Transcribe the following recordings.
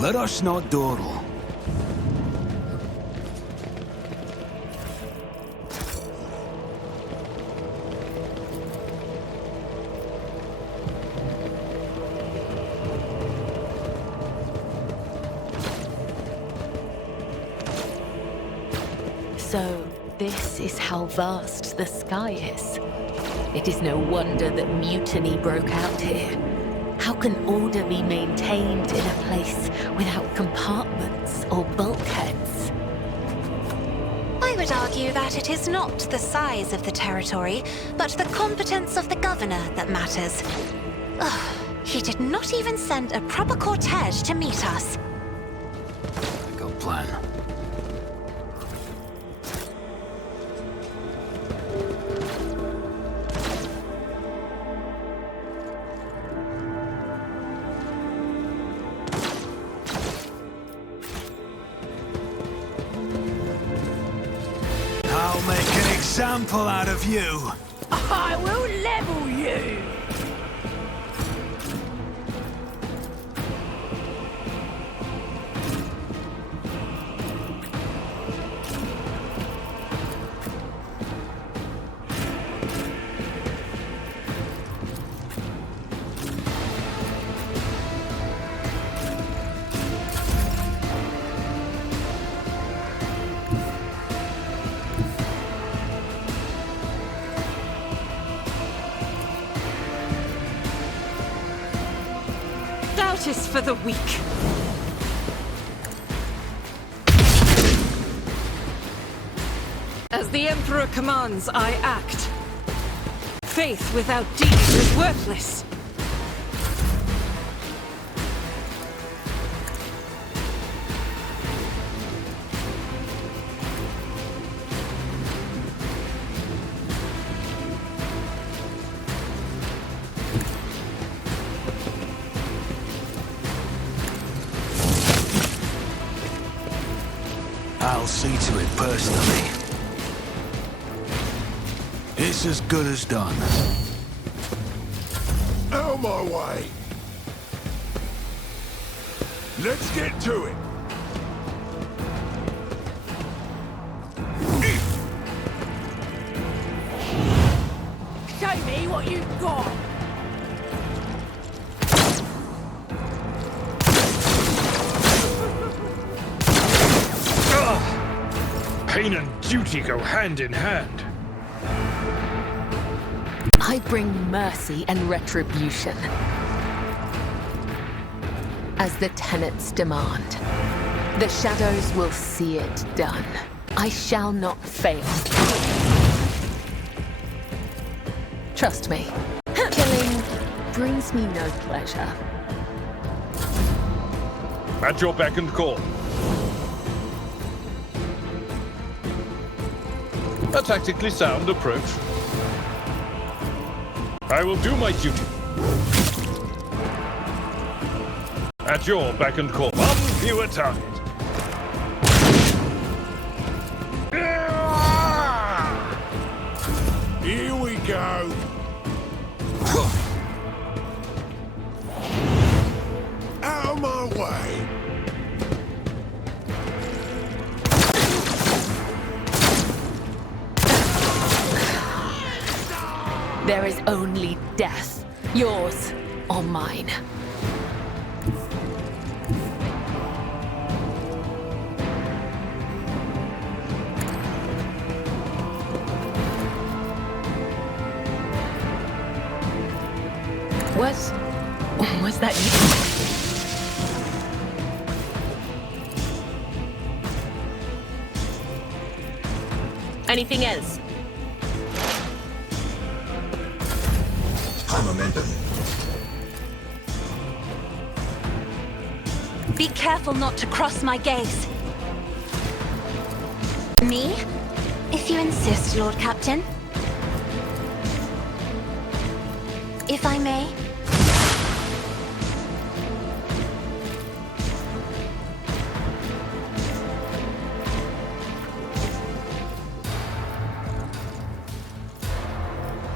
Let us not dawdle. So, this is how vast the sky is. It is no wonder that mutiny broke out here. How can order be maintained in a place without compartments or bulkheads? I would argue that it is not the size of the territory, but the competence of the governor that matters. Ugh, he did not even send a proper cortege to meet us. I got a plan. I'll make an example out of you. I will level you! Doubt is for the weak. As the Emperor commands, I act. Faith without deeds is worthless. I'll see to it personally. It's as good as done. Out of my way! Let's get to it! Show me what you've got! Pain and duty go hand in hand. I bring mercy and retribution. As the tenets demand. The shadows will see it done. I shall not fail. Trust me. Killing brings me no pleasure. At your beck and call. A tactically sound approach. I will do my duty. At your beck and call. One fewer target. Here we go! Out of my way! There is only death, yours or mine. Was that you? Anything else? Momentum. Be careful not to cross my gaze. Me? If you insist, Lord Captain. If I may.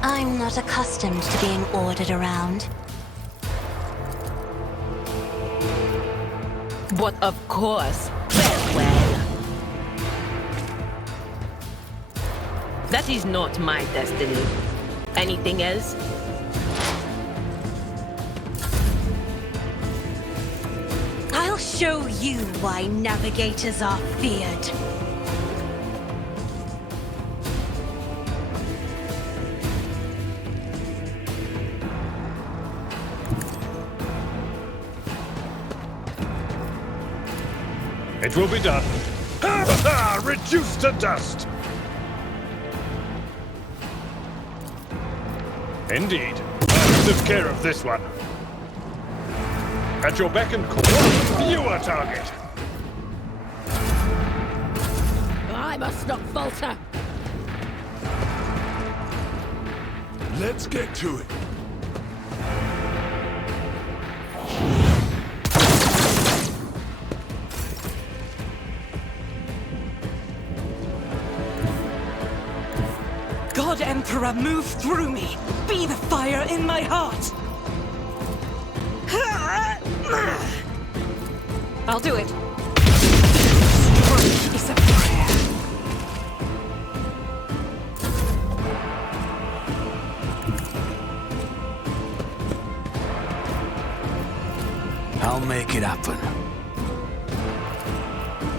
I'm not accustomed to being ordered around. But of course, farewell. That is not my destiny. Anything else? I'll show you why navigators are feared. It will be done. Ha ha ha! Reduced to dust! Indeed. I took care of this one. At your beck and call, viewer target. I must not falter. Let's get to it. God Emperor, move through me. Be the fire in my heart. I'll do it. Strength is a prayer. I'll make it happen.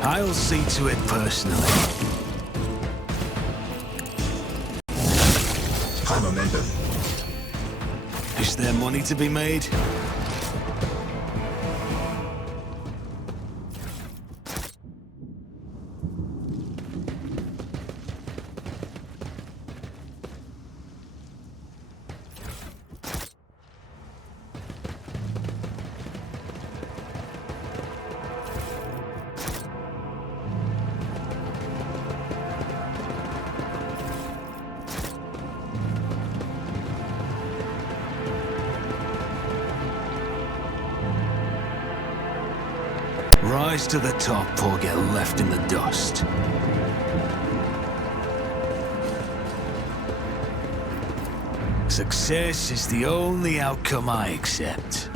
I'll see to it personally. High momentum. Is there money to be made? Rise to the top or get left in the dust. Success is the only outcome I accept.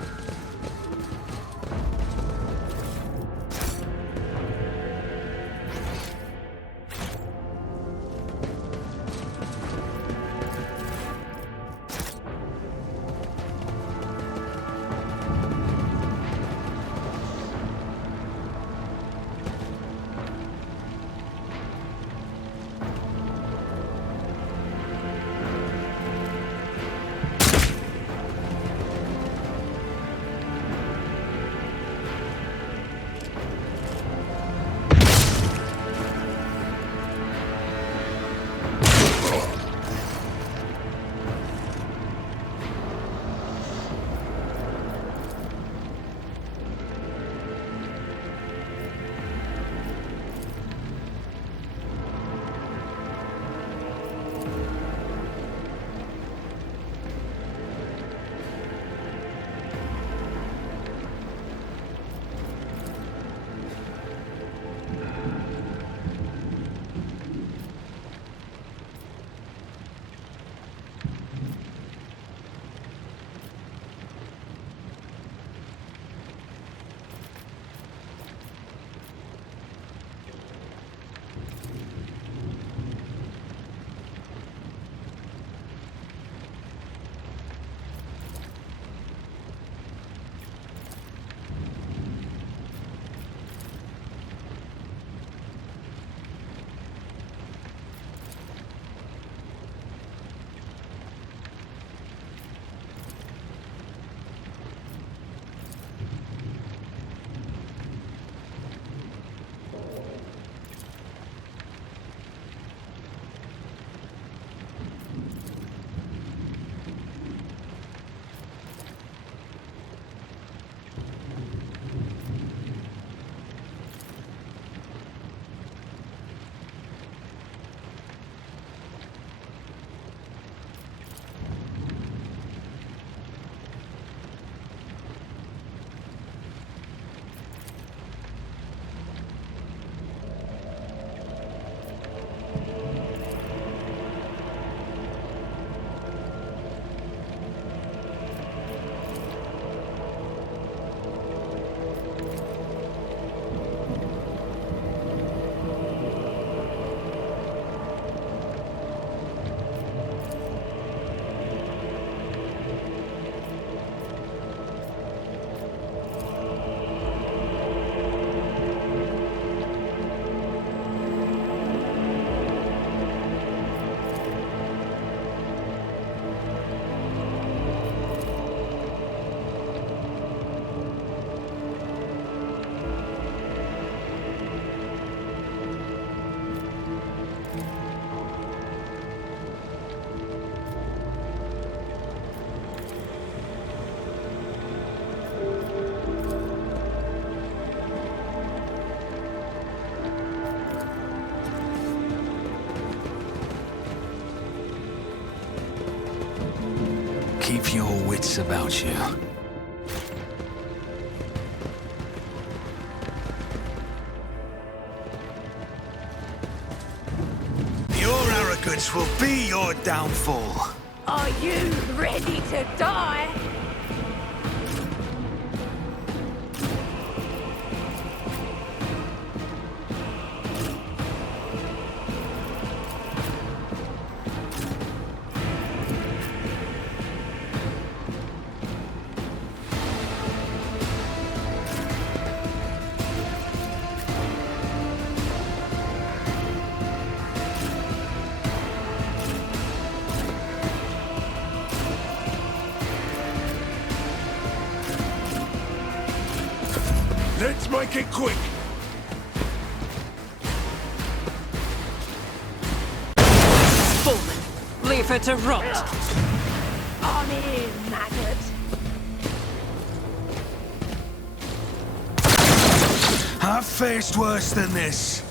Keep your wits about you. Your arrogance will be your downfall. Are you ready to die? Let's make it quick. Fallen. Leave her to rot. On in, maggot. I've faced worse than this.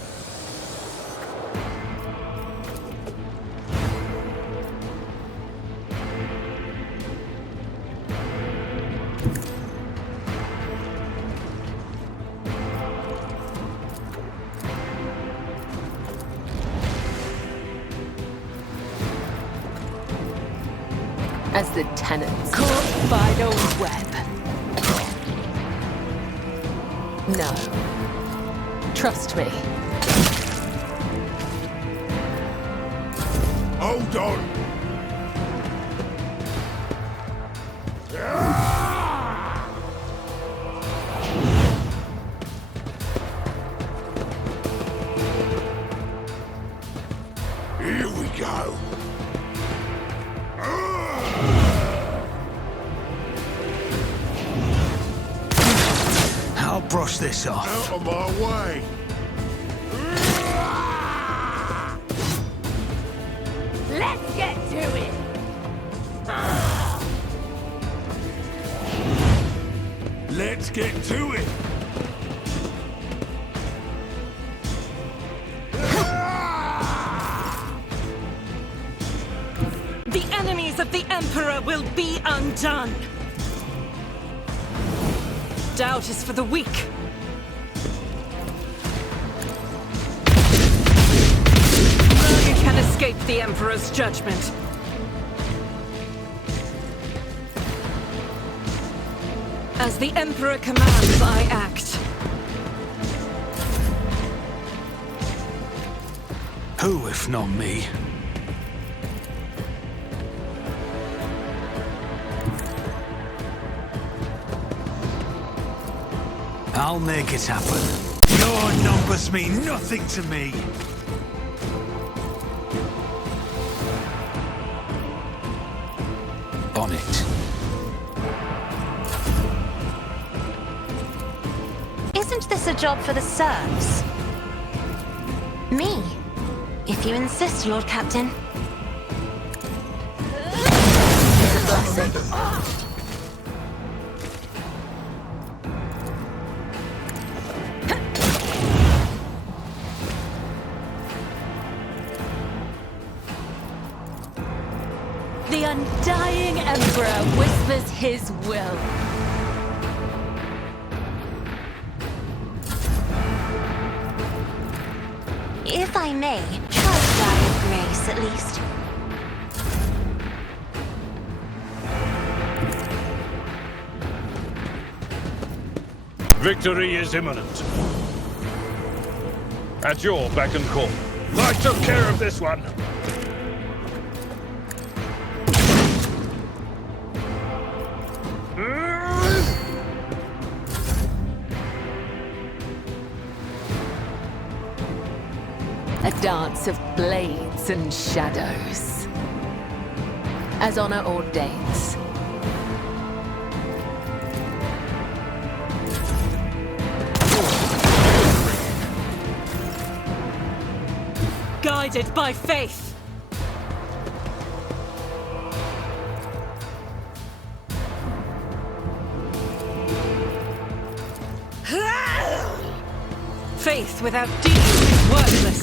As the tenants caught by the web. No. Trust me. Hold on. Here we go. I'll brush this off. Out of my way. Let's get to it. Let's get to it. The enemies of the Emperor will be undone. Doubt is for the weak. None can escape the Emperor's judgment. As the Emperor commands, I act. Who, if not me? I'll make it happen. Your numbers mean nothing to me. On it. Isn't this a job for the serfs? Me, if you insist, Lord Captain. It's a blessing. The undying Emperor whispers his will. If I may, try to die with grace, at least. Victory is imminent. At your beck and call. I took care of this one. A dance of blades and shadows. As honor ordains. Guided by faith. Faith without deeds is worthless.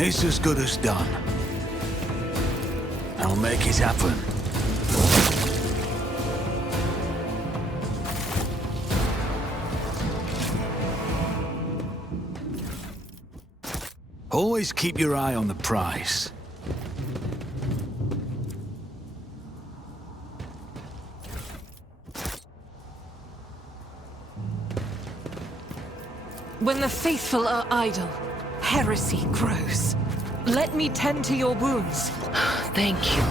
It's as good as done. I'll make it happen. Always keep your eye on the prize. When the faithful are idle, heresy grows. Let me tend to your wounds. Thank you.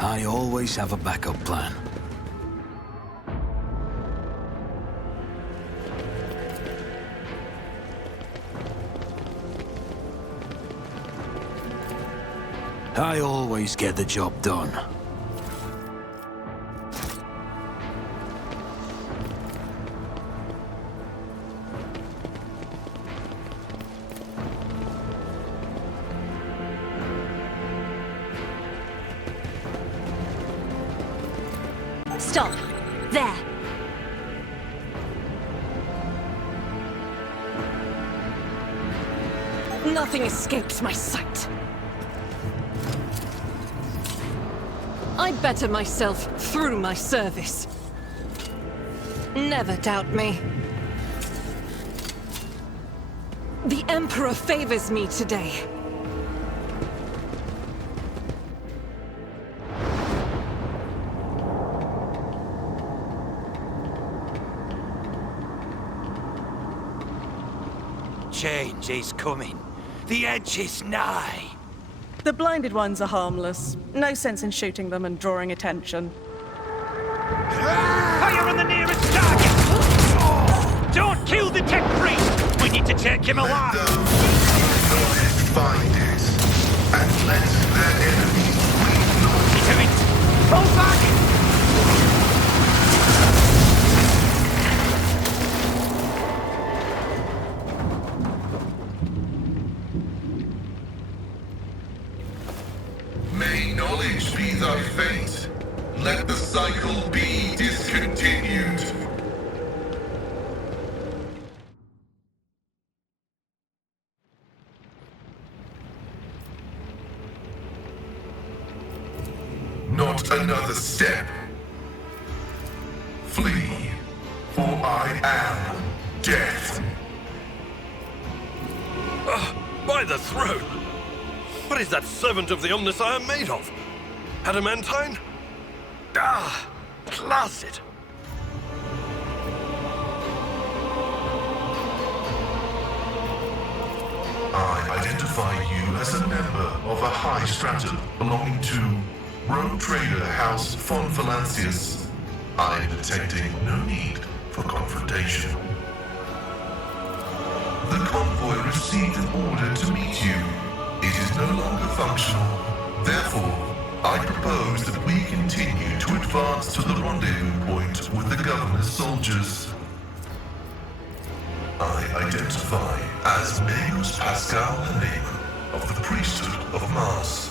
I always have a backup plan. I always get the job done. Stop. There. Nothing escapes my sight. I better myself through my service. Never doubt me. The Emperor favors me today. Change is coming. The edge is nigh. The blinded ones are harmless. No sense in shooting them and drawing attention. Fire on the nearest target! Don't kill the tech priest! We need to take him alive! Those find it, and let their enemies weep. To it! Fall back! May knowledge be thy fate. Let the cycle be discontinued. Not another step. Flee, for I am death. By the throat! What is that servant of the Omnissiah made of? Adamantine? Ah, class it! I identify you as a member of a high stratum belonging to rogue trader House von Valancius. I am detecting no need for confrontation. The convoy received an order to meet you. It is no longer functional. Therefore, I propose that we continue to advance to the rendezvous point with the governor's soldiers. I identify as Magus Pascal Haneman of the priesthood of Mars.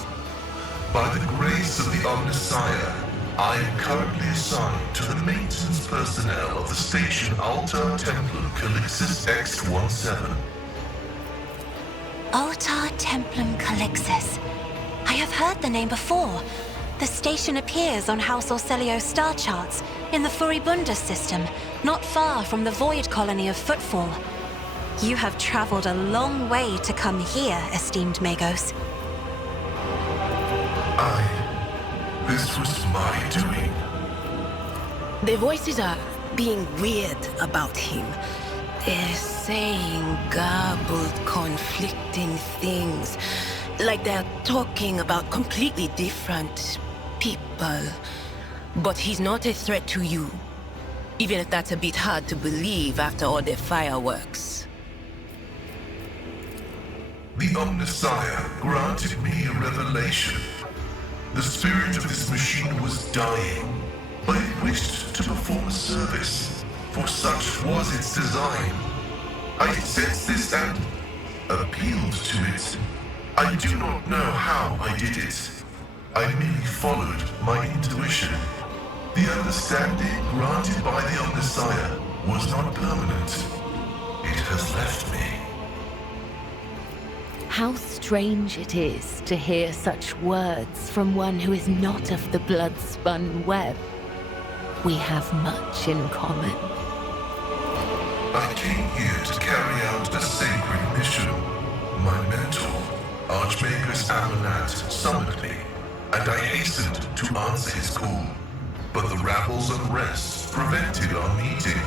By the grace of the Omnissiah, I am currently assigned to the maintenance personnel of the station Altar Templum Calixis X-17. Altar Templum Calixis. I have heard the name before. The station appears on House Orselio's star charts in the Furibunda system, not far from the void colony of Footfall. You have traveled a long way to come here, esteemed Magos. This was my doing. The voices are being weird about him. They're saying garbled, conflicting things. Like they're talking about completely different people. But he's not a threat to you. Even if that's a bit hard to believe after all the fireworks. The Omnissiah granted me a revelation. The spirit of this machine was dying, but it wished to perform a service, for such was its design. I sensed this and appealed to it. I do not know how I did it. I merely followed my intuition. The understanding granted by the Omnissiah was not permanent. It has left me. How strange it is to hear such words from one who is not of the blood-spun web. We have much in common. I came here to carry out a sacred mission. My mentor, Archmagus Amanat, summoned me, and I hastened to answer his call. But the rabble's unrest prevented our meeting,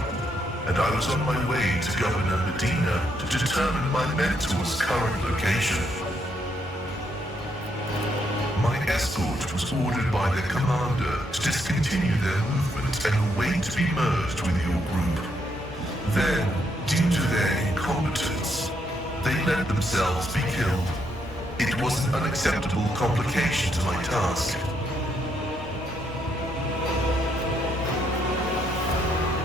and I was on my way to Governor Medina to determine my mentor's current location. My escort was ordered by their commander to discontinue their movement and wait to be merged with your group. Then, due to their incompetence, they let themselves be killed. It was an unacceptable complication to my task.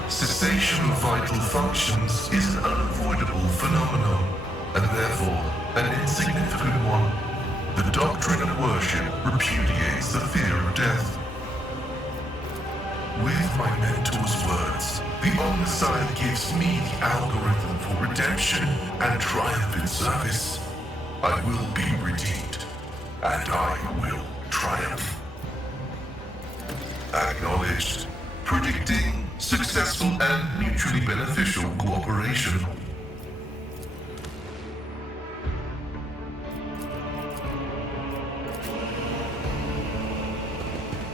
Cessation of vital functions is an unavoidable phenomenon, and therefore an insignificant one. The doctrine of worship repudiates the fear of death. With my mentor's words, the Omnissiah gives me the algorithm for redemption and triumphant service. I will be redeemed, and I will triumph. Acknowledged. Predicting successful and mutually beneficial cooperation.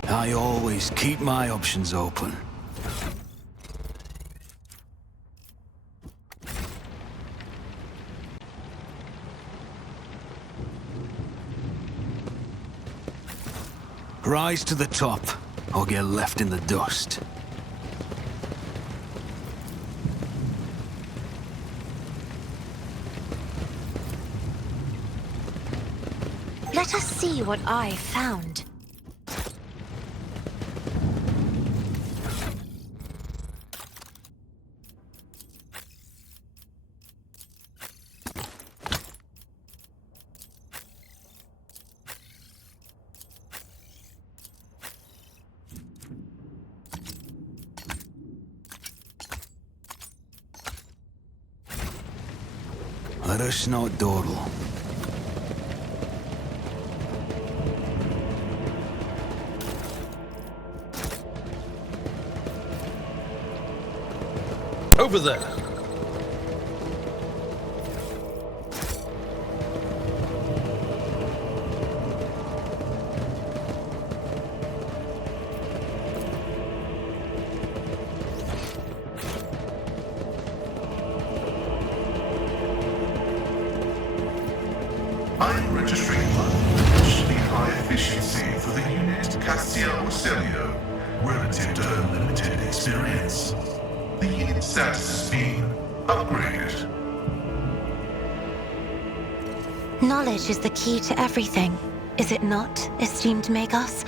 I always keep my options open. Rise to the top, or get left in the dust. Let us see what I found. Let us not dawdle. Over there! I am registering potentially high efficiency for the unit Cassia Orcelio, relative to her limited experience. The unit status is being upgraded. Knowledge is the key to everything, is it not, esteemed Magos?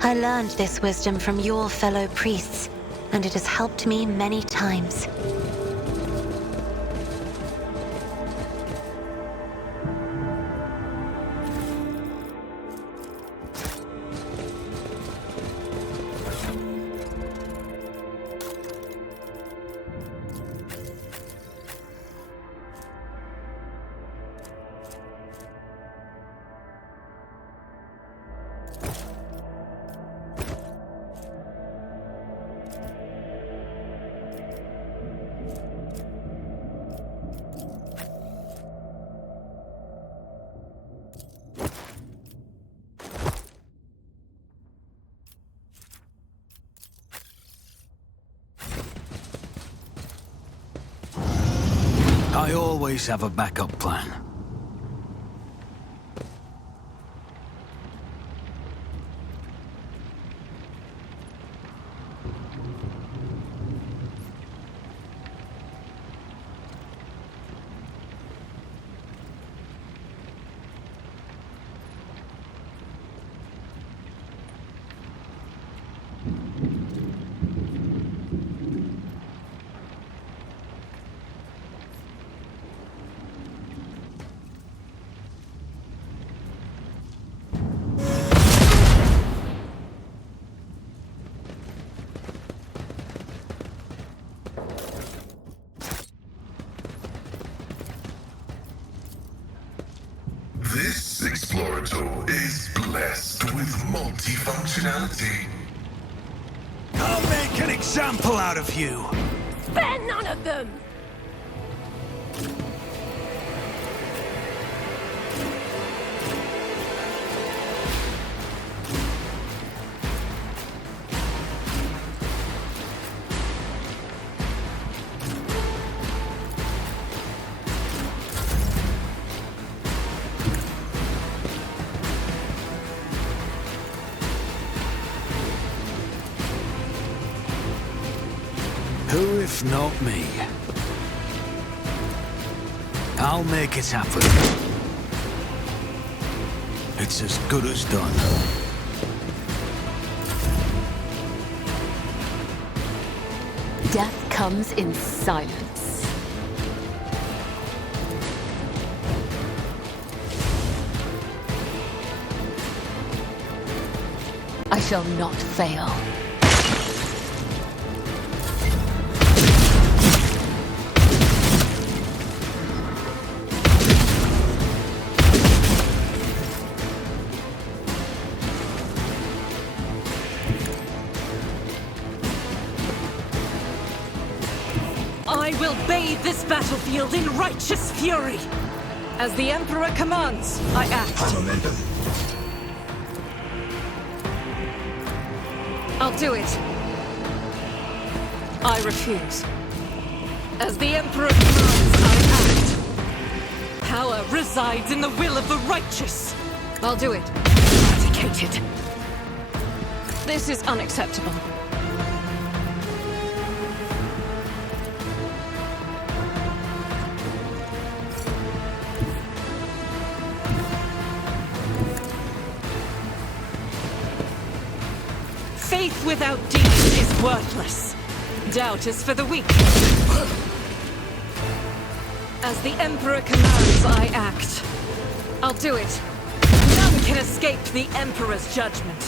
I learned this wisdom from your fellow priests, and it has helped me many times. I always have a backup plan. This Explorator is blessed with multifunctionality. I'll make an example out of you. Spare none of them! Who if not me? I'll make it happen. It's as good as done. Death comes in silence. I shall not fail. I will bathe this battlefield in righteous fury. As the Emperor commands, I act. Momentum. I'll do it. I refuse. As the Emperor commands, I act. Power resides in the will of the righteous. I'll do it. Eradicated. This is unacceptable. Faith without deeds is worthless. Doubt is for the weak. As the Emperor commands, I act. I'll do it. None can escape the Emperor's judgment.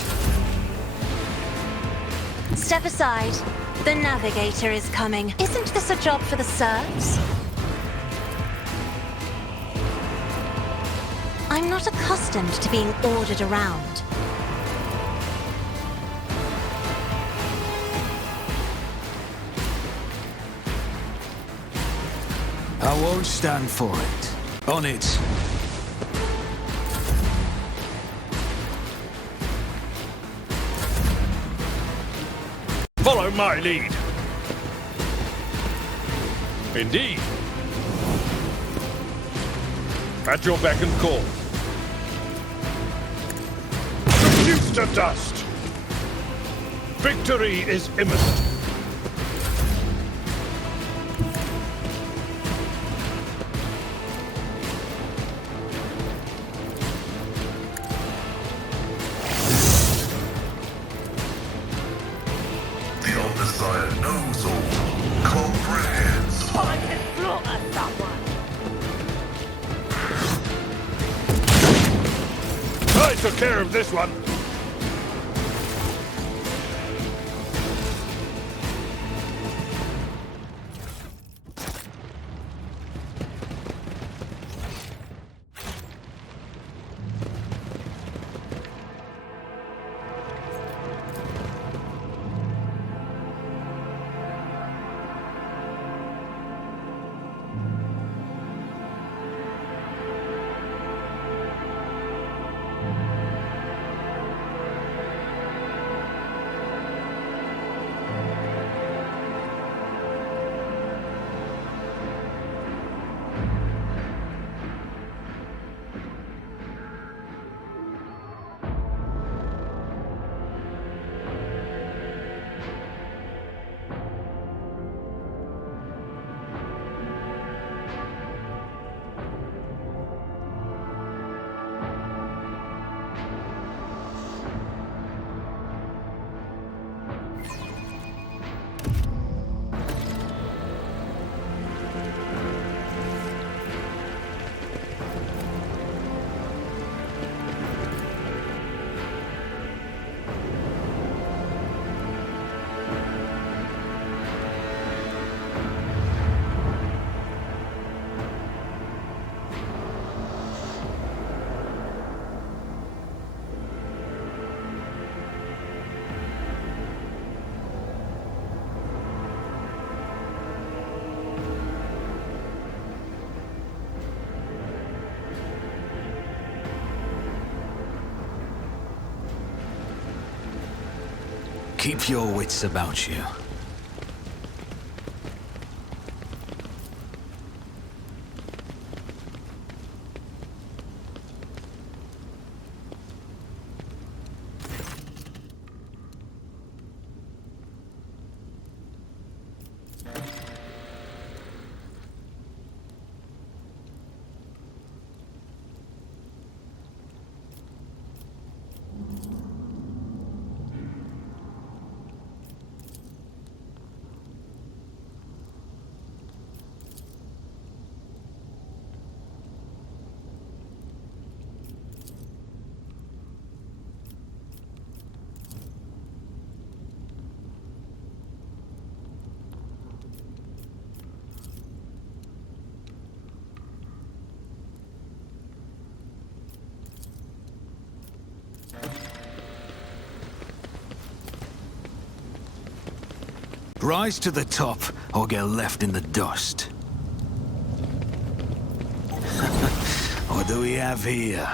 Step aside. The Navigator is coming. Isn't this a job for the serfs? I'm not accustomed to being ordered around. I won't stand for it. On it. Follow my lead. Indeed. At your beck and call. Reduced to dust. Victory is imminent. Messiah knows all, comprehends all. I can slaughter someone. I took care of this one. Keep your wits about you. Rise to the top, or get left in the dust. What do we have here?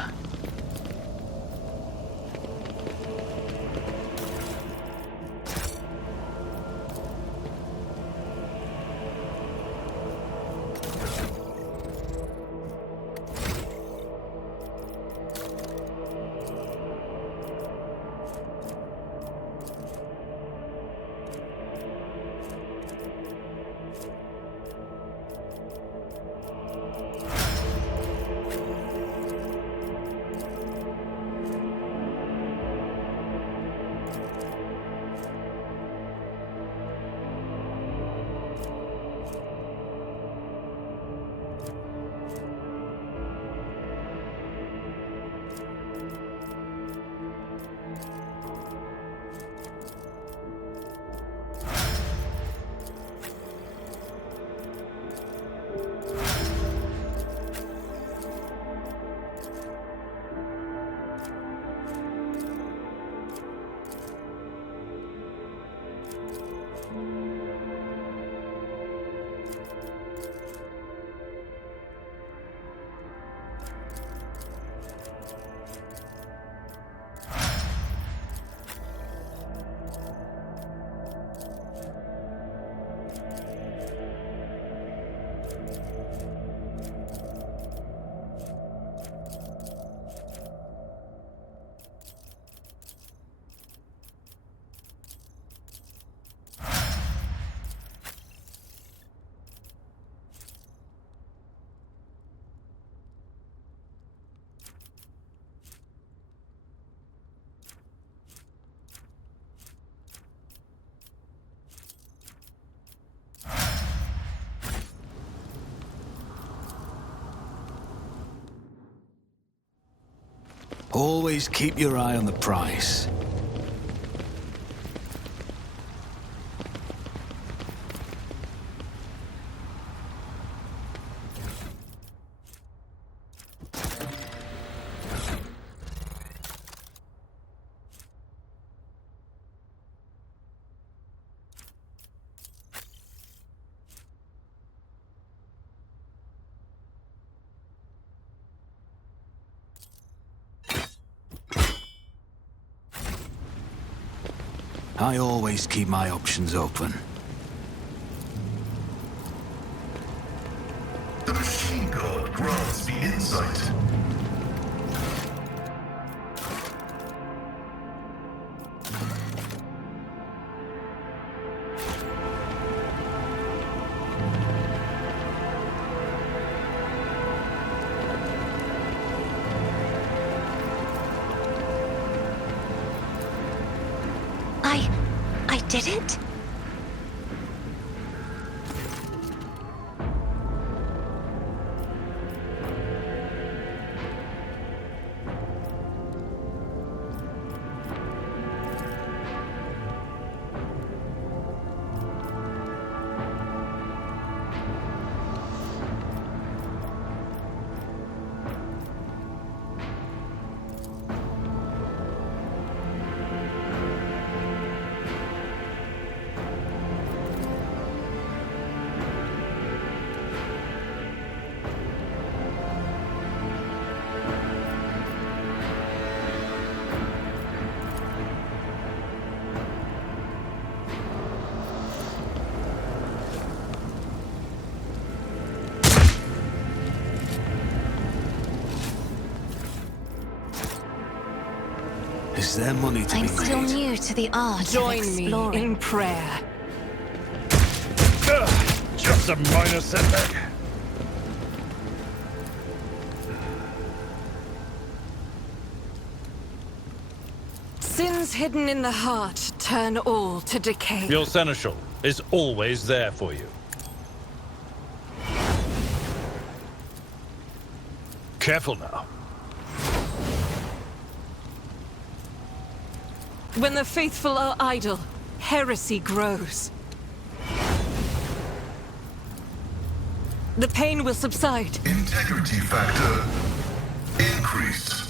Always keep your eye on the prize. I always keep my options open. The machine god grants me insight. I did it? It's their money to I'm be still made. new to the art Join of me exploring. in prayer. Just a minor setback. Sins hidden in the heart turn all to decay. Your seneschal is always there for you. Careful now. When the faithful are idle, heresy grows. The pain will subside. Integrity factor increased.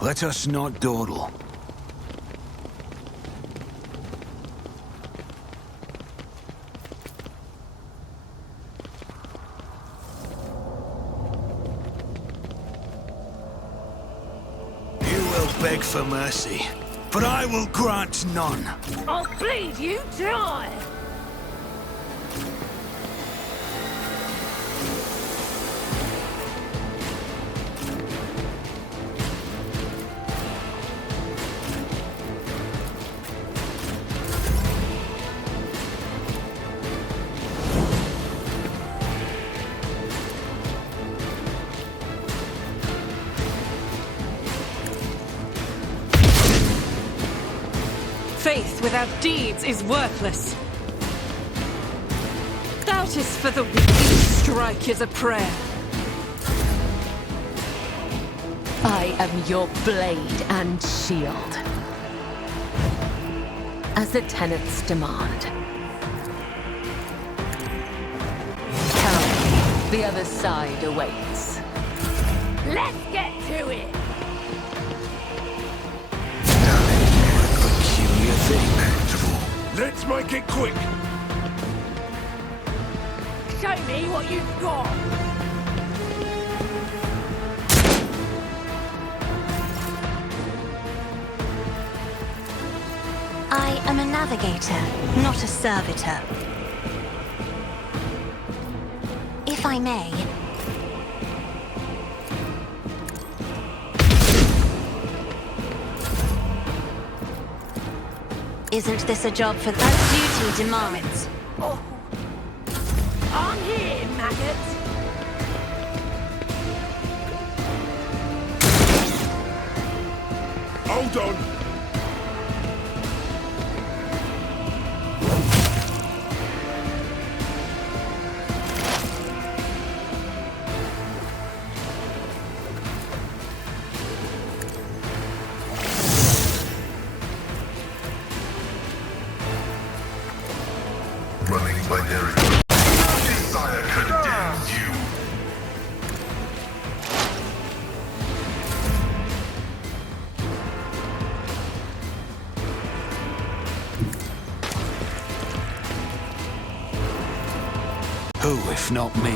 Let us not dawdle. You will beg for mercy, but I will grant none. I'll bleed you dry! Faith without deeds is worthless. Doubt is for the weak. Each strike is a prayer. I am your blade and shield. As the tenets demand. Come, the other side awaits. Let's get to it! Peculiar thing. Let's make it quick. Show me what you've got! I am a navigator, not a servitor. If I may. Isn't this a job for as duty demands? Oh. I'm here, maggot! Hold on. Running binary. Desire condemns you. Who, if not me?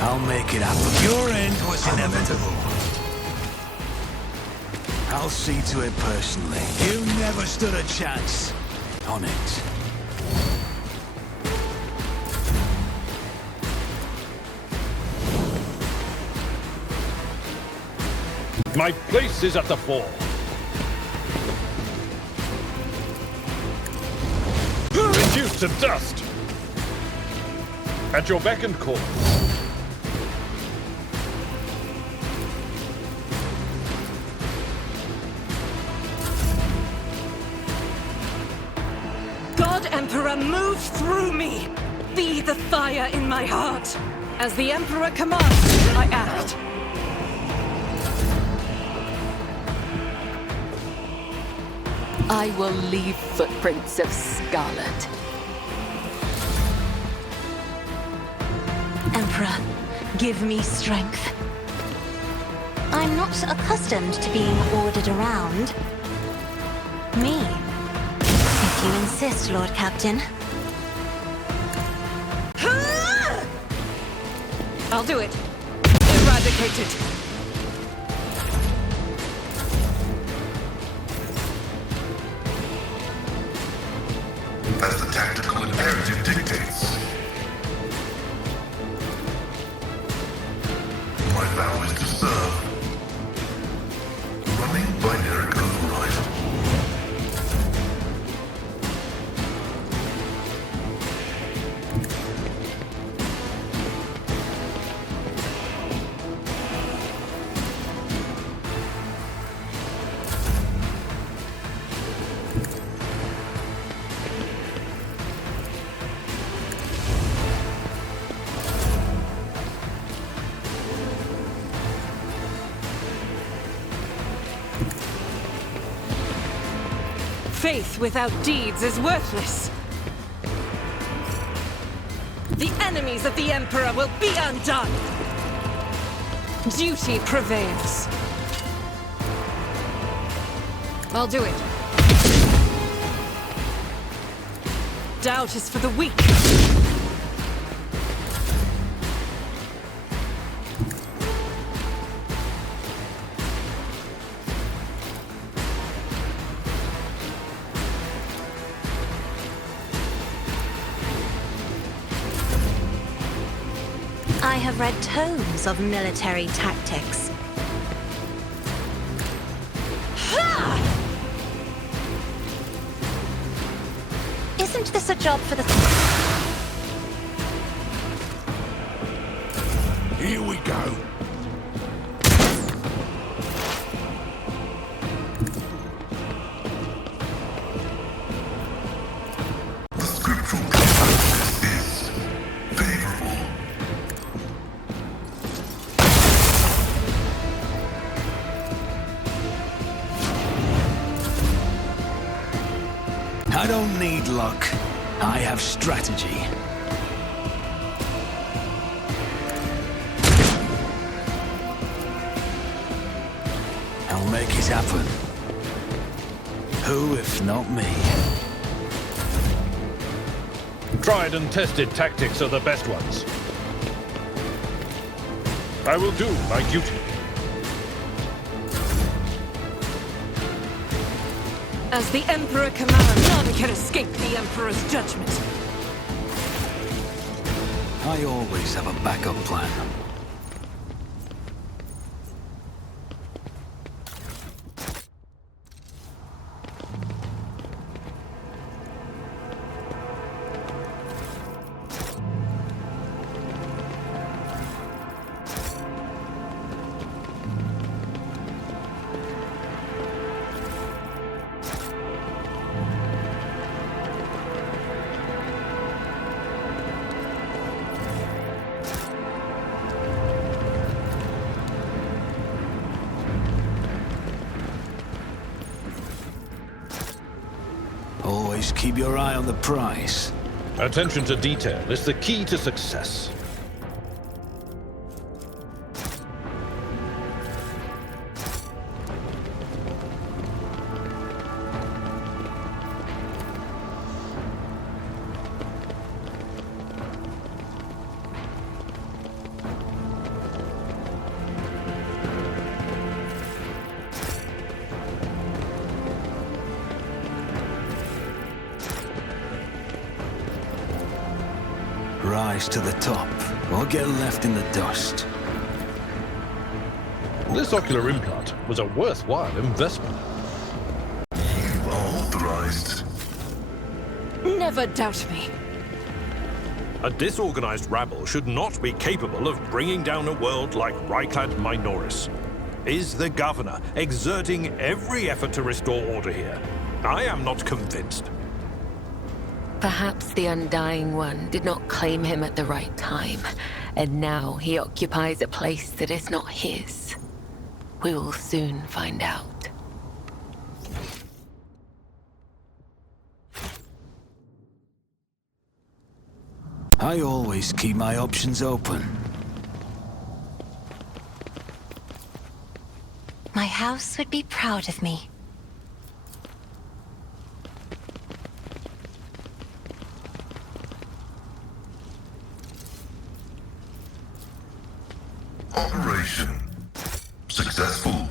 I'll make it happen. Your end was inevitable. I'll see to it personally. You never stood a chance on it. My place is at the fore. Reduced to dust. At your beck and call. God Emperor, move through me! Be the fire in my heart! As the Emperor commands, I act. I will leave footprints of scarlet. Emperor, give me strength. I'm not accustomed to being ordered around. Me, if If you insist, Lord Captain. I'll do it. Eradicated. As the tactical imperative dictates. My vow is to serve. Running binary override. Faith without deeds is worthless. The enemies of the Emperor will be undone. Duty prevails. I'll do it. Doubt is for the weak. I have read tomes of military tactics. Isn't this a job for the... Here we go. The scriptural consensus is favorable. I don't need luck. I have strategy. I'll make it happen. Who if not me? Tried and tested tactics are the best ones. I will do my duty. As the Emperor commands, none can escape the Emperor's judgment. I always have a backup plan. Always keep your eye on the prize. Attention to detail is the key to success. Rise to the top, or get left in the dust. This ocular implant was a worthwhile investment. You are authorized. Never doubt me. A disorganized rabble should not be capable of bringing down a world like Ryklad Minoris. Is the governor exerting every effort to restore order here? I am not convinced. Perhaps the Undying One did not claim him at the right time, and now he occupies a place that is not his. We will soon find out. I always keep my options open. My house would be proud of me. successful.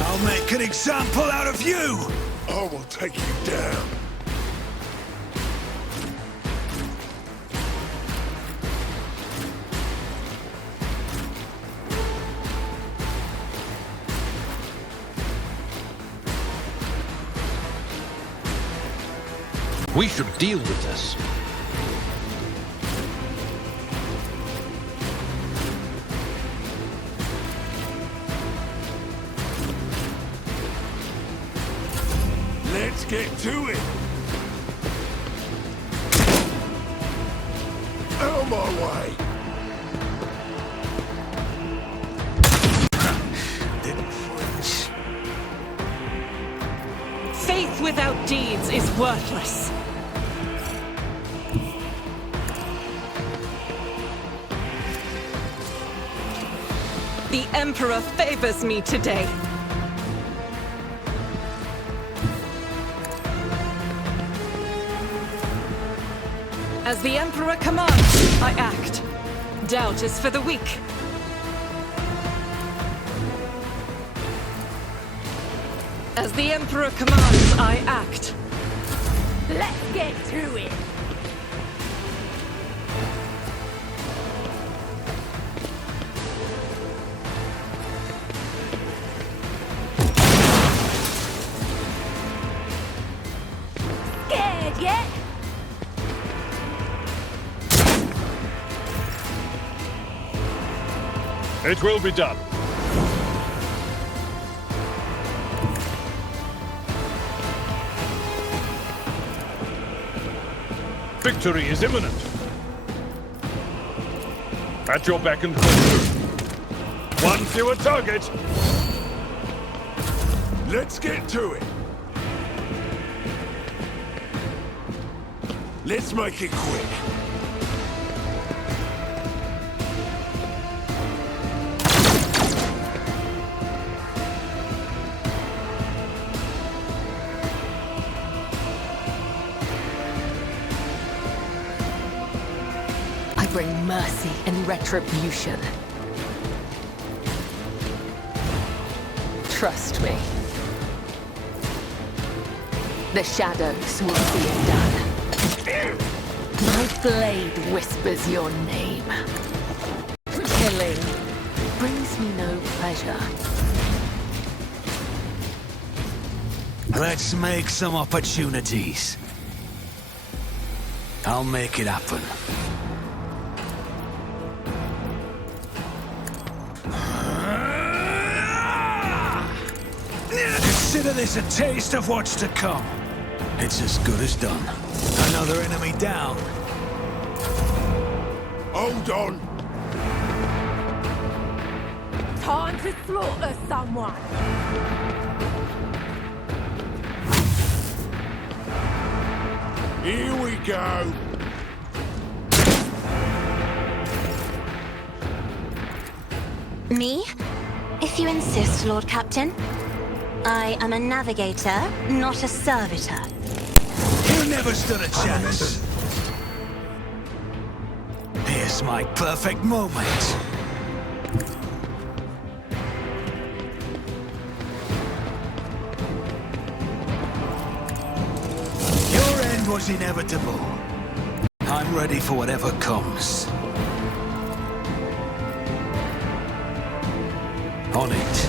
I'll make an example out of you! I will take you down. We should deal with this. Let's get to it. Out of my way. Didn't flinch. Faith without deeds is worthless. The Emperor favors me today. As the Emperor commands, I act. Doubt is for the weak. As the Emperor commands, I act. Let's get to it! Scared yet? It will be done. Victory is imminent. At your beck and call. One fewer target. Let's get to it. Let's make it quick. I bring mercy and retribution. Trust me. The shadows will see it done. My blade whispers your name. Killing brings me no pleasure. Let's make some opportunities. I'll make it happen. Consider this a taste of what's to come. It's as good as done. Another enemy down. Hold on. Time to slaughter someone. Here we go. Me? If you insist, Lord Captain. I am a navigator, not a servitor. You never stood a chance. Here's my perfect moment. Your end was inevitable. I'm ready for whatever comes. On it.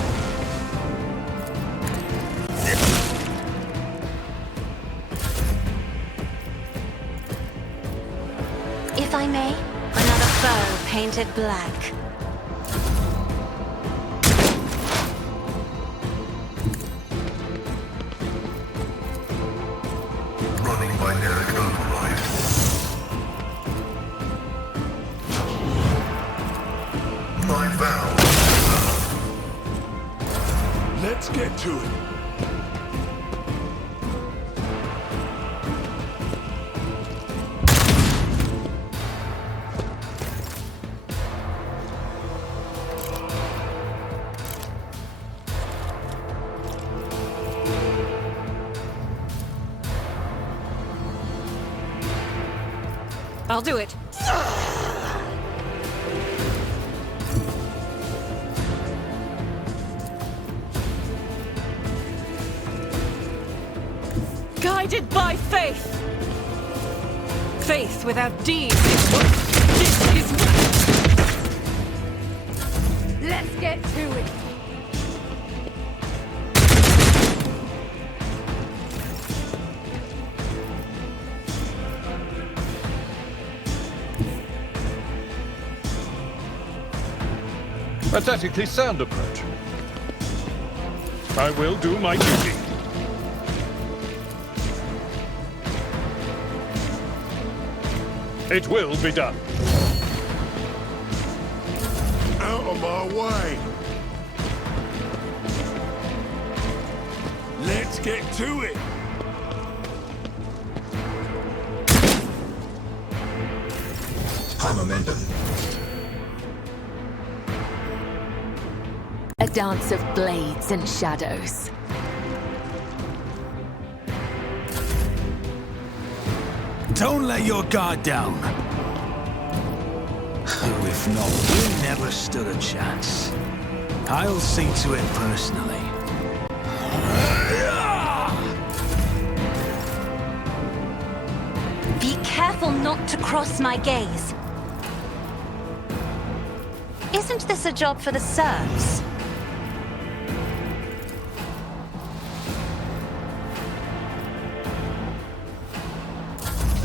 If I may, another foe painted black. Running binary override. My vow. Let's get to it. I'll do it. Guided by faith. Faith without deeds is what this is. Let's get to it. A tactically sound approach. I will do my duty. It will be done. Out of my way. Let's get to it. High momentum. A dance of blades and shadows. Don't let your guard down. If not, we never stood a chance. I'll see to it personally. Be careful not to cross my gaze. Isn't this a job for the serfs?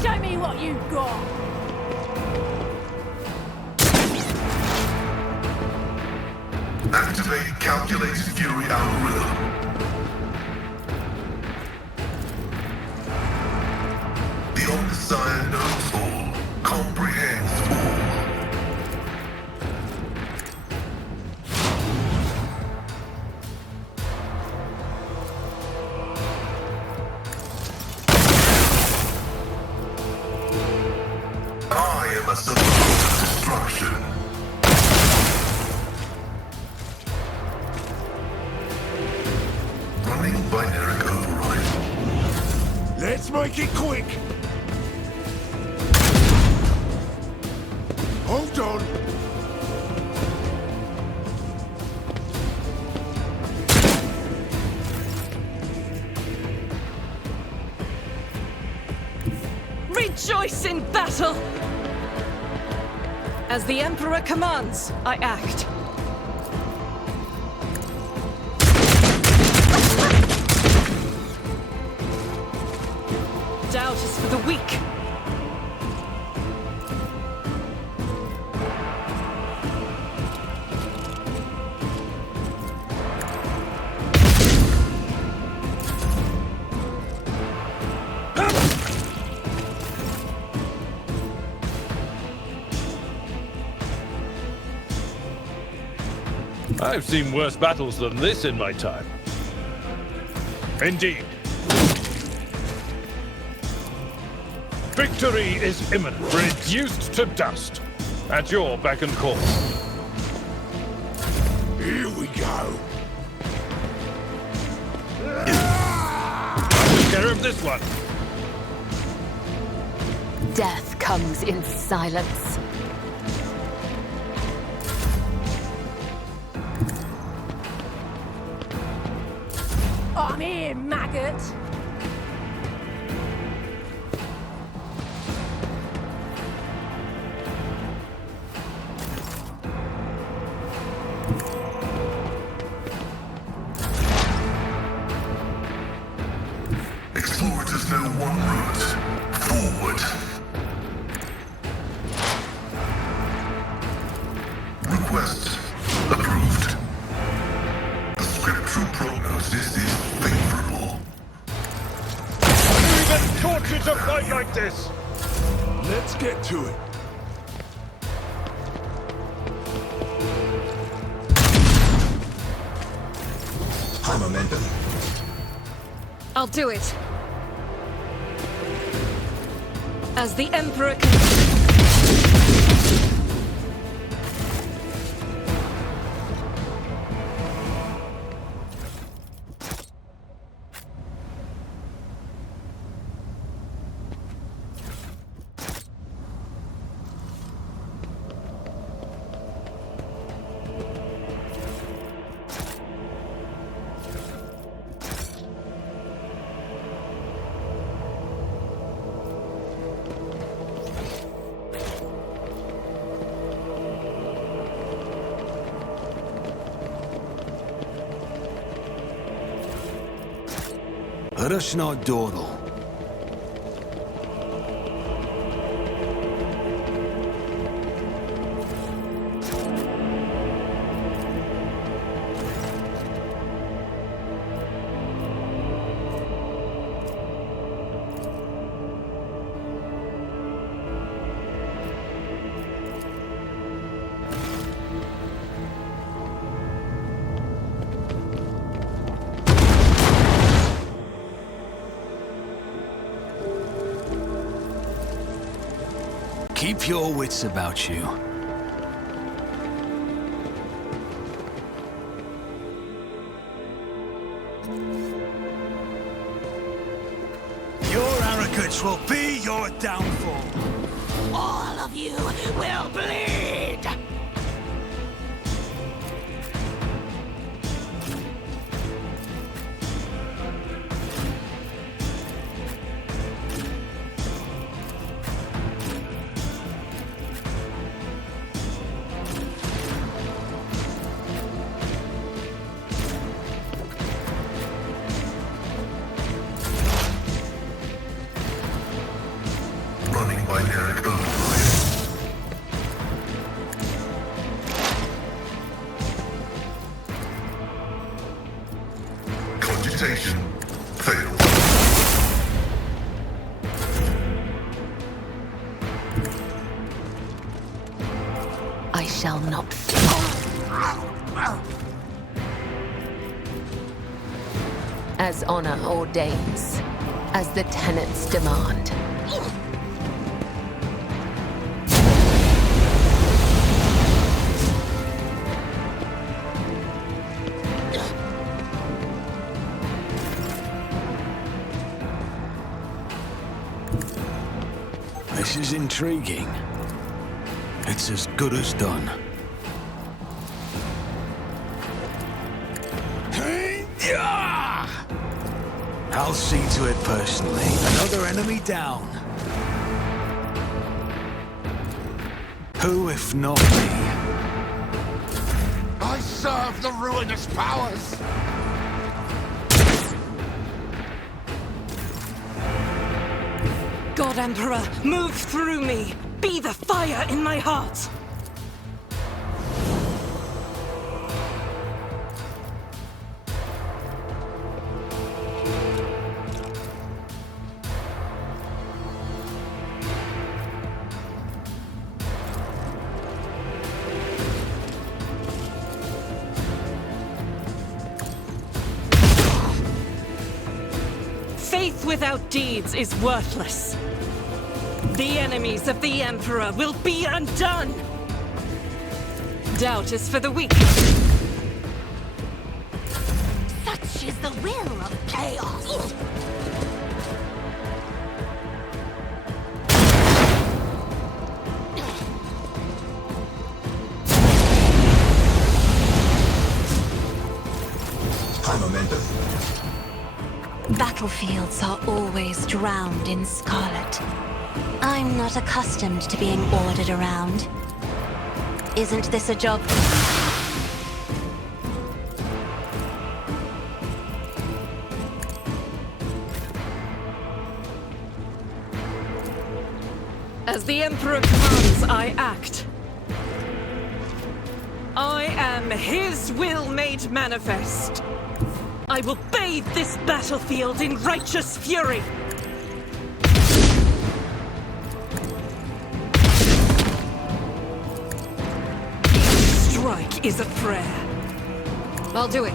Show me what you've got. Activate calculated fury algorithm. The Omniscient knows all, comprehends all. I am a solution to destruction. Running binary override. Let's make it quick. Hold on. Rejoice in battle! As the Emperor commands, I act. Doubt is for the weak. I've seen worse battles than this in my time. Indeed. Victory is imminent, reduced to dust. At your beck and call. Here we go. I took care of this one. Death comes in silence. I'm here, maggot! Explorers know one route. Forward. Request approved. The scriptural prognosis is favorable. Even torches a fight like this! Let's get to it. High momentum. I'll do it. As the Emperor Rysnod Dordal. Keep your wits about you. Your arrogance will be your downfall. All of you will bleed! Running binary override. Cogitation failed. I shall not as honor ordains, as the tenets demand. This is intriguing. It's as good as done. I'll see to it personally. Another enemy down. Who, if not me? I serve the ruinous powers! God Emperor, move through me! Be the fire in my heart! Faith without deeds is worthless. The enemies of the Emperor will be undone! Doubt is for the weak. Such is the will of chaos! High momentum. Battlefields are always drowned in scarlet. I'm not accustomed to being ordered around. Isn't this a job? As the Emperor commands, I act. I am his will made manifest. I will bathe this battlefield in righteous fury. Strike is a prayer. I'll do it.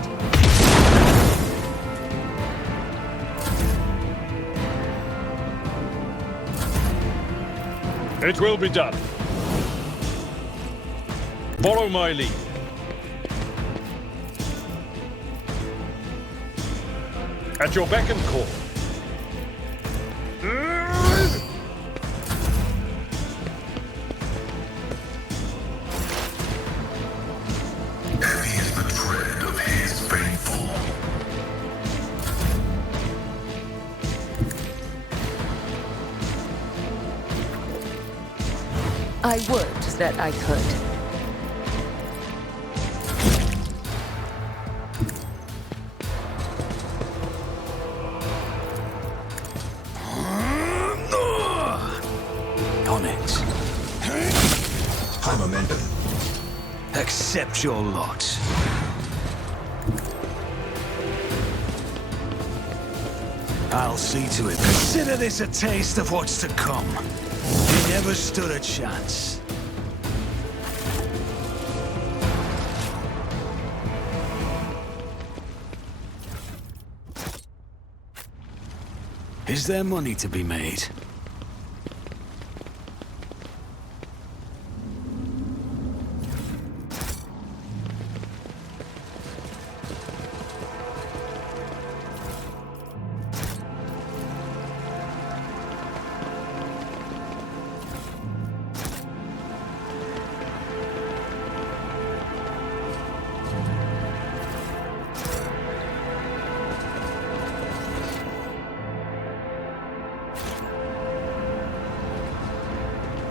It will be done. Follow my lead. At your beck and call. Heavy is the tread of his faithful. I would that I could. On it. High momentum. Accept your lot. I'll see to it. Consider this a taste of what's to come. You never stood a chance. Is there money to be made?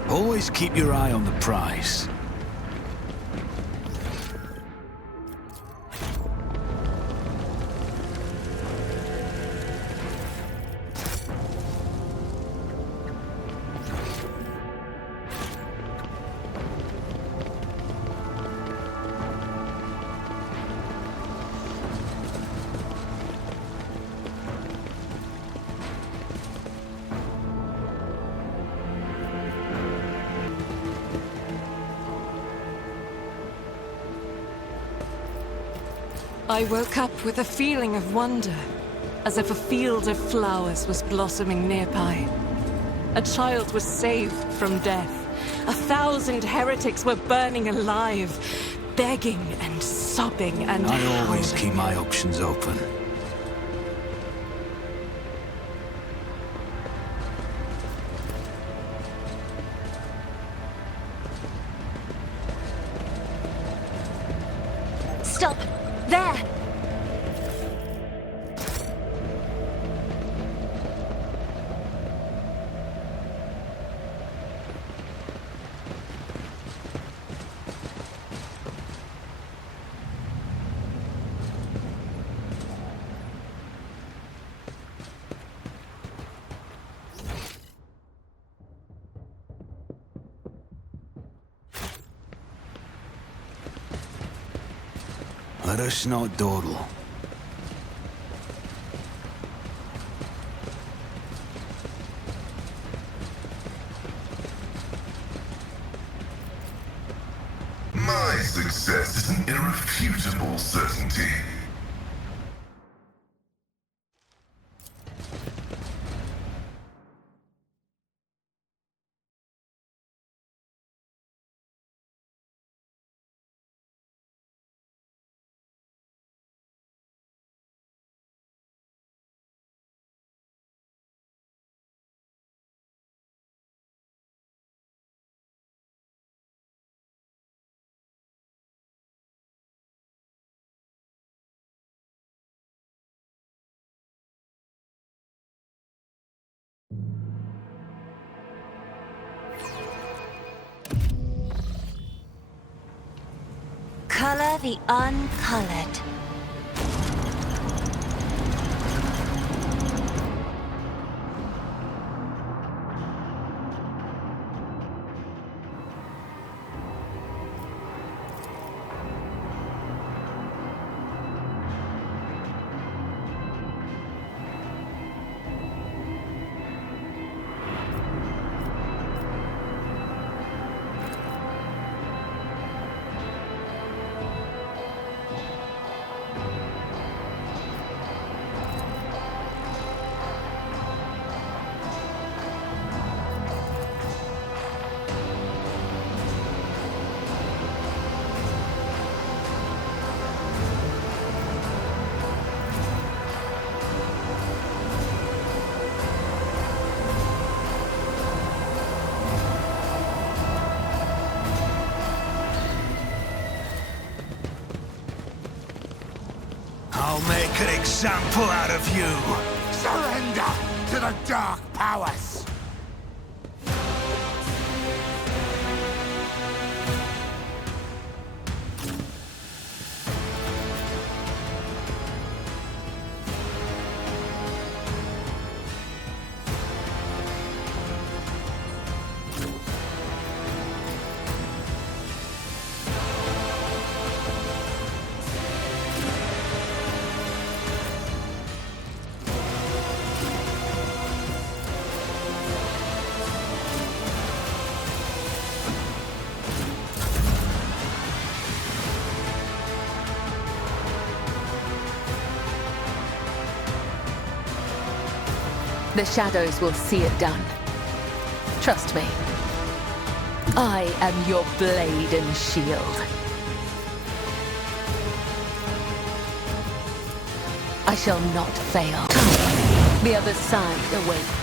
Always keep your eye on the prize. I woke up with a feeling of wonder, as if a field of flowers was blossoming nearby. A child was saved from death. 1,000 heretics were burning alive, begging and sobbing and I always howling. keep my options open. Stop! There! Let us not dawdle. My success is an irrefutable certainty. Color the uncolored. make an example out of you. Surrender to the dark powers! The shadows will see it done. Trust me. I am your blade and shield. I shall not fail. The other side awaits.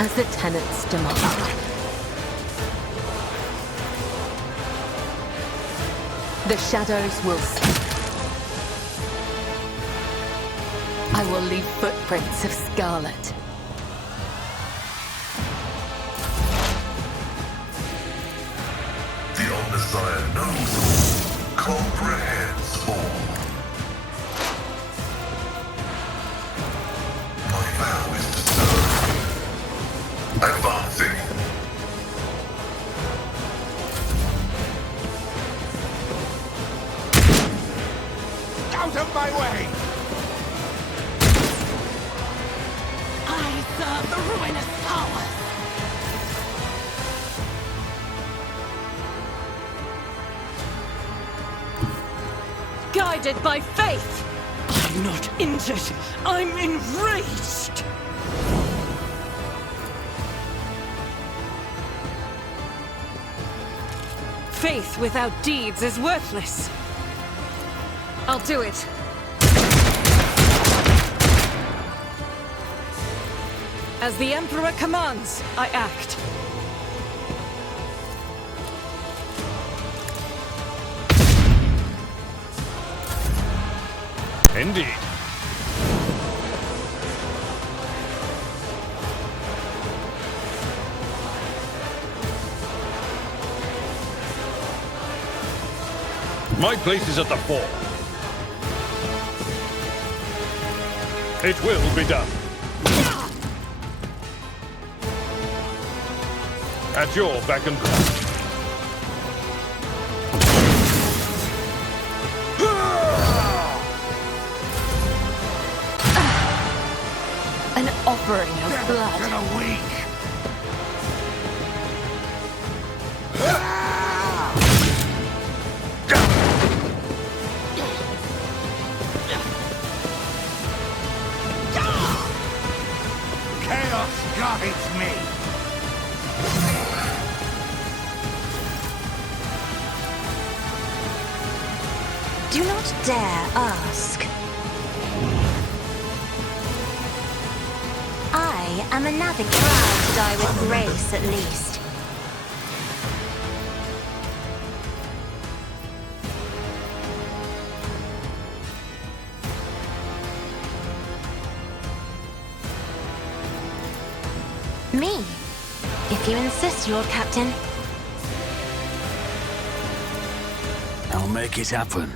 As the tenants demand. The shadows will see. I will leave footprints of scarlet. The Omnissiah knows all, comprehends all. My vow is to serve. Advancing. Out of my way! I serve the ruinous powers. Guided by faith! I'm not injured. I'm enraged! Faith without deeds is worthless. I'll do it. As the Emperor commands, I act. Indeed. My place is at the fore. It will be done. At your beck and call. An offering of Death blood. to the weak! Chaos guides me! Do not dare ask. I am a navigant, proud to die with grace at least. Me, if you insist, Lord Captain. I'll make it happen.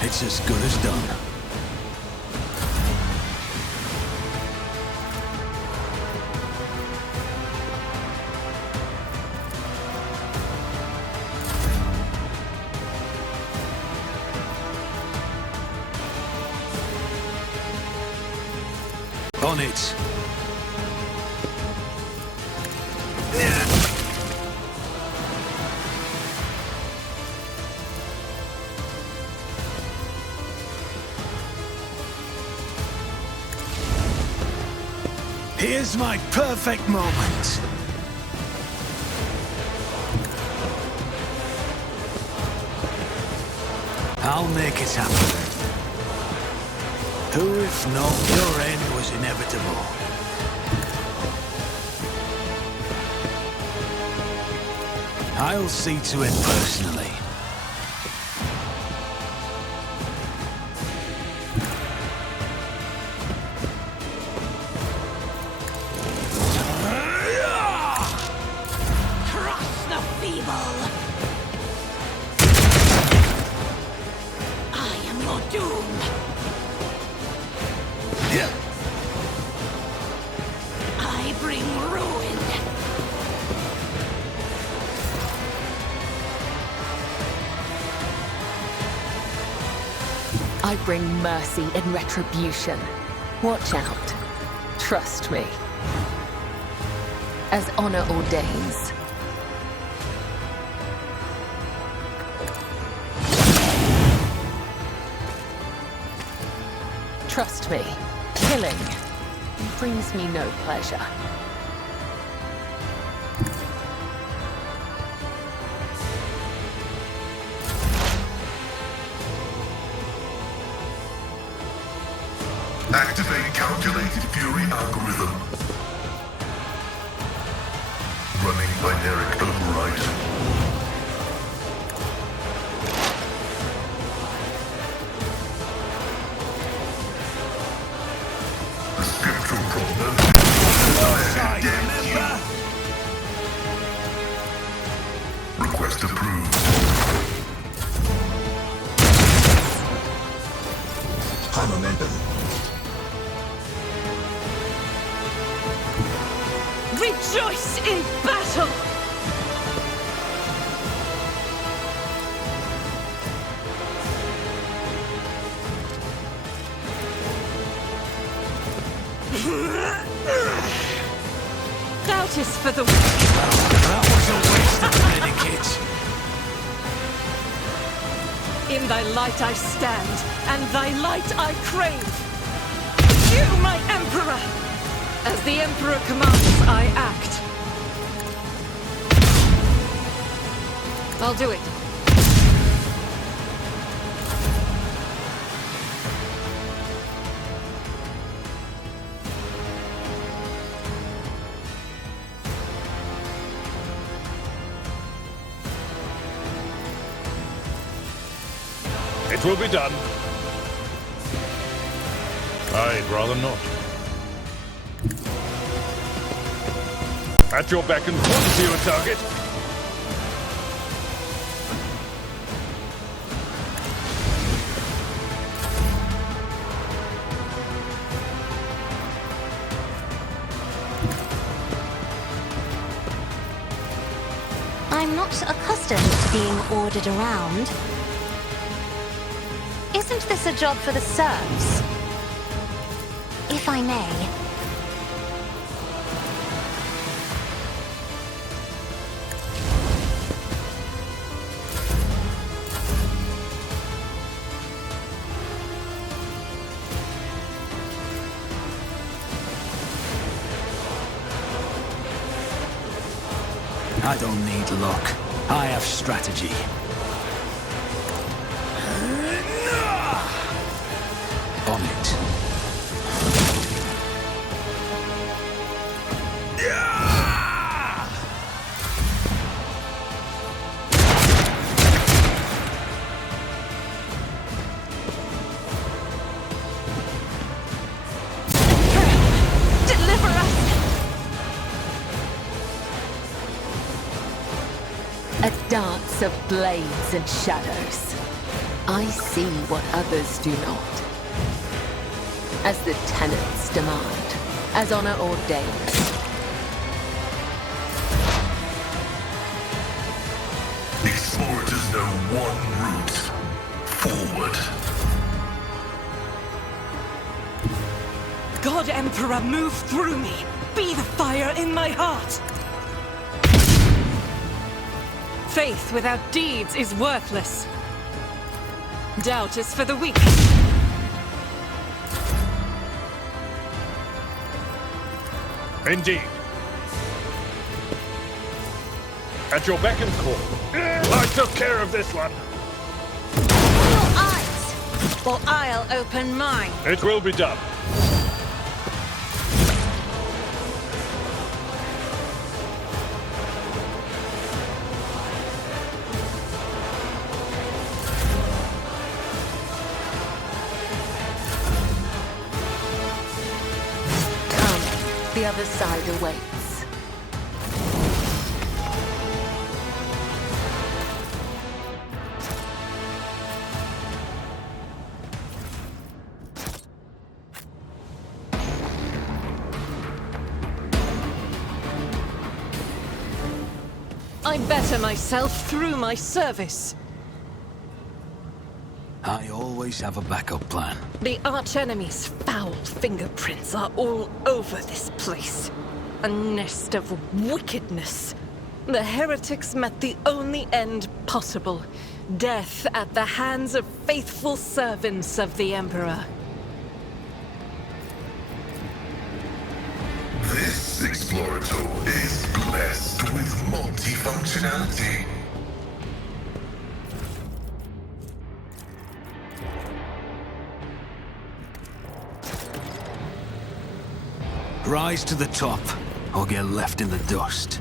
It's as good as done. On it. Here's my perfect moment. I'll make it happen. Who, if not, your end was inevitable. I'll see to it personally. Crush the feeble! I am your doom! Yeah. I bring ruin! I bring mercy and retribution. Watch out. Trust me. As honor ordains. Trust me. Killing brings me no pleasure. Activate calculated fury algorithm. Running binaric override. The scriptural prognosis. Request approved. High momentum. Rejoice in battle! Doubt is for the weak. That was a waste of medikits. In thy light I stand, and thy light I crave. You, my Emperor! As the Emperor commands, I act. I'll do it. It will be done. I'd rather not. At your beck and call, see your target. I'm not accustomed to being ordered around. Isn't this a job for the serfs? If I may. I don't need luck. I have strategy. On it. Deliver us! A dance of blades and shadows. I see what others do not. As the tenets demand, as honor ordains. Explorers know one route. Forward. God Emperor, move through me. Be the fire in my heart. Faith without deeds is worthless. Doubt is for the weak. Indeed. At your beck and call. I took care of this one. Will or I'll open mine. It will be done. Come, the other side awaits. I better myself through my service. I always have a backup plan. The archenemy's foul fingerprints are all over this place. A nest of wickedness. The heretics met the only end possible. Death at the hands of faithful servants of the Emperor. This Explorator is blessed with multifunctionality. Rise to the top, or get left in the dust.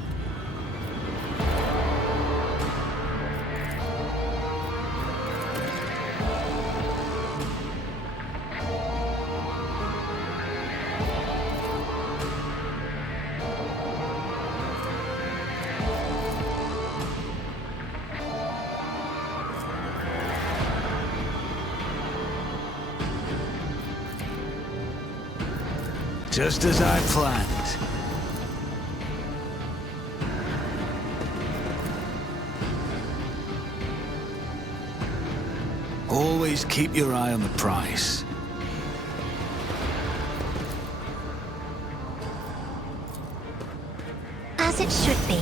Just as I planned. Always keep your eye on the prize. As it should be.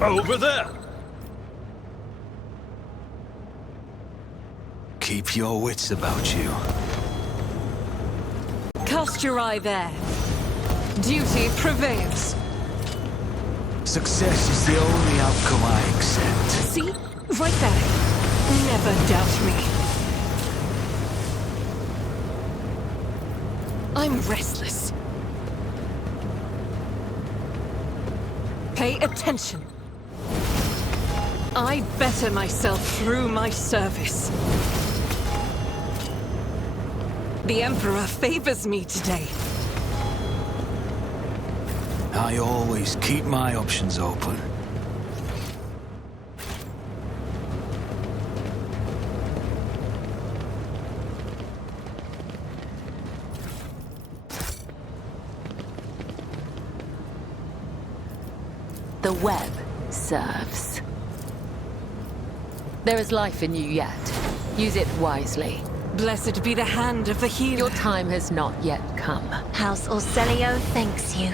Over there! Keep your wits about you. Cast your eye there. Duty prevails. Success is the only outcome I accept. See? Right there. Never doubt me. I'm restless. Pay attention. I better myself through my service. The Emperor favors me today. I always keep my options open. The web serves. There is life in you yet. Use it wisely. Blessed be the hand of the healer. Your time has not yet come. House Orselio thanks you.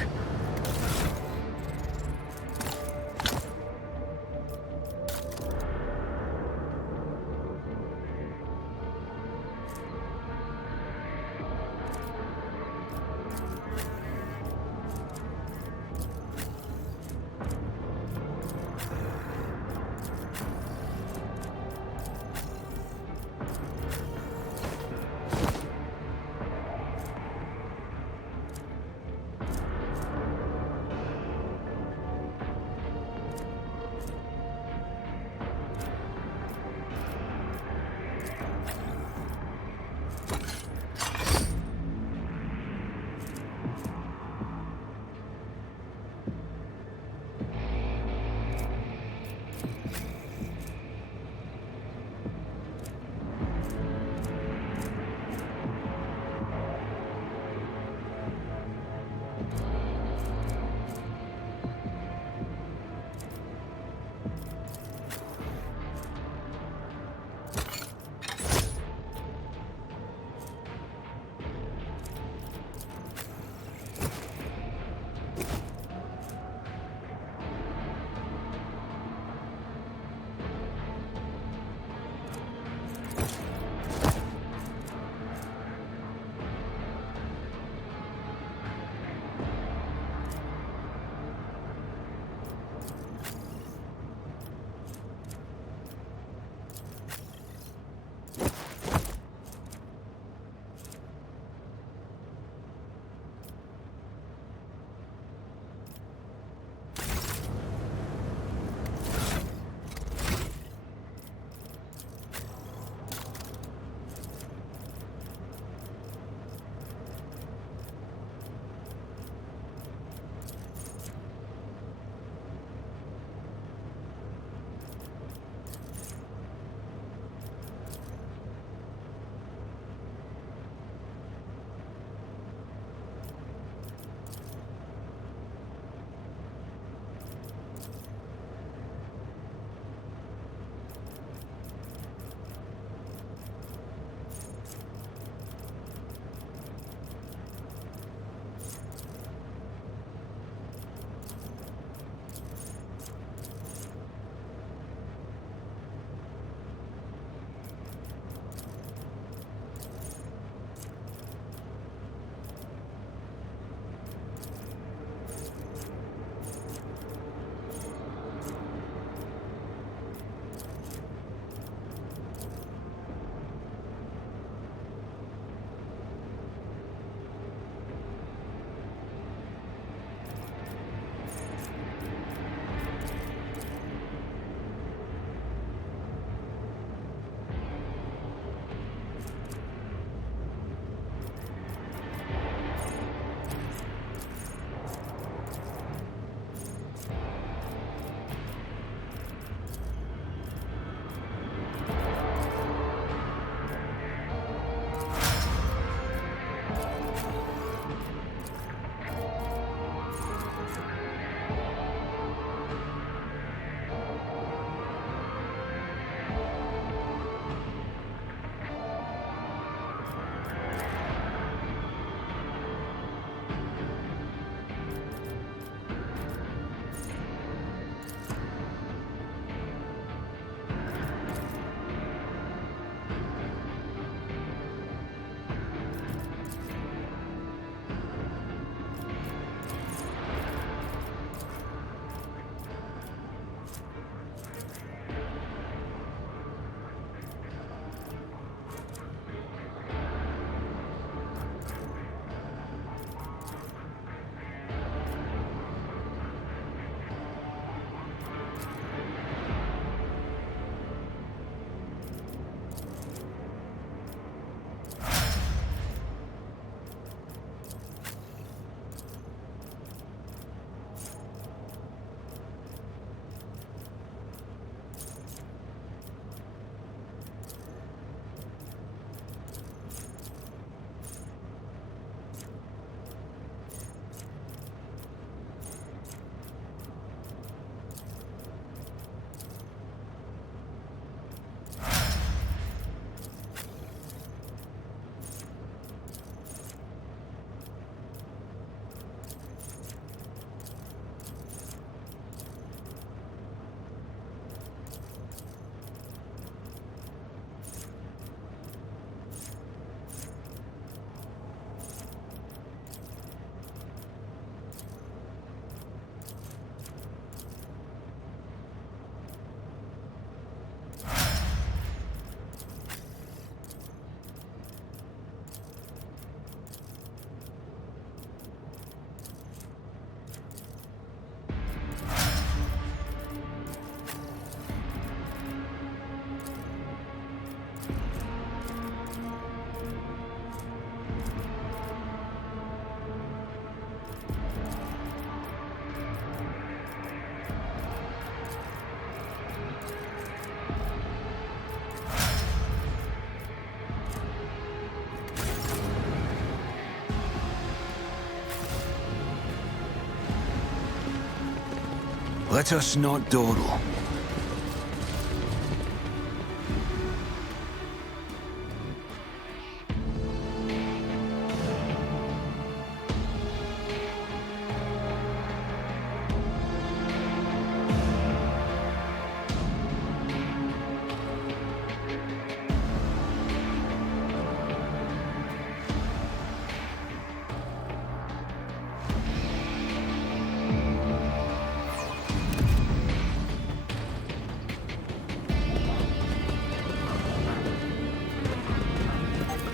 Let us not dawdle.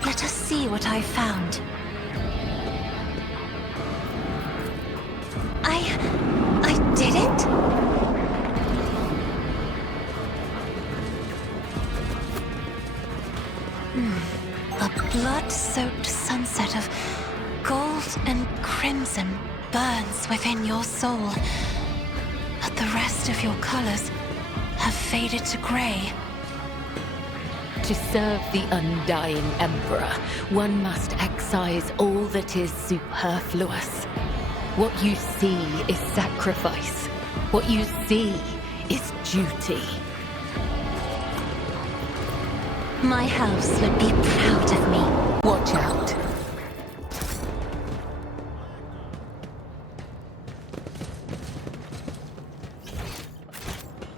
Let us see what I found. I did it? A blood-soaked sunset of gold and crimson burns within your soul. But the rest of your colors have faded to gray. To serve the undying Emperor, one must excise all that is superfluous. What you see is sacrifice. What you see is duty. My house would be proud of me. Watch out.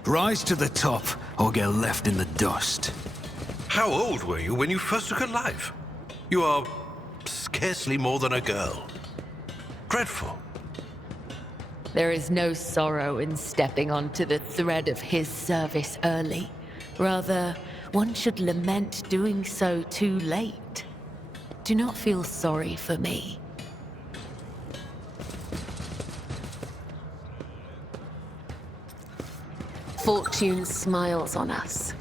Rise to the top, or get left in the dust. How old were you when you first took a life? You are scarcely more than a girl. Dreadful. There is no sorrow in stepping onto the thread of his service early. Rather, one should lament doing so too late. Do not feel sorry for me. Fortune smiles on us.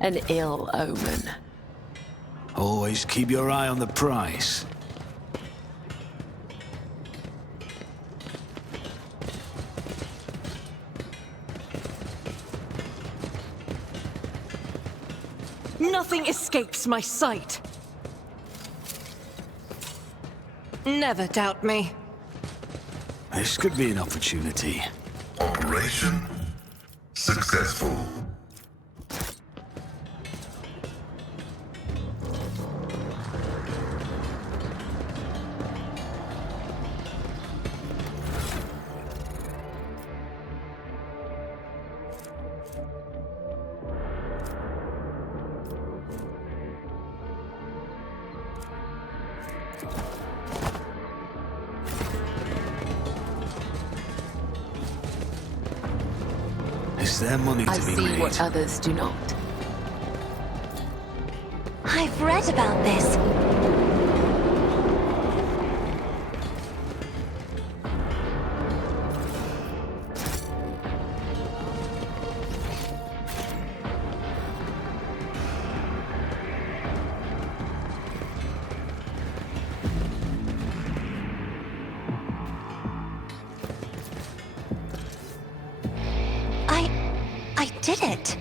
An ill omen. Always keep your eye on the prize. Nothing escapes my sight. Never doubt me. This could be an opportunity. Operation successful. Is there money I to be see made? what others do not. I've read about this. I did it.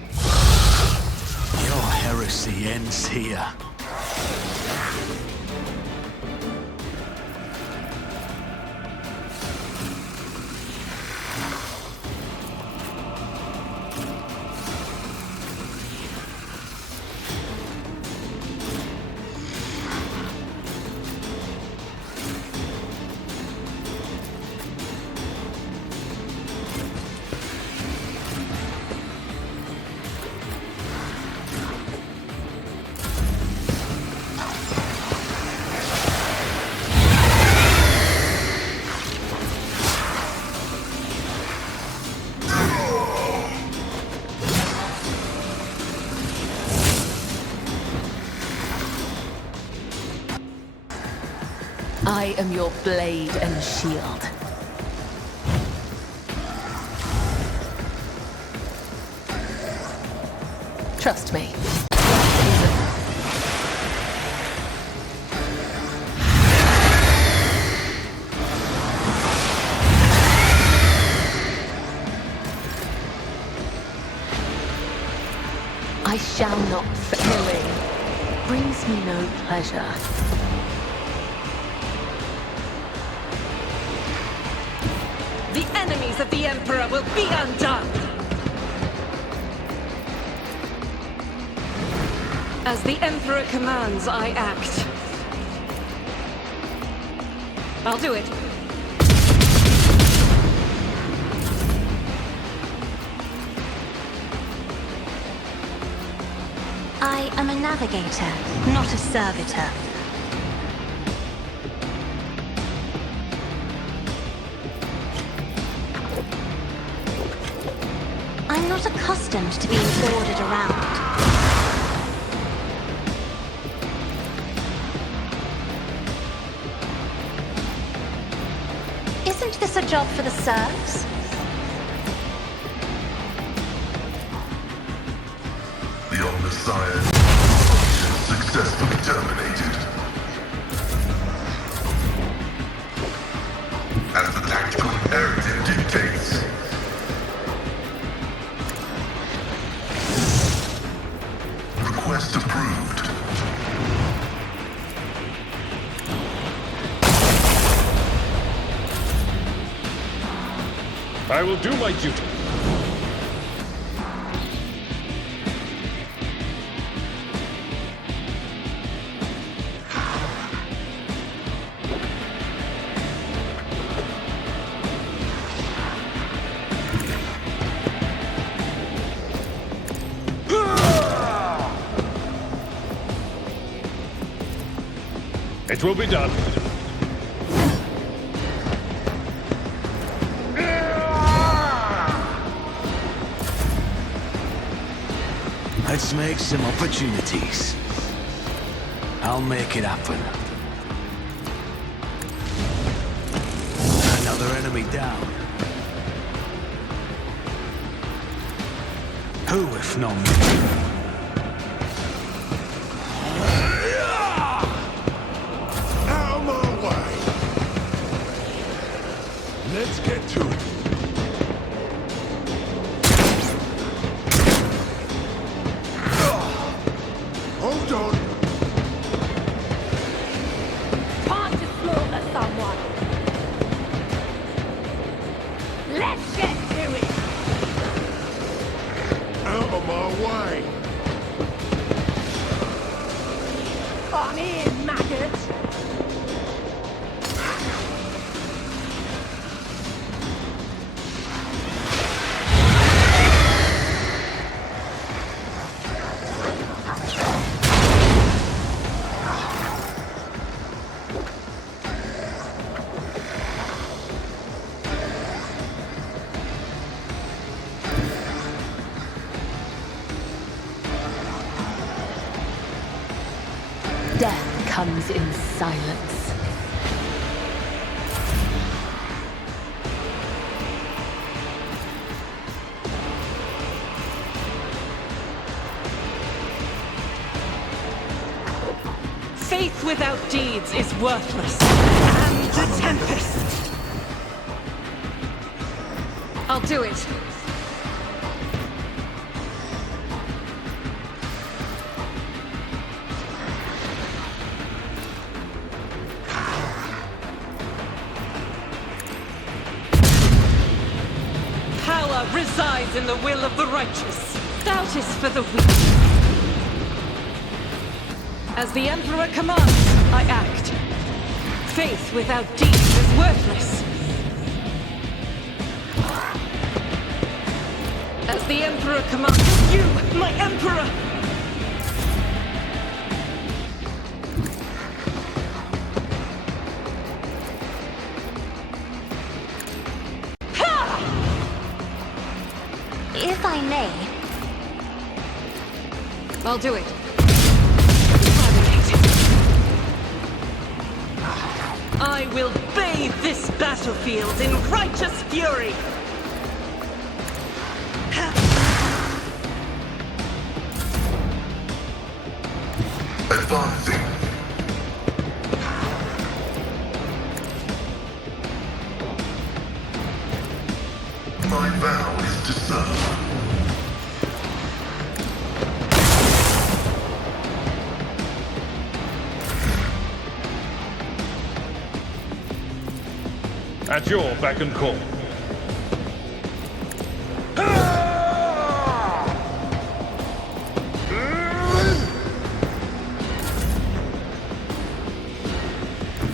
Your heresy ends here. I am your blade and shield. Trust me. I shall not killing. Brings me no pleasure. The enemies of the Emperor will be undone! As the Emperor commands, I act. I'll do it. I am a navigator, not a servitor. I'm not accustomed to being ordered around. Isn't this a job for the serfs? The Omnissiah's function successfully terminated. As the tactical imperative dictates. Request approved. I will do my duty. It will be done. Let's make some opportunities. I'll make it happen. Another enemy down. Who if not me? Out of my way! Let's get to it. Hold on. Time to slaughter someone. Let's get to it. Out of my way. I'm in, maggot. Death comes in silence. Faith without deeds is worthless. And the Tempest! I'll do it. Power resides in the will of the righteous. Doubt is for the weak. As the Emperor commands, I act. Faith without deeds is worthless. As the Emperor commands, you, my Emperor! If I may, I'll do it. I will bathe this battlefield in righteous fury! Advancing. My vow is to serve. At your beck and call.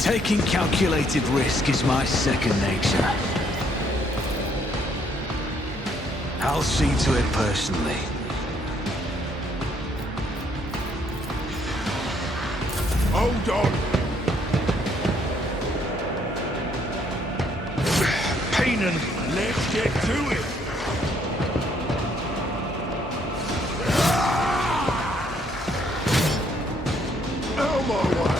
Taking calculated risk is my second nature. I'll see to it personally. Hold on! Pain and... Let's get to it! Out my way!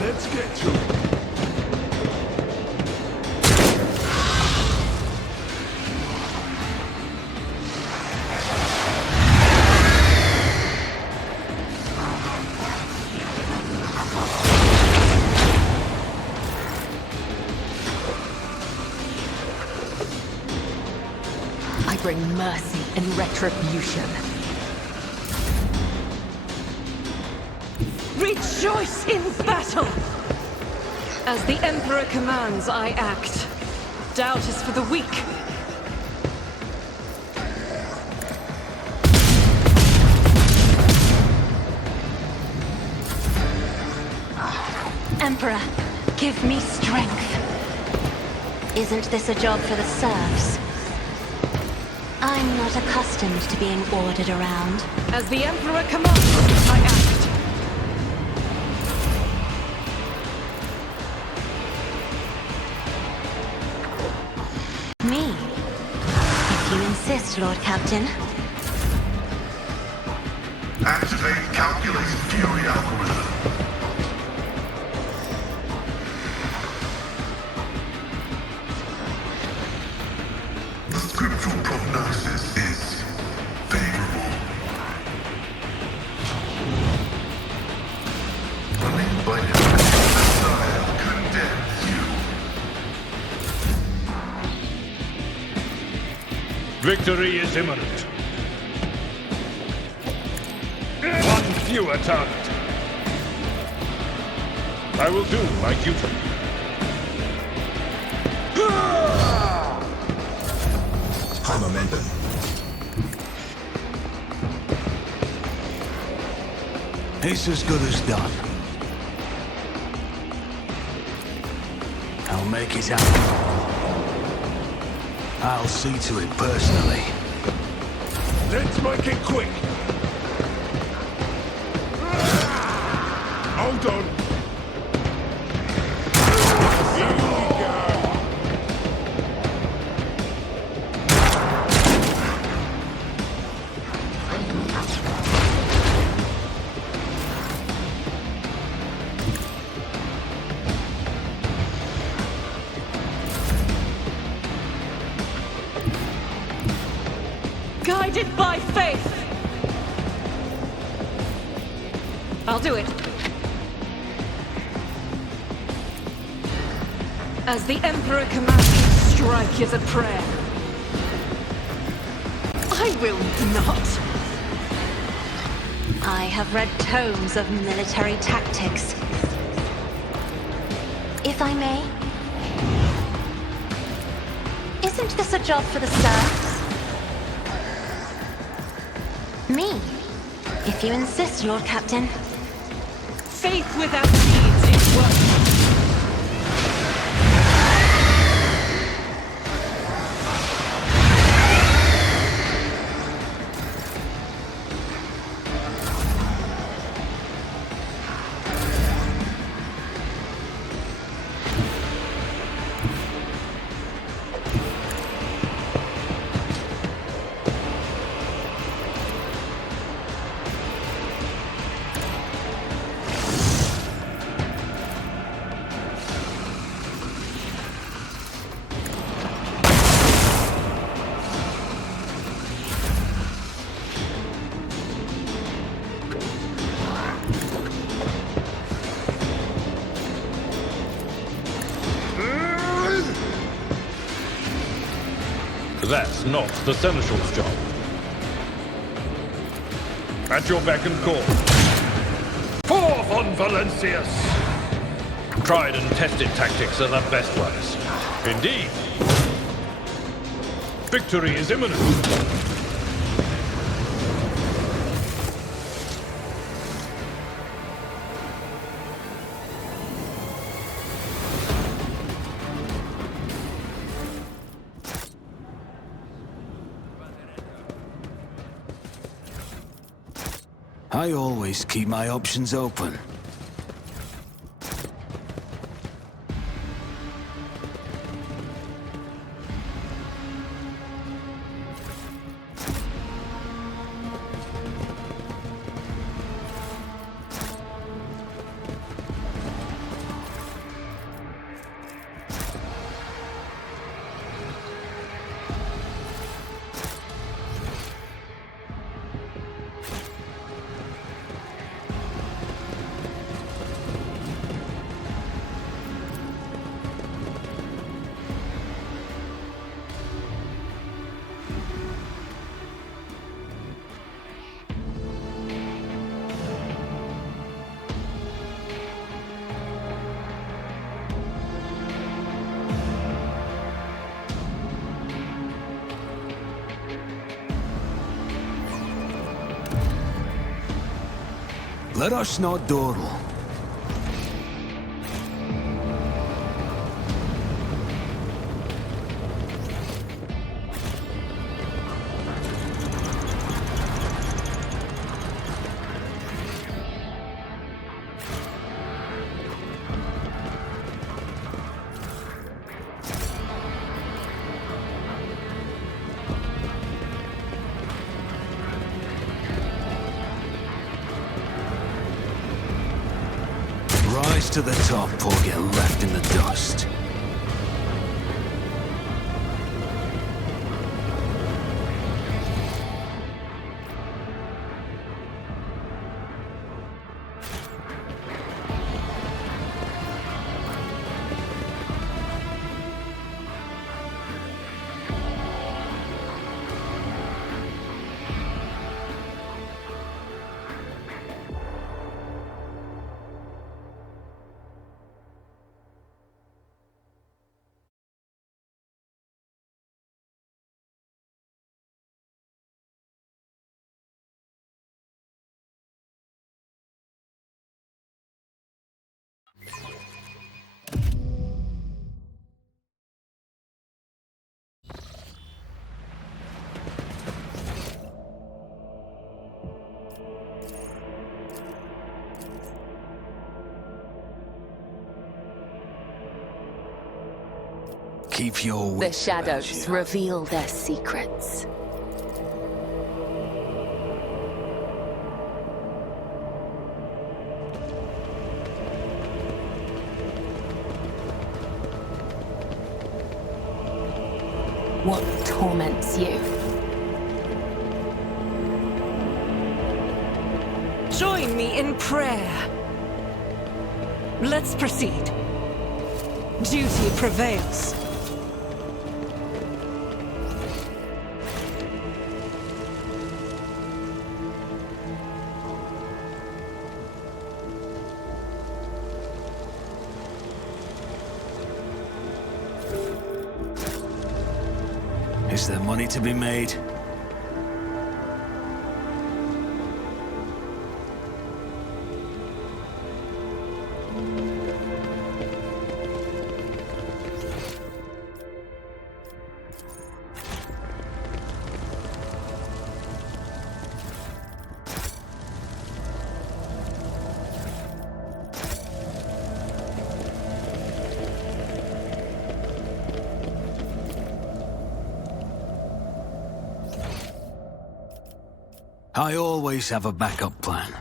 Let's get to it! I bring mercy and retribution. Rejoice in battle! As the Emperor commands, I act. Doubt is for the weak. Emperor, give me strength. Isn't this a job for the serfs? I'm not accustomed to being ordered around. As the Emperor commands, I act. Me? If you insist, Lord Captain. Activate calculated fury algorithm. The scriptural prognosis is favorable. Uninvited Messiah condemns you. Victory is imminent. One fewer target. I will do my duty. High momentum. It's as good as done. I'll make it happen. I'll see to it personally. Let's make it quick! Hold on! Here we go! Guided by faith! I'll do it. As the Emperor commands, strike is a prayer. I will not. I have read tomes of military tactics. If I may? Isn't this a job for the serfs? Me? If you insist, Lord Captain. Faith without deeds is worthless. That's not the Seneschal's job. At your beck and call. Forth on Valencius! Tried and tested tactics are the best ones. Indeed. Victory is imminent. I always keep my options open. Let us not dawdle. Rise to the top or get left in the dust. Keep your The wits about shadows you. reveal their secrets. What torments you? Join me in prayer. Let's proceed. Duty prevails. Is there money to be made? I always have a backup plan.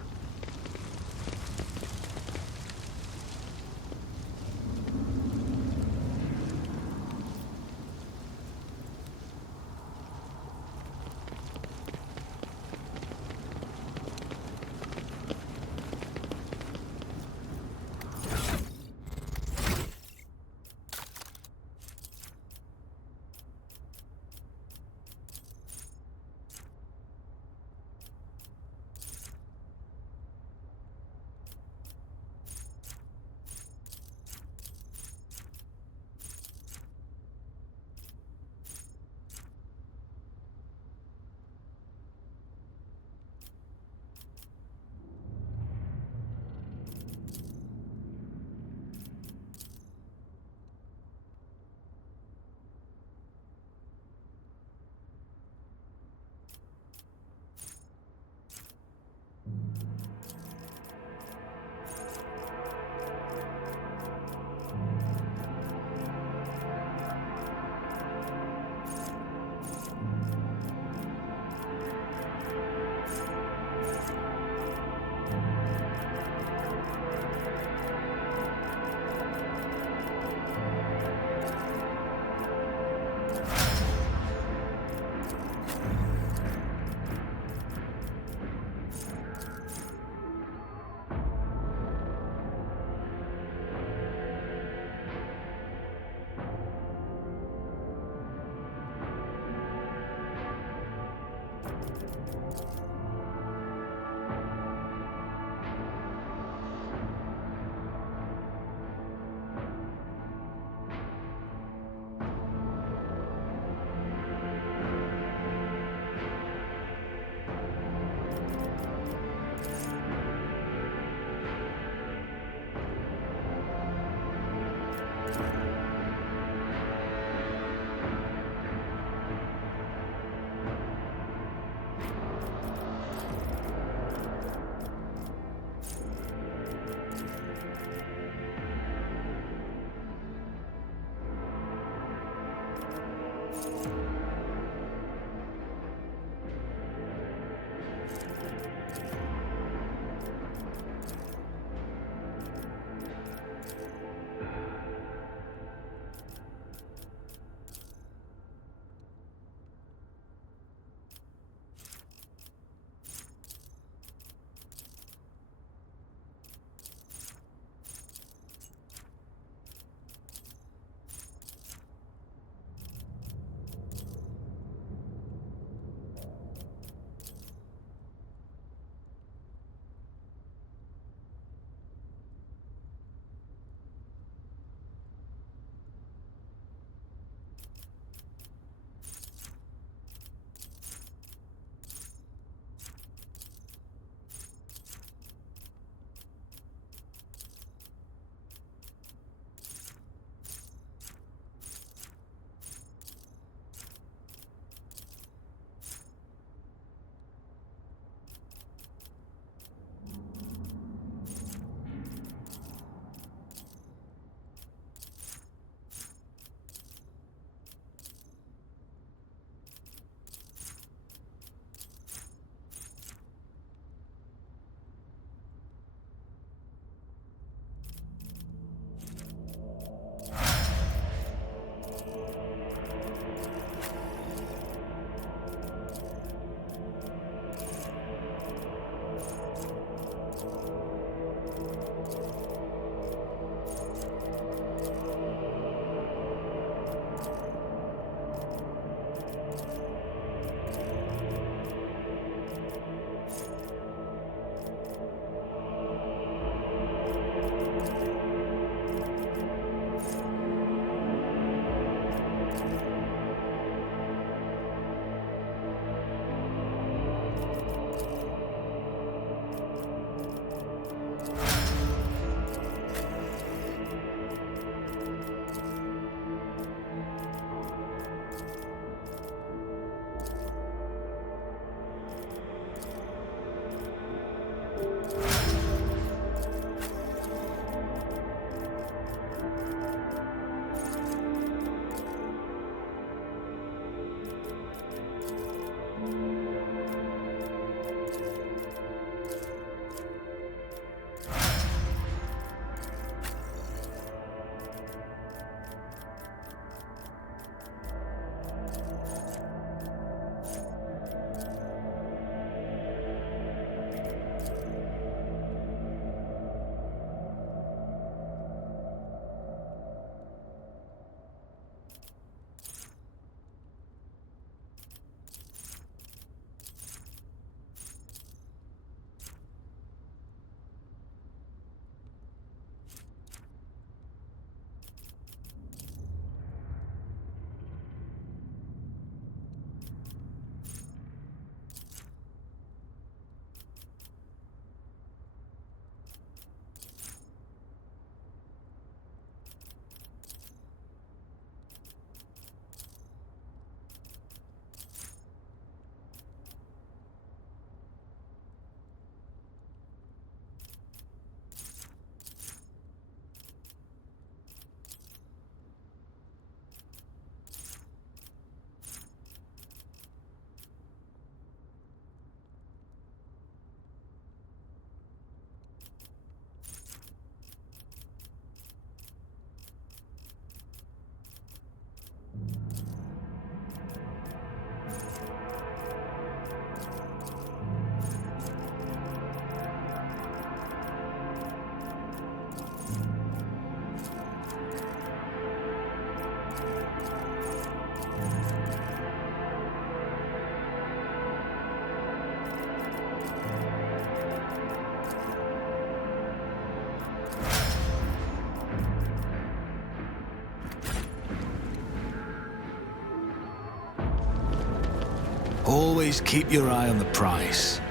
Always keep your eye on the prize.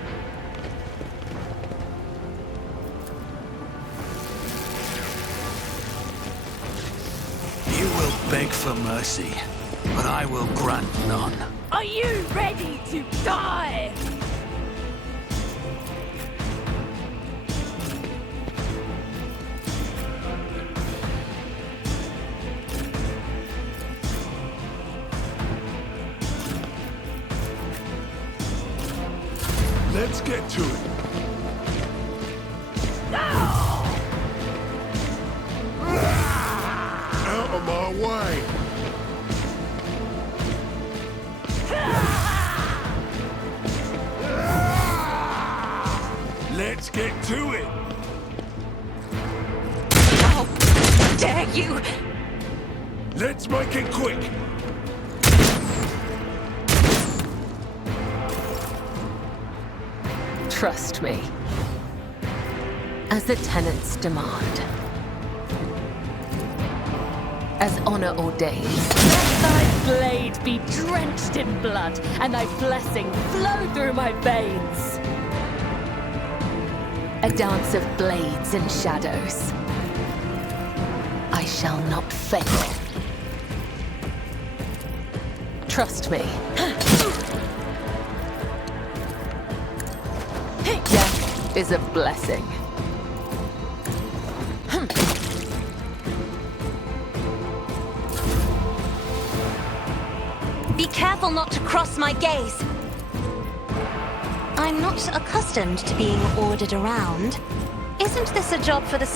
You will beg for mercy, but I will grant none. Are you ready to die? Let's get to it. Out of my way. Let's get to it. How dare you! Let's make it quick. Trust me. As the tenants demand. As honor ordains. Let thy blade be drenched in blood, and thy blessing flow through my veins. A dance of blades and shadows. I shall not fail. Trust me. Death is a blessing. Be careful not to cross my gaze. I'm not accustomed to being ordered around. Isn't this a job for the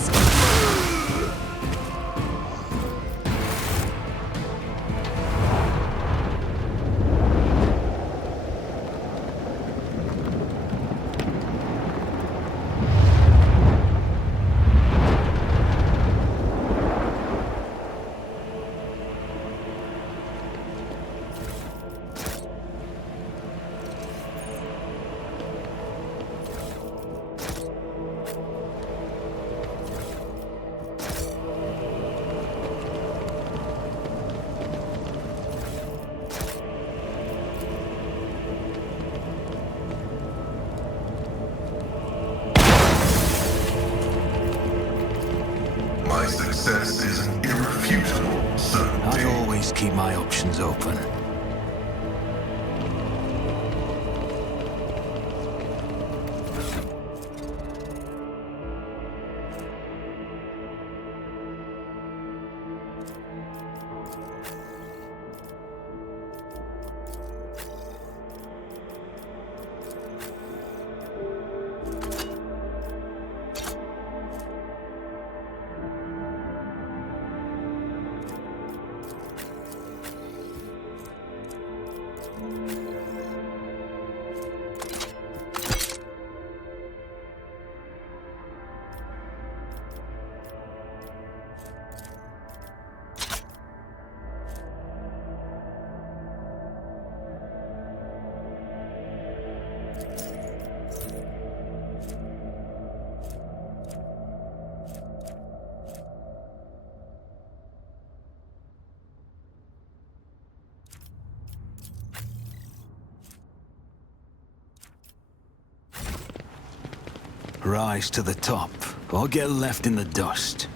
My success is an irrefutable certainty. I always keep my options open. Rise to the top, or get left in the dust.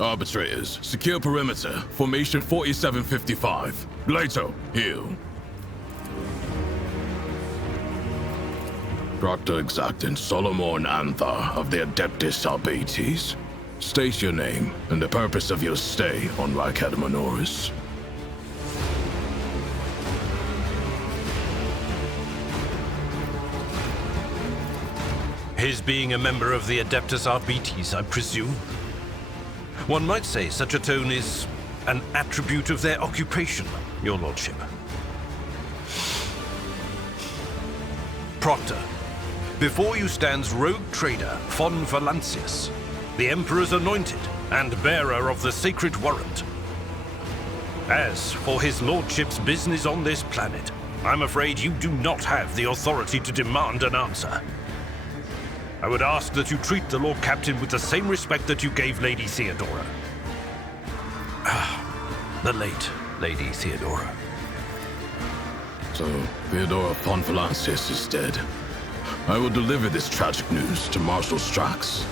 Arbitrators, secure perimeter. Formation 4755. Glato, heal. Proctor Exactant Solomon Anthar of the Adeptus Arbates. State your name and the purpose of your stay on Rykad Minoris. His being a member of the Adeptus Arbates, I presume. One might say such a tone is an attribute of their occupation, your lordship. Proctor, before you stands rogue trader Von Valancius, the Emperor's anointed and bearer of the sacred warrant. As for his lordship's business on this planet, I'm afraid you do not have the authority to demand an answer. I would ask that you treat the Lord Captain with the same respect that you gave Lady Theodora. The late Lady Theodora. So, Theodora von Valancius is dead. I will deliver this tragic news to Marshal Strax.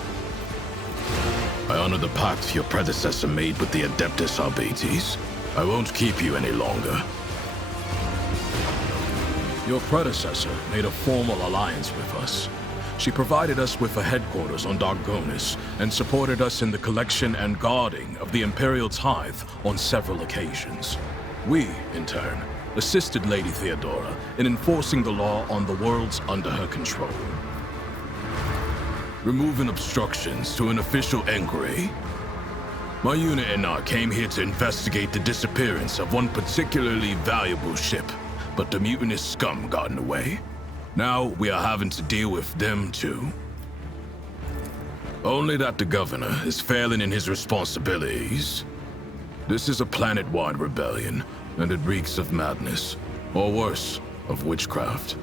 I honor the pact your predecessor made with the Adeptus Arbates. I won't keep you any longer. Your predecessor made a formal alliance with us. She provided us with a headquarters on Dargonis and supported us in the collection and guarding of the Imperial Tithe on several occasions. We, in turn, assisted Lady Theodora in enforcing the law on the worlds under her control. Removing obstructions to an official inquiry. My unit and I came here to investigate the disappearance of one particularly valuable ship, but the mutinous scum got in the way. Now we are having to deal with them too. Only that the governor is failing in his responsibilities. This is a planet-wide rebellion, and it reeks of madness, or worse, of witchcraft.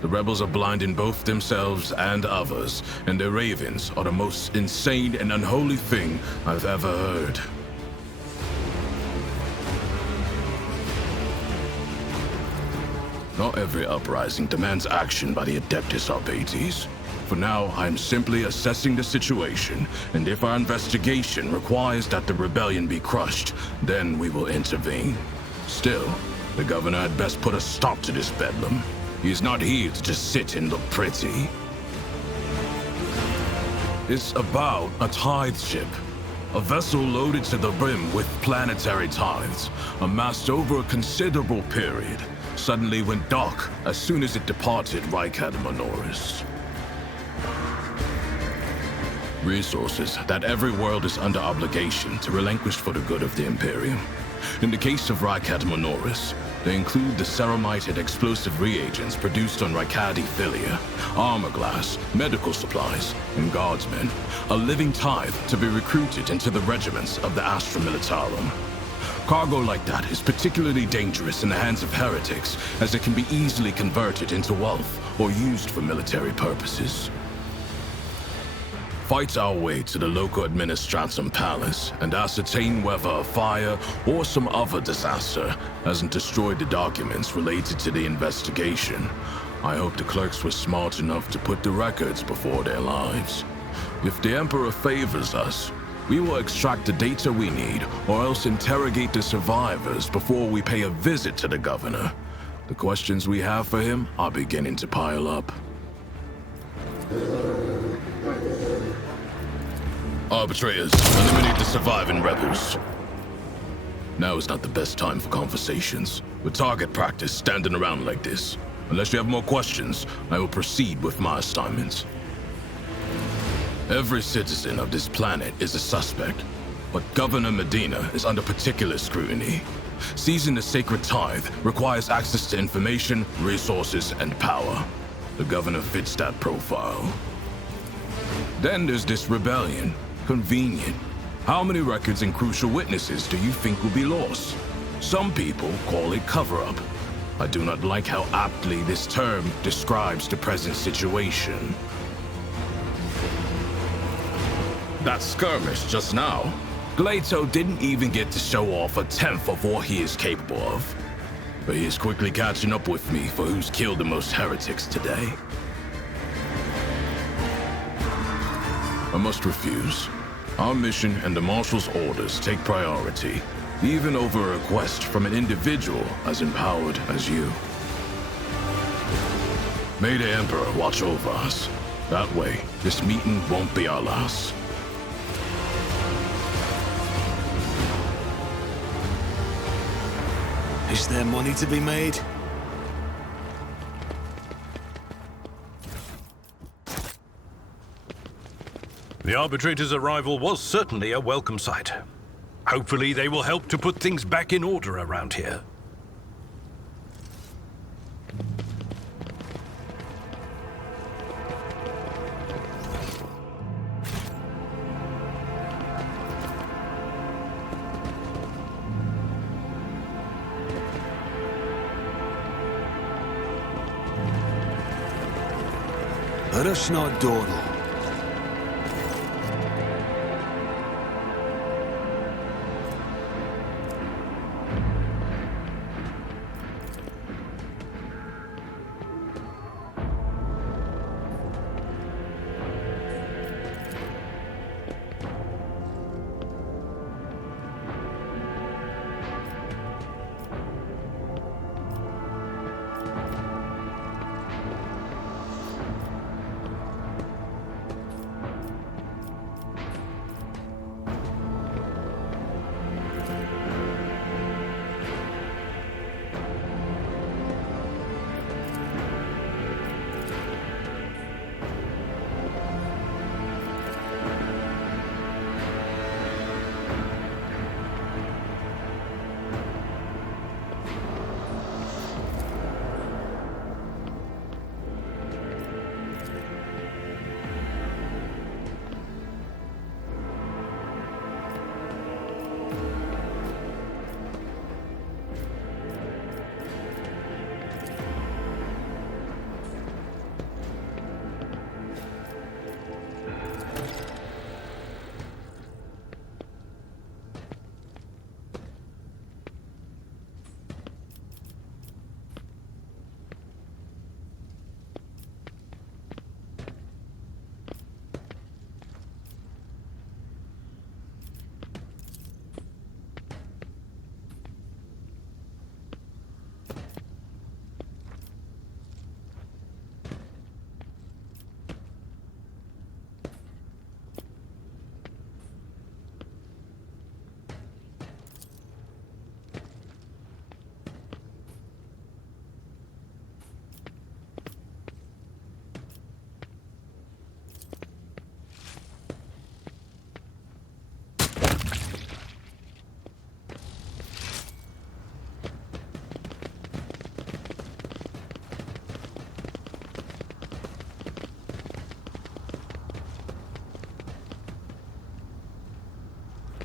The rebels are blinding both themselves and others, and their ravens are the most insane and unholy thing I've ever heard. Not every uprising demands action by the Adeptus Arbates. For now, I'm simply assessing the situation, and if our investigation requires that the rebellion be crushed, then we will intervene. Still, the governor had best put a stop to this bedlam. He is not here to just sit and look pretty. It's about a tithe ship. A vessel loaded to the brim with planetary tithes, amassed over a considerable period, suddenly went dark as soon as it departed Rykad Minoris. Resources that every world is under obligation to relinquish for the good of the Imperium. In the case of Rykad Minoris, they include the ceramited explosive reagents produced on Rykadi Philia, armor glass, medical supplies, and guardsmen, a living tithe to be recruited into the regiments of the Astra Militarum. Cargo like that is particularly dangerous in the hands of heretics, as it can be easily converted into wealth or used for military purposes. Fight our way to the local administratum palace and ascertain whether a fire or some other disaster hasn't destroyed the documents related to the investigation. I hope the clerks were smart enough to put the records before their lives. If the Emperor favors us, we will extract the data we need, or else interrogate the survivors before we pay a visit to the governor. The questions we have for him are beginning to pile up. Arbitrators, eliminate the surviving rebels. Now is not the best time for conversations. With target practice standing around like this. Unless you have more questions, I will proceed with my assignments. Every citizen of this planet is a suspect, but Governor Medina is under particular scrutiny. Seizing the sacred tithe requires access to information, resources, and power. The governor fits that profile. Then there's this rebellion. Convenient. How many records and crucial witnesses do you think will be lost? Some people call it cover-up. I do not like how aptly this term describes the present situation. That skirmish just now, Glato didn't even get to show off a tenth of what he is capable of. But he is quickly catching up with me for who's killed the most heretics today. I must refuse. Our mission and the Marshal's orders take priority, even over a request from an individual as empowered as you. May the Emperor watch over us. That way, this meeting won't be our last. Is there money to be made? The Arbitrator's arrival was certainly a welcome sight. Hopefully they will help to put things back in order around here. Let us not dawdle.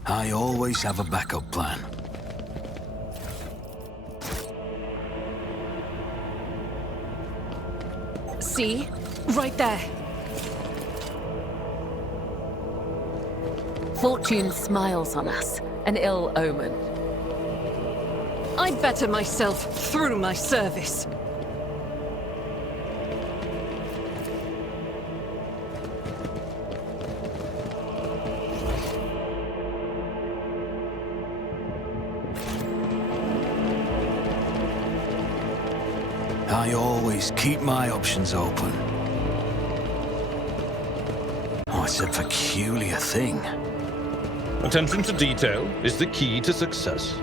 I always have a backup plan. See? Right there. Fortune smiles on us, an ill omen. I better myself through my service. I always keep my options open. Oh, it's a peculiar thing. Attention to detail is the key to success.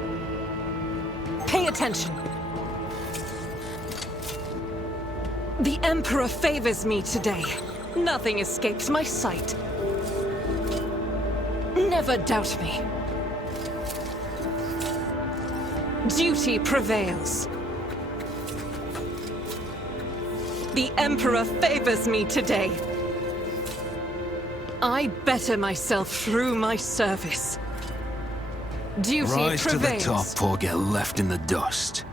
Pay attention. The Emperor favors me today. Nothing escapes my sight. Never doubt me. Duty prevails. The Emperor favors me today. I better myself through my service. Duty Rise prevails. to the top or get left in the dust.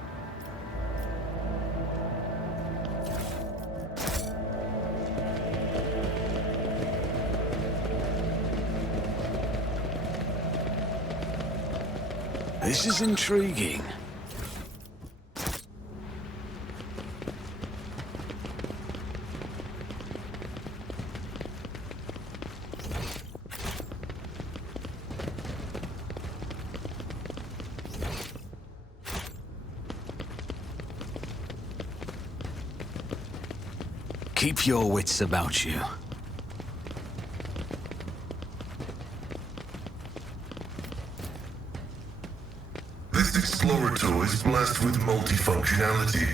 This is intriguing. Keep your wits about you. This Explorer tool is blessed with multifunctionality.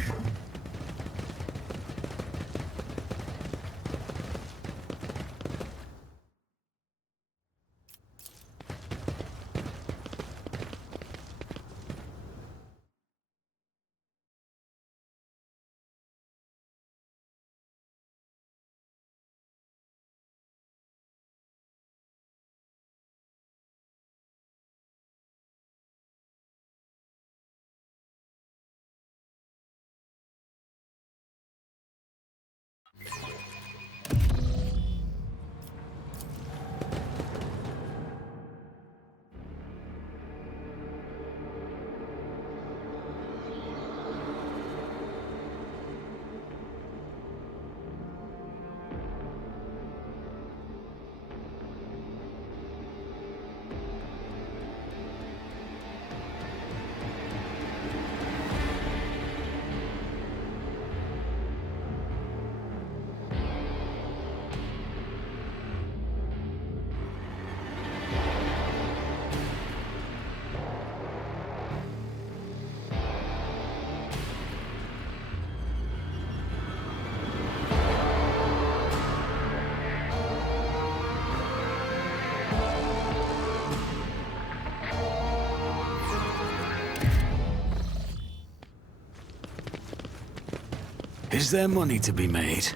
Is there money to be made?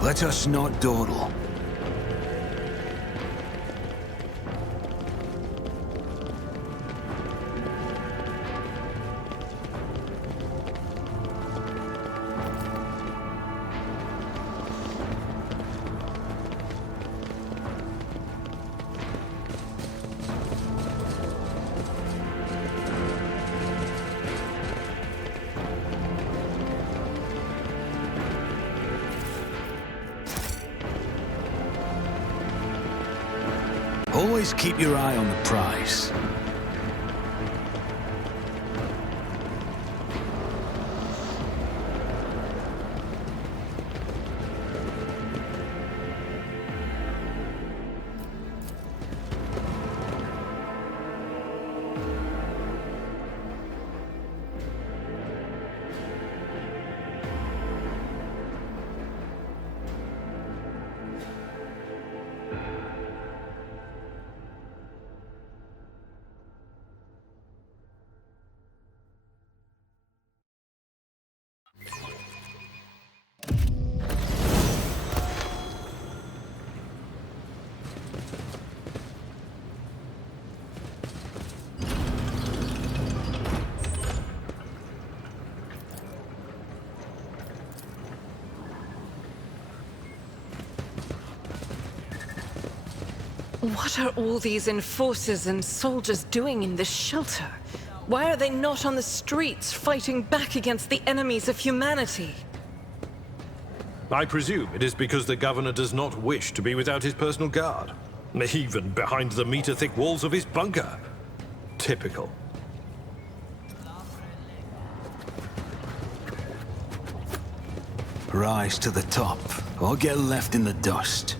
Let us not dawdle. Always keep your eye on the prize. What are all these enforcers and soldiers doing in this shelter? Why are they not on the streets fighting back against the enemies of humanity? I presume it is because the governor does not wish to be without his personal guard, even behind the meter-thick walls of his bunker. Typical. Rise to the top, or get left in the dust.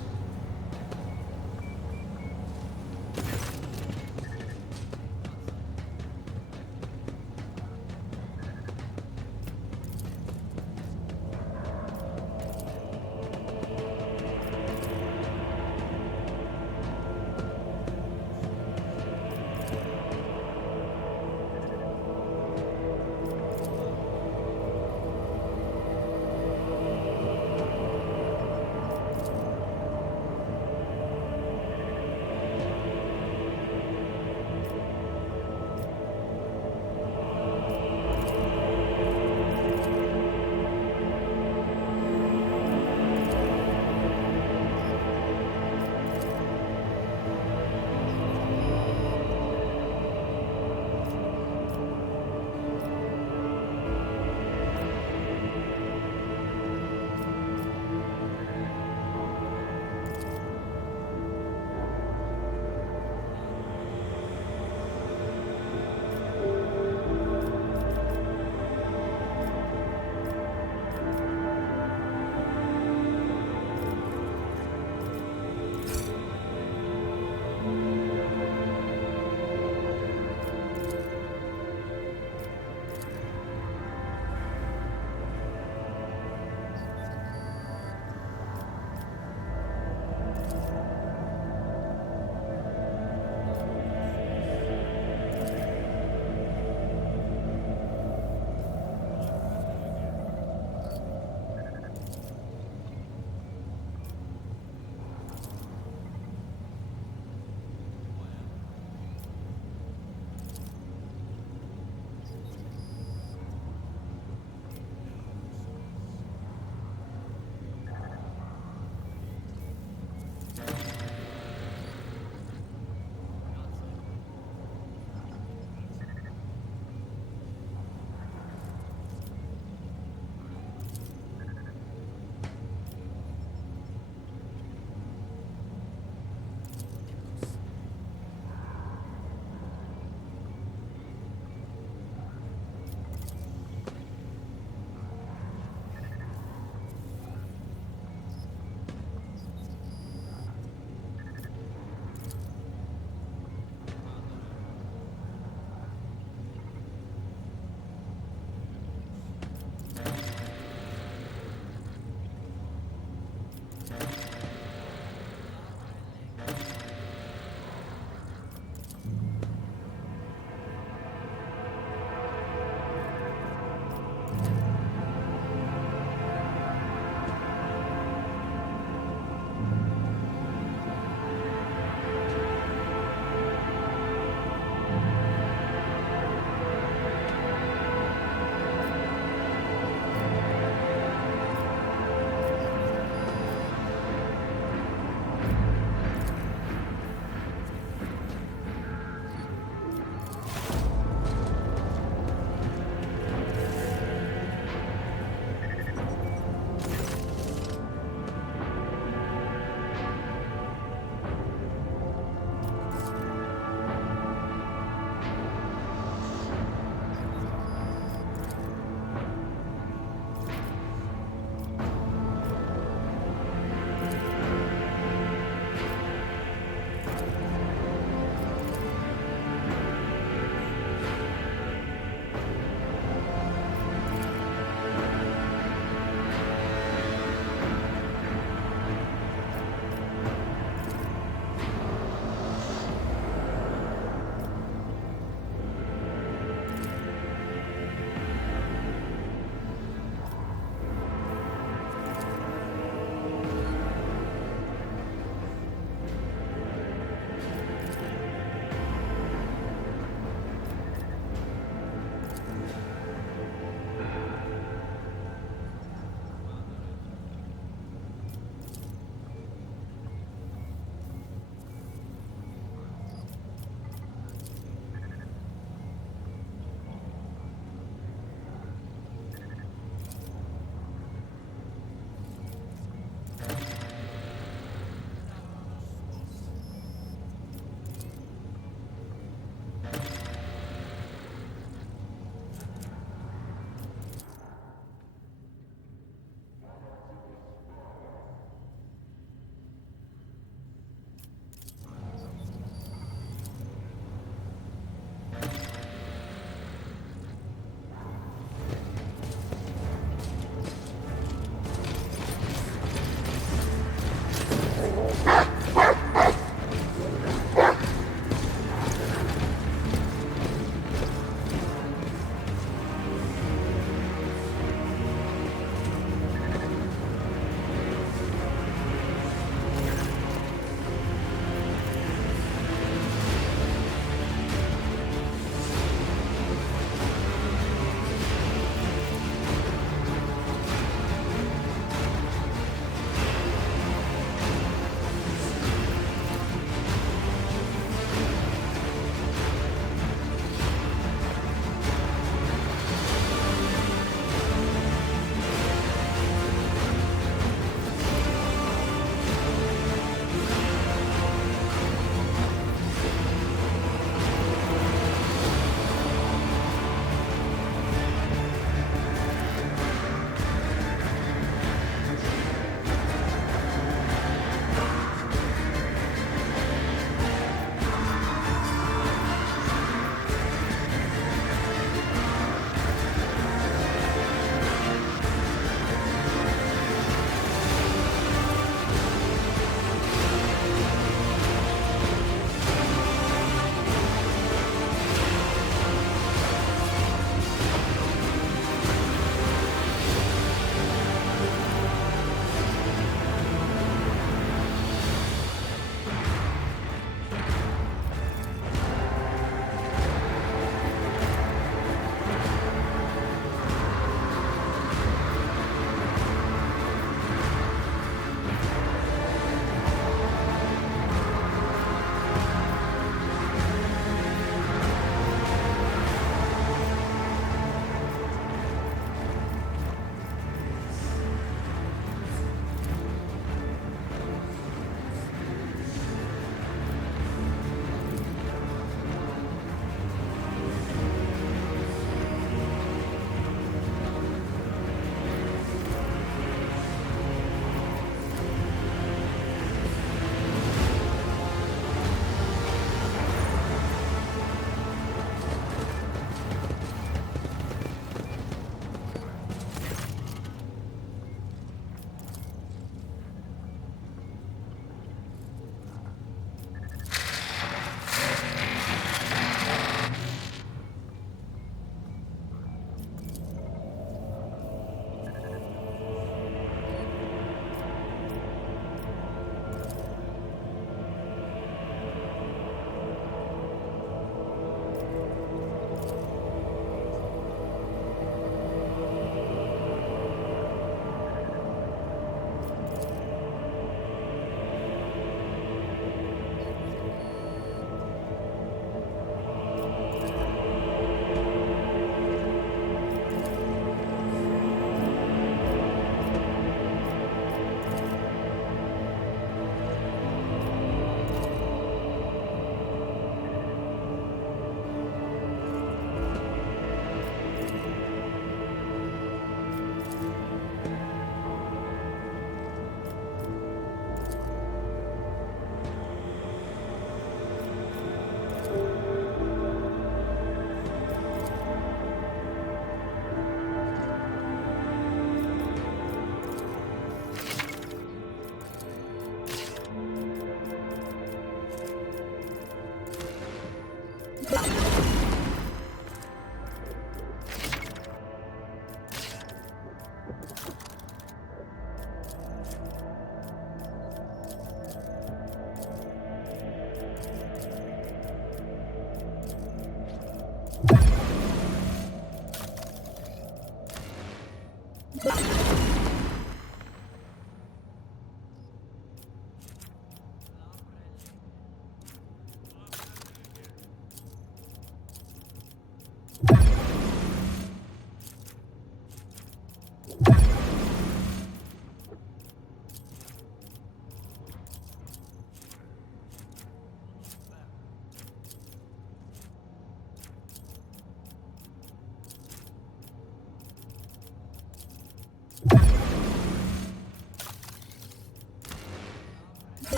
you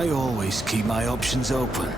I always keep my options open.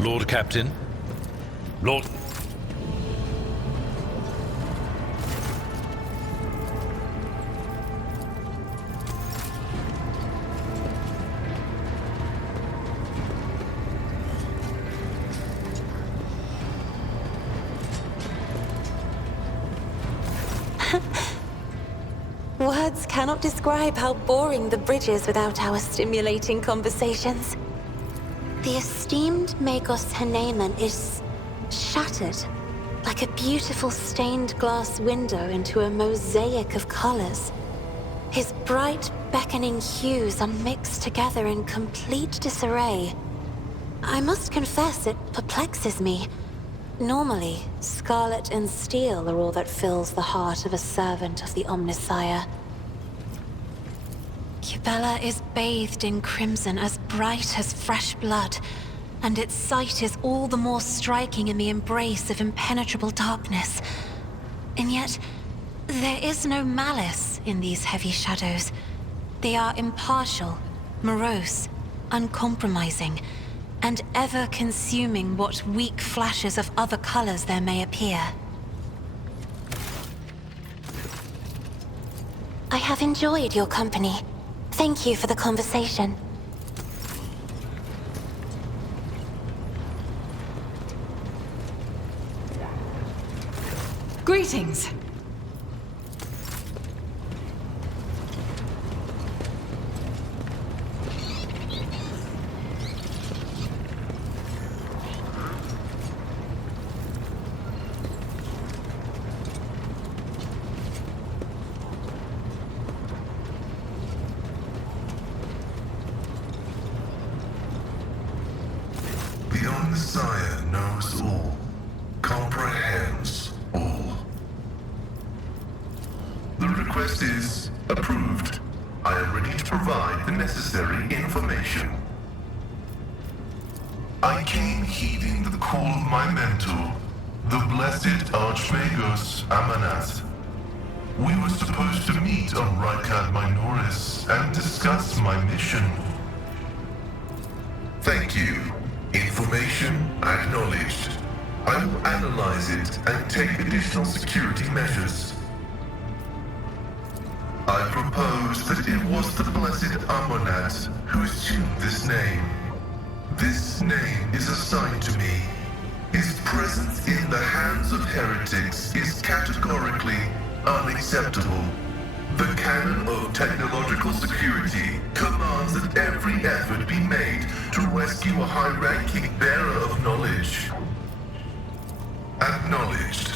Lord Captain? Lord... Words cannot describe how boring the bridge is without our stimulating conversations. The esteemed Magos Haneman is shattered, like a beautiful stained glass window into a mosaic of colors. His bright, beckoning hues are mixed together in complete disarray. I must confess it perplexes me. Normally, scarlet and steel are all that fills the heart of a servant of the Omnissiah. Cubella is bathed in crimson as bright as fresh blood, and its sight is all the more striking in the embrace of impenetrable darkness. And yet, there is no malice in these heavy shadows. They are impartial, morose, uncompromising, and ever consuming what weak flashes of other colors there may appear. I have enjoyed your company. Thank you for the conversation. Greetings. The Omnissiah knows all, comprehends all. Request is approved. I am ready to provide the necessary information. I came heeding the call of my mentor, the blessed Archmagos Amanat. We were supposed to meet on Rykad Minoris and discuss my mission. Thank you. Information acknowledged. I will analyze it and take additional security measures. I propose that it was the blessed Amonat who assumed this name. This name is assigned to me. His presence in the hands of heretics is categorically unacceptable. The canon of technological security commands that every effort be made to rescue a high-ranking bearer of knowledge. Acknowledged.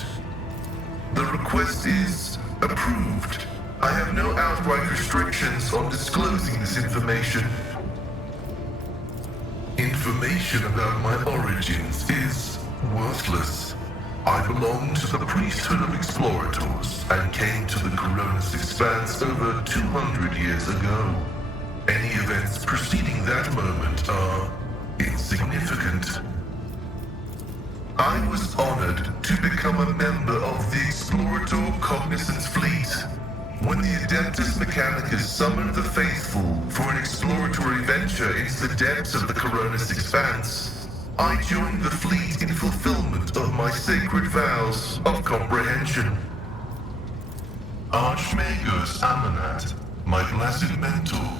The request is approved. I have no outright restrictions on disclosing this information. Information about my origins is worthless. I belong to the priesthood of explorators and came to the Coronis Expanse over 200 years ago. Any events preceding that moment are insignificant. I was honored to become a member of the Explorator Cognizance Fleet. When the Adeptus Mechanicus summoned the faithful for an exploratory venture into the depths of the Coronis Expanse, I joined the fleet in fulfillment of my sacred vows of comprehension. Archmagos Amanat, my blessed mentor,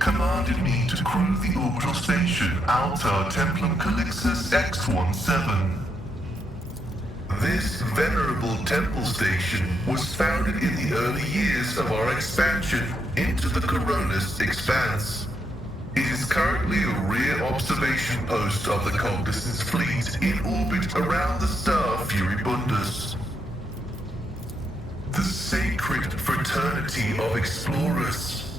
commanded me to crew the orbital station Altar Templum Calixus X-17. This venerable temple station was founded in the early years of our expansion into the Coronis Expanse. It is currently a rear observation post of the Cognizance Fleet in orbit around the star Furibundus. The sacred fraternity of explorers.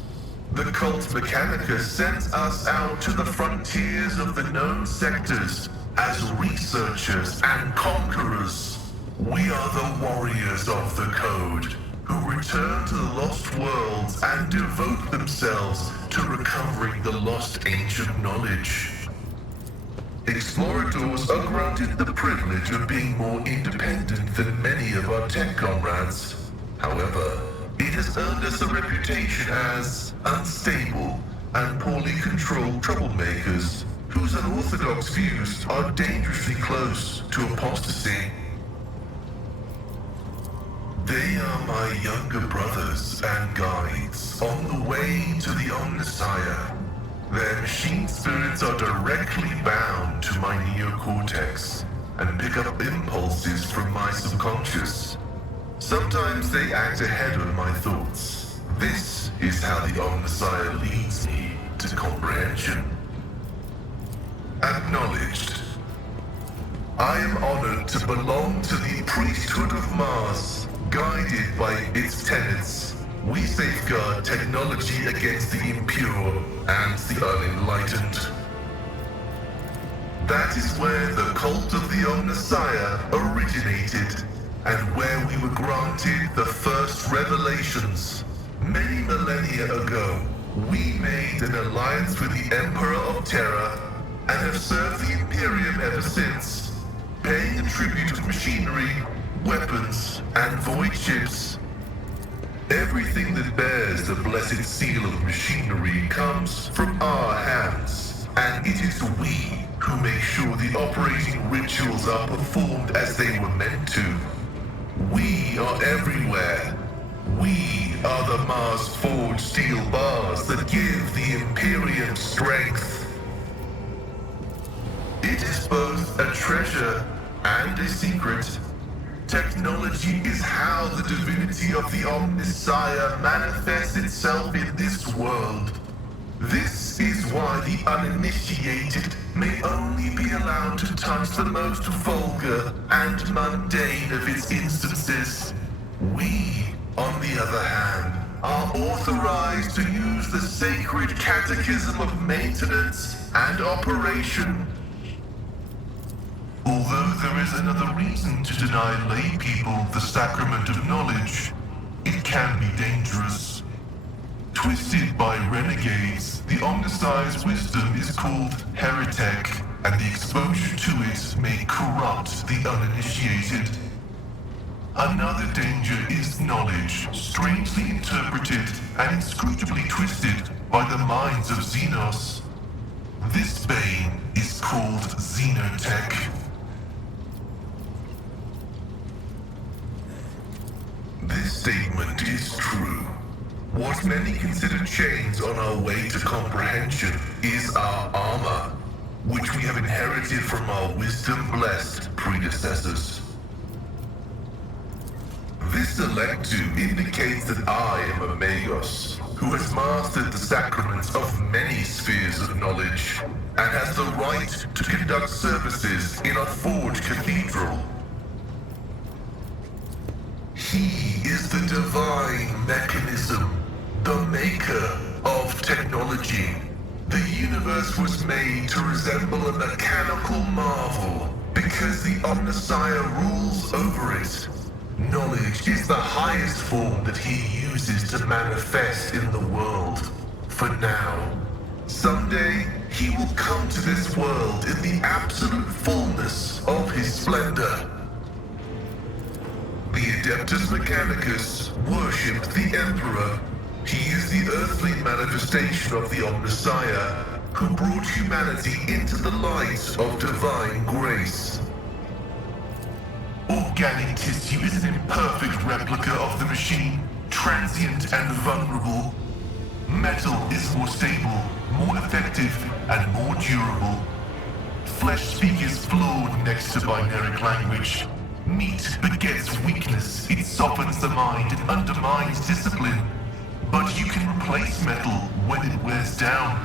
The Cult Mechanica sends us out to the frontiers of the known sectors as researchers and conquerors. We are the warriors of the Code, who return to the lost worlds and devote themselves to recovering the lost ancient knowledge. Explorators are granted the privilege of being more independent than many of our tech comrades. However, it has earned us a reputation as unstable and poorly controlled troublemakers whose unorthodox views are dangerously close to apostasy. They are my younger brothers and guides on the way to the Omnissiah. Their machine spirits are directly bound to my neocortex and pick up impulses from my subconscious. Sometimes they act ahead of my thoughts. This is how the Omnissiah leads me to comprehension. Acknowledged. I am honored to belong to the priesthood of Mars. Guided by its tenets, we safeguard technology against the impure and the unenlightened. That is where the cult of the Omnissiah originated, and where we were granted the first revelations. Many millennia ago, we made an alliance with the Emperor of Terra and have served the Imperium ever since, paying a tribute of machinery, weapons, and void ships. Everything that bears the blessed seal of machinery comes from our hands, and it is we who make sure the operating rituals are performed as they were meant to. We are everywhere. We are the Mars-forged steel bars that give the Imperium strength. It is both a treasure and a secret. Technology is how the divinity of the Omnissiah manifests itself in this world. This is why the uninitiated may only be allowed to touch the most vulgar and mundane of its instances. We, on the other hand, are authorized to use the sacred catechism of maintenance and operation. Although there is another reason to deny lay people the sacrament of knowledge, it can be dangerous. Twisted by renegades, the Omnissiah's wisdom is called heretic, and the exposure to it may corrupt the uninitiated. Another danger is knowledge, strangely interpreted and inscrutably twisted by the minds of Xenos. This bane is called Xenotech. This statement is true. What many consider chains on our way to comprehension is our armor, which we have inherited from our wisdom-blessed predecessors. This Electu indicates that I am a Magos, who has mastered the sacraments of many spheres of knowledge, and has the right to conduct services in a forged cathedral. He is the divine mechanism, the maker of technology. The universe was made to resemble a mechanical marvel because the Omnissiah rules over it. Knowledge is the highest form that he uses to manifest in the world. For now. Someday, he will come to this world in the absolute fullness of his splendor. The Adeptus Mechanicus worship the Emperor. He is the earthly manifestation of the Omnissiah, who brought humanity into the light of divine grace. Organic tissue is an imperfect replica of the machine, transient and vulnerable. Metal is more stable, more effective, and more durable. Flesh speak is flawed next to binaric language. Meat begets weakness, it softens the mind and undermines discipline. But you can replace metal when it wears down.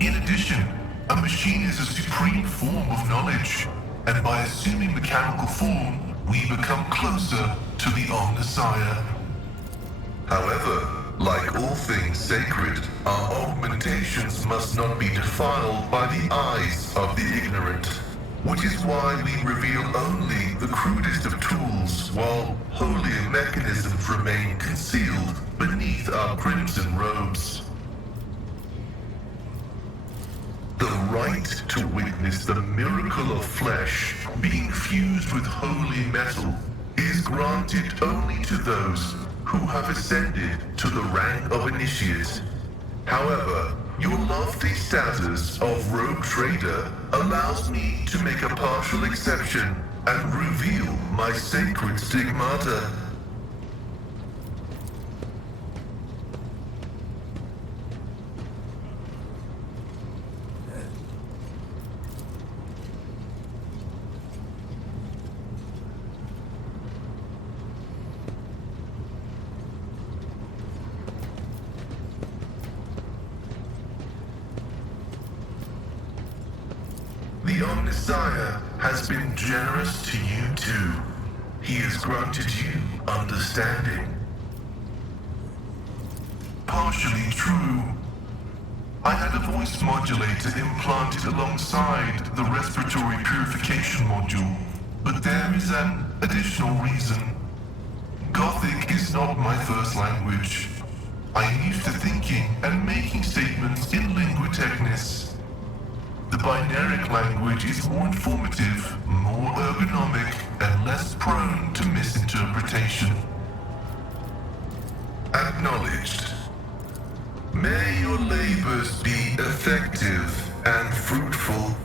In addition, a machine is a supreme form of knowledge, and by assuming mechanical form, we become closer to the Omnissiah. However, like all things sacred, our augmentations must not be defiled by the eyes of the ignorant, which is why we reveal only the crudest of tools, while holier mechanisms remain concealed beneath our crimson robes. The right to witness the miracle of flesh being fused with holy metal is granted only to those who have ascended to the rank of initiate. However, your lofty status of rogue trader allows me to make a partial exception and reveal my sacred stigmata. The Omnissiah has been generous to you too. He has granted you understanding. Partially true. I had a voice modulator implanted alongside the respiratory purification module, but there is an additional reason. Gothic is not my first language. I am used to thinking and making statements in lingua technis. The binaric language is more informative, more ergonomic, and less prone to misinterpretation. Acknowledged. May your labors be effective and fruitful.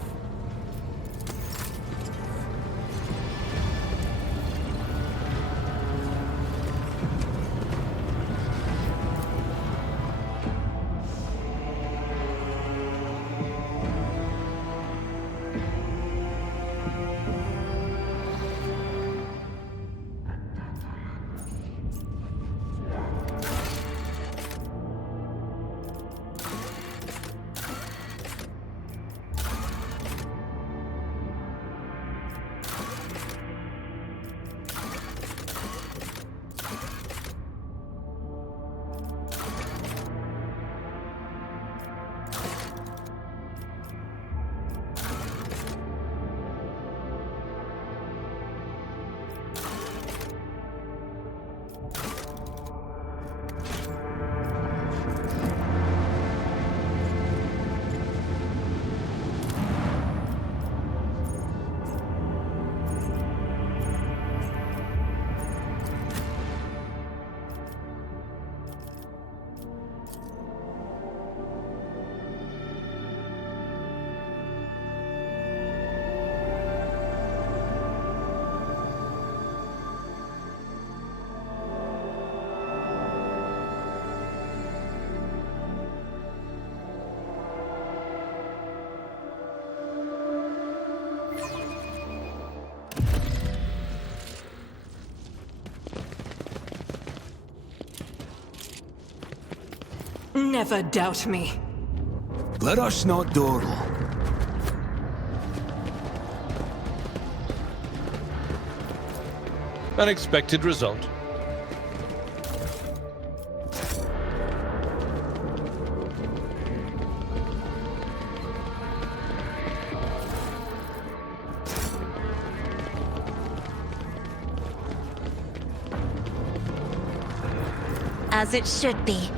Never doubt me. Let us not dawdle. Unexpected result. As it should be.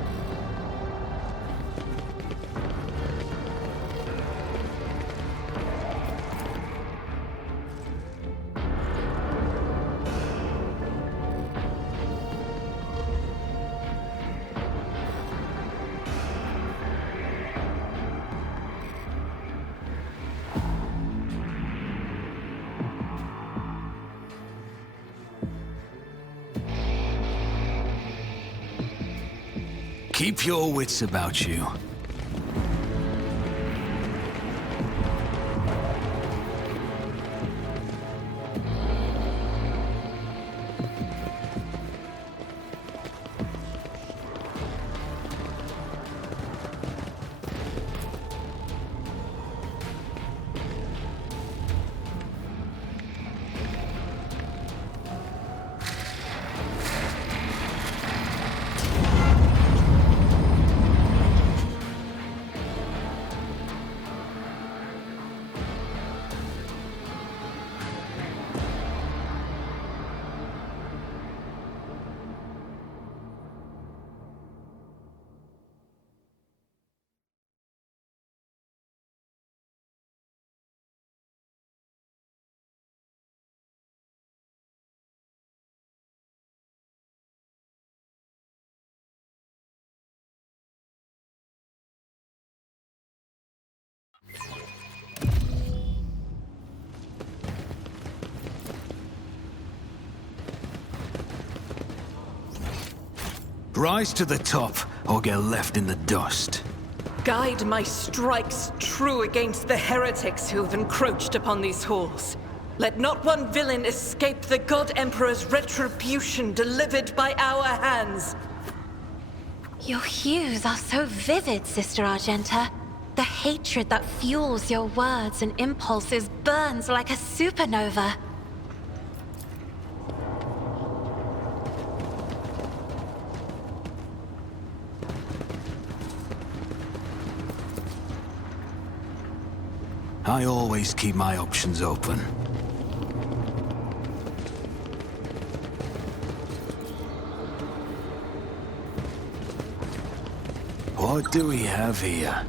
Keep your wits about you. Rise to the top, or get left in the dust. Guide my strikes true against the heretics who have encroached upon these halls. Let not one villain escape the God Emperor's retribution delivered by our hands. Your hues are so vivid, Sister Argenta. The hatred that fuels your words and impulses burns like a supernova. I always keep my options open. What do we have here?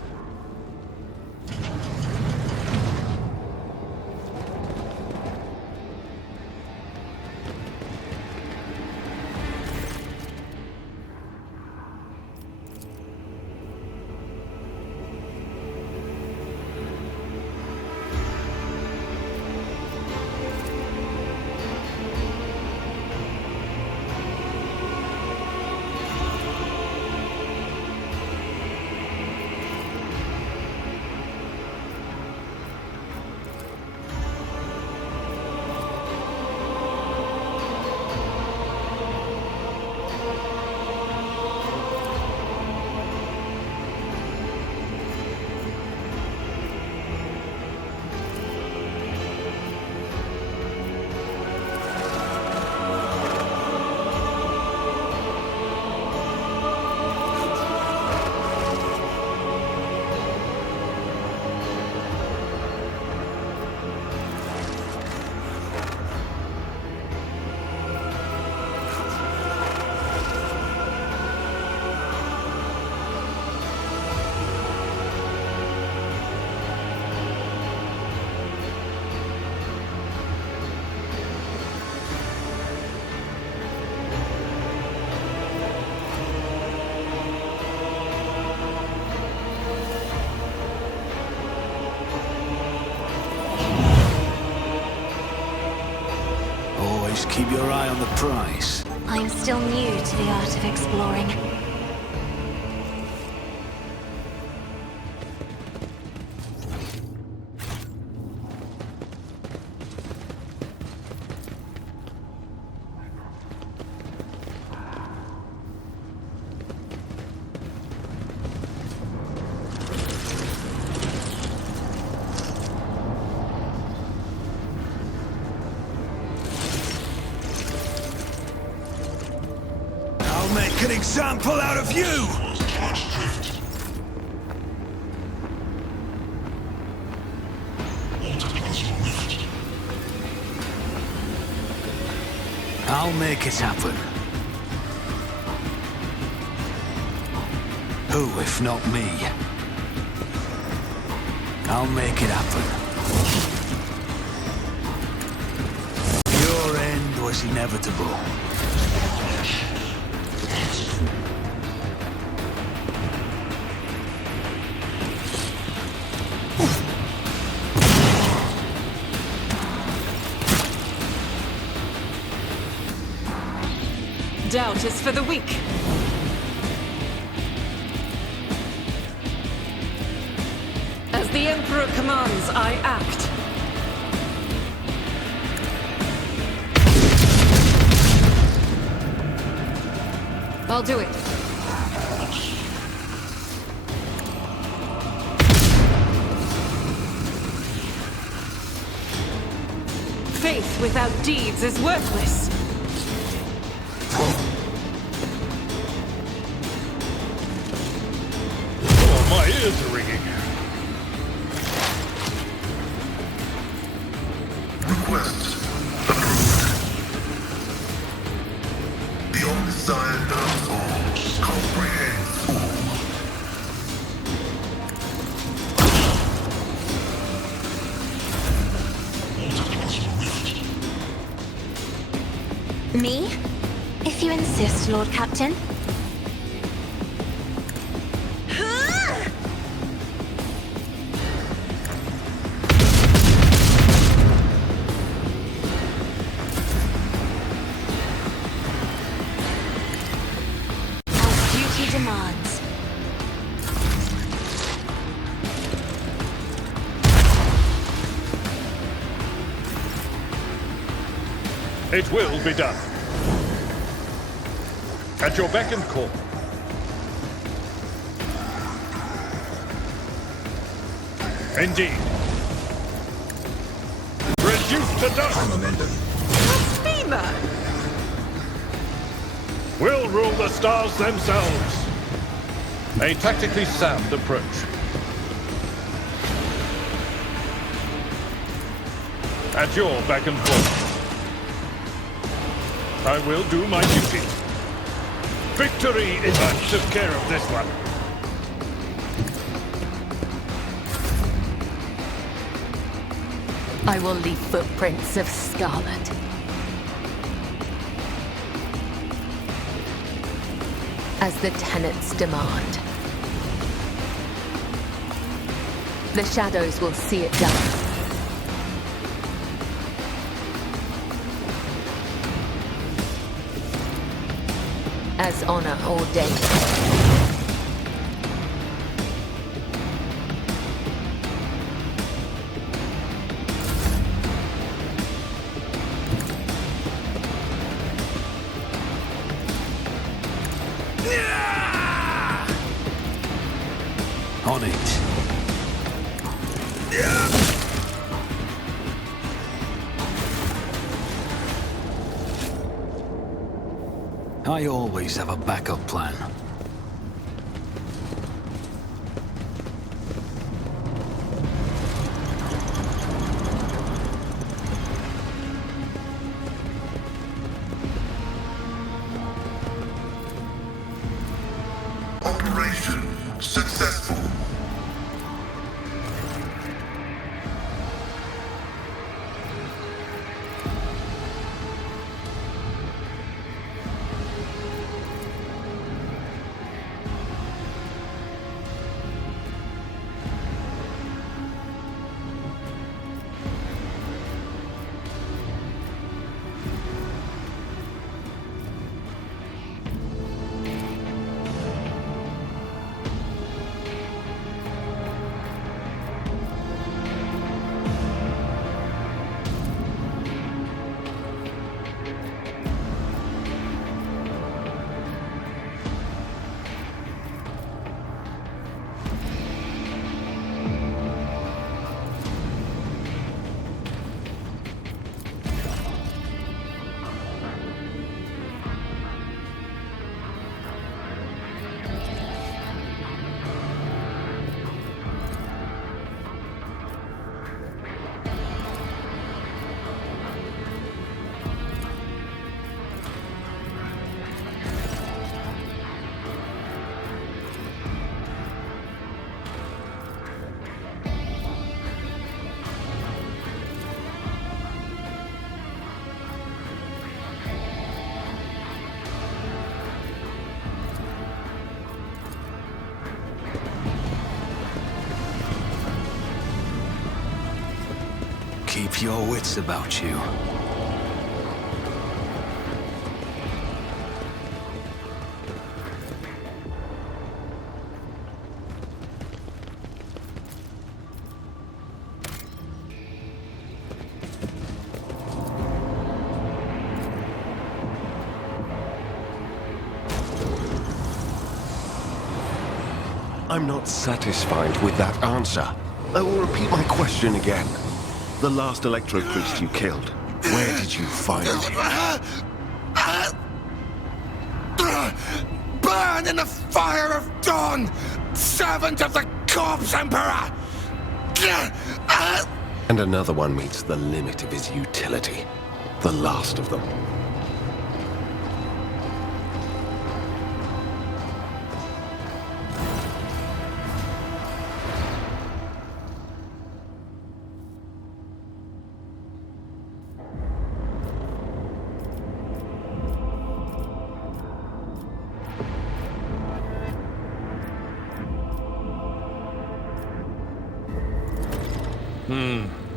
Keep your eye on the prize. I'm still new to the art of exploring. example out of you! I'll make it happen. Who, if not me? I'll make it happen. Your end was inevitable. Doubt is for the weak. As the Emperor commands, I act. I'll do it. Faith without deeds is worthless. Oh, my ears are ringing. Request approved. The Omniscient knows all, comprehends all. Me? If you insist, Lord Captain. As duty demands. It will be done. At your beck and call. Indeed. Reduced to dust. Blasphemer! We'll rule the stars themselves. A tactically sound approach. At your beck and call. I will do my duty. Victory is I took care of this one. I will leave footprints of scarlet. As the tenets demand. The shadows will see it done. As honor ordained. On it. I always have a backup plan. Operation successful. keep your wits about you. I'm not satisfied with that answer. I will repeat my question again. The last Electro Priest you killed, where did you find him? Burn in the fire of dawn! Servant of the Corpse Emperor! And another one meets the limit of his utility. The last of them.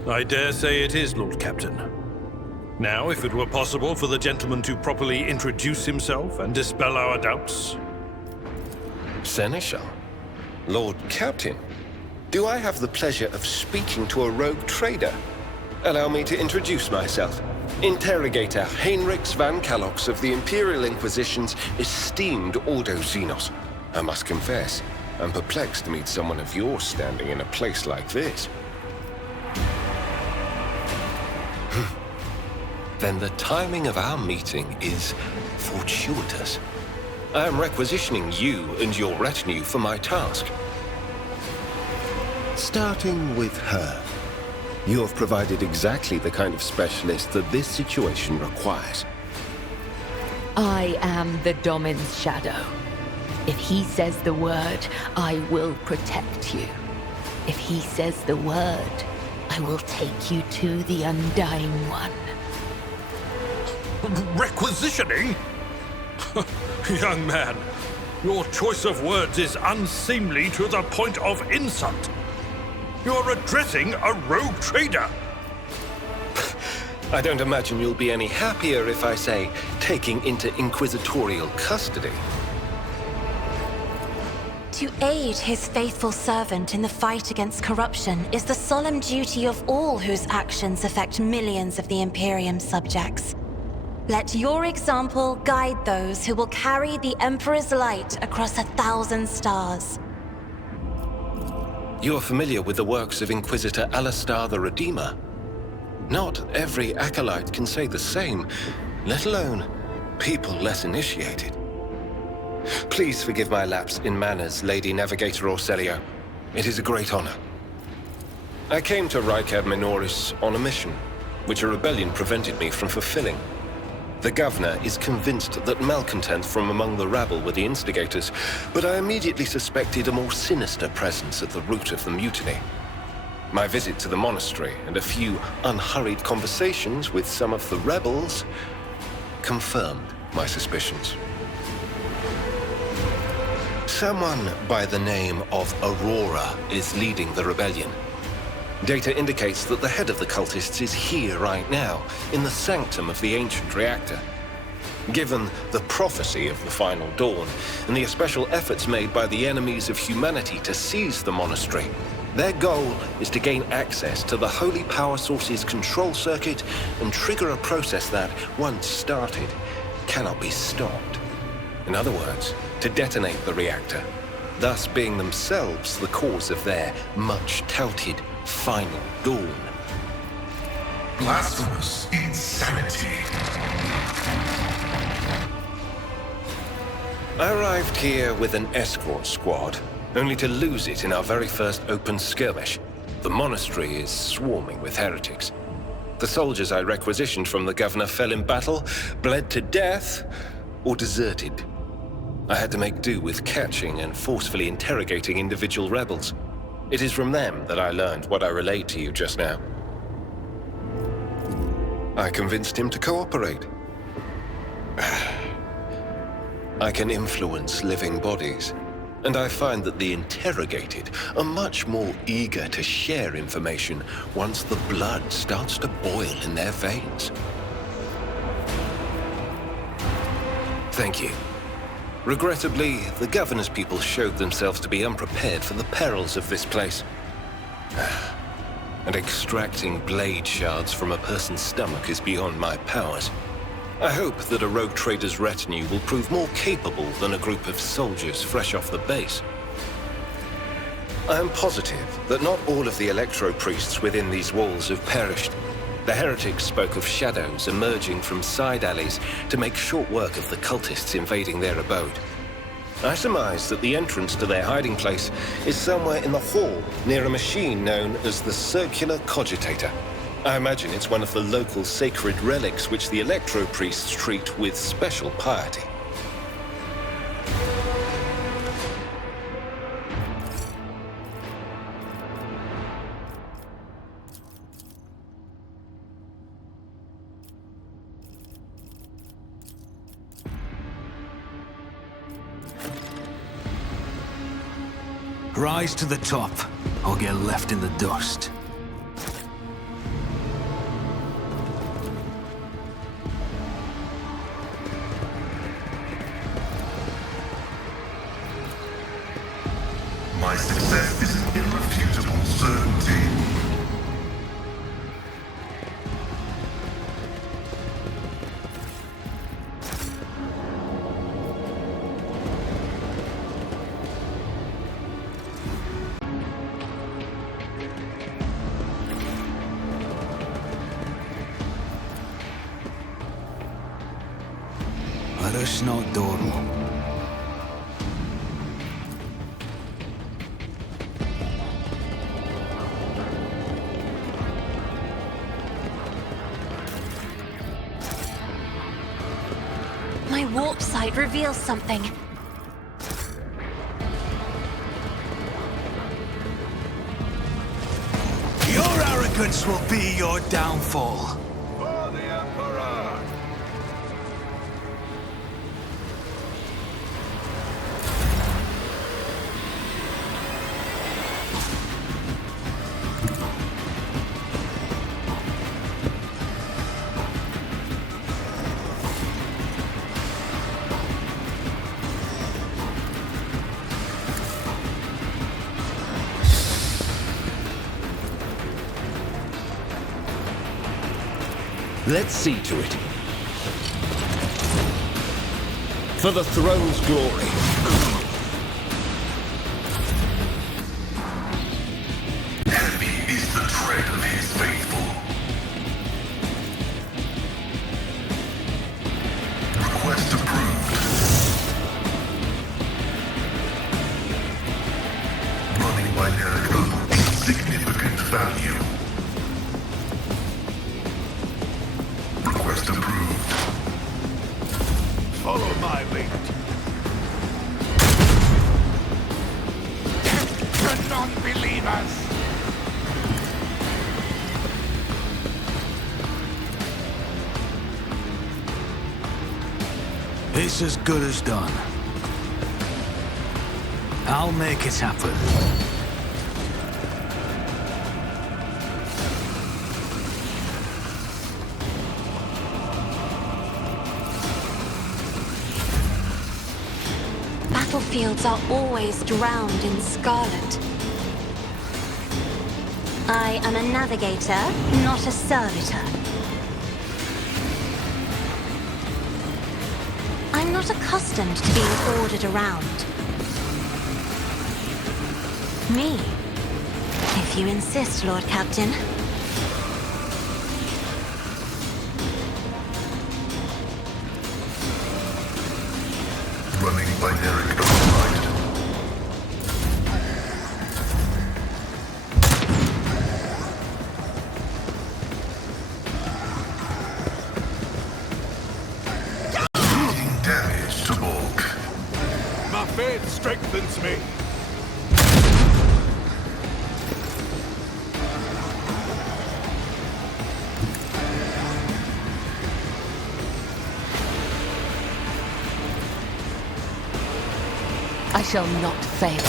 I dare say it is, Lord Captain. Now, if it were possible for the gentleman to properly introduce himself and dispel our doubts. Seneschal? Lord Captain? Do I have the pleasure of speaking to a rogue trader? Allow me to introduce myself. Interrogator Heinrichs van Kalox of the Imperial Inquisition's esteemed Ordo Xenos. I must confess, I'm perplexed to meet someone of your standing in a place like this. Then the timing of our meeting is fortuitous. I am requisitioning you and your retinue for my task. Starting with her. You have provided exactly the kind of specialist that this situation requires. I am the Domin's shadow. If he says the word, I will protect you. If he says the word, I will take you to the Undying One. Requisitioning? Young man, your choice of words is unseemly to the point of insult. You're addressing a rogue trader. I don't imagine you'll be any happier if I say taking into inquisitorial custody. To aid his faithful servant in the fight against corruption is the solemn duty of all whose actions affect millions of the Imperium's subjects. Let your example guide those who will carry the Emperor's light across 1,000 stars. You're familiar with the works of Inquisitor Alistar the Redeemer. Not every acolyte can say the same, let alone people less initiated. Please forgive my lapse in manners, Lady Navigator Orselio. It is a great honor. I came to Rykad Minoris on a mission, which a rebellion prevented me from fulfilling. The governor is convinced that malcontents from among the rabble were the instigators, but I immediately suspected a more sinister presence at the root of the mutiny. My visit to the monastery and a few unhurried conversations with some of the rebels confirmed my suspicions. Someone by the name of Aurora is leading the rebellion. Data indicates that the head of the cultists is here right now, in the sanctum of the ancient reactor. Given the prophecy of the final dawn, and the especial efforts made by the enemies of humanity to seize the monastery, their goal is to gain access to the holy power source's control circuit and trigger a process that, once started, cannot be stopped. In other words, to detonate the reactor, thus being themselves the cause of their much-touted final dawn. Blasphemous insanity. I arrived here with an escort squad, only to lose it in our very first open skirmish. The monastery is swarming with heretics. The soldiers I requisitioned from the governor fell in battle, bled to death, or deserted. I had to make do with catching and forcefully interrogating individual rebels. It is from them that I learned what I relayed to you just now. I convinced him to cooperate. I can influence living bodies. And I find that the interrogated are much more eager to share information once the blood starts to boil in their veins. Thank you. Regrettably, the governor's people showed themselves to be unprepared for the perils of this place. And extracting blade shards from a person's stomach is beyond my powers. I hope that a rogue trader's retinue will prove more capable than a group of soldiers fresh off the base. I am positive that not all of the electro-priests within these walls have perished. The heretics spoke of shadows emerging from side alleys to make short work of the cultists invading their abode. I surmise that the entrance to their hiding place is somewhere in the hall near a machine known as the Circular Cogitator. I imagine it's one of the local sacred relics which the electro-priests treat with special piety. Rise to the top, or get left in the dust. My success is an irrefutable certainty. Let us not dawdle. My warp sight reveals something. Your arrogance will be your downfall. For the Emperor! Let's see to it. For the throne's glory. Heavy is the tread of his faithful. Request approved. Running by Jericho is significant value. Request approved. Follow my lead. To non-believers! It's as good as done. I'll make it happen. Battlefields are always drowned in scarlet. I am a navigator, not a servitor. I'm not accustomed to being ordered around. Me, if you insist, Lord Captain. Running binary override. Dealing damage to bulk. My faith strengthens me. I shall not fail.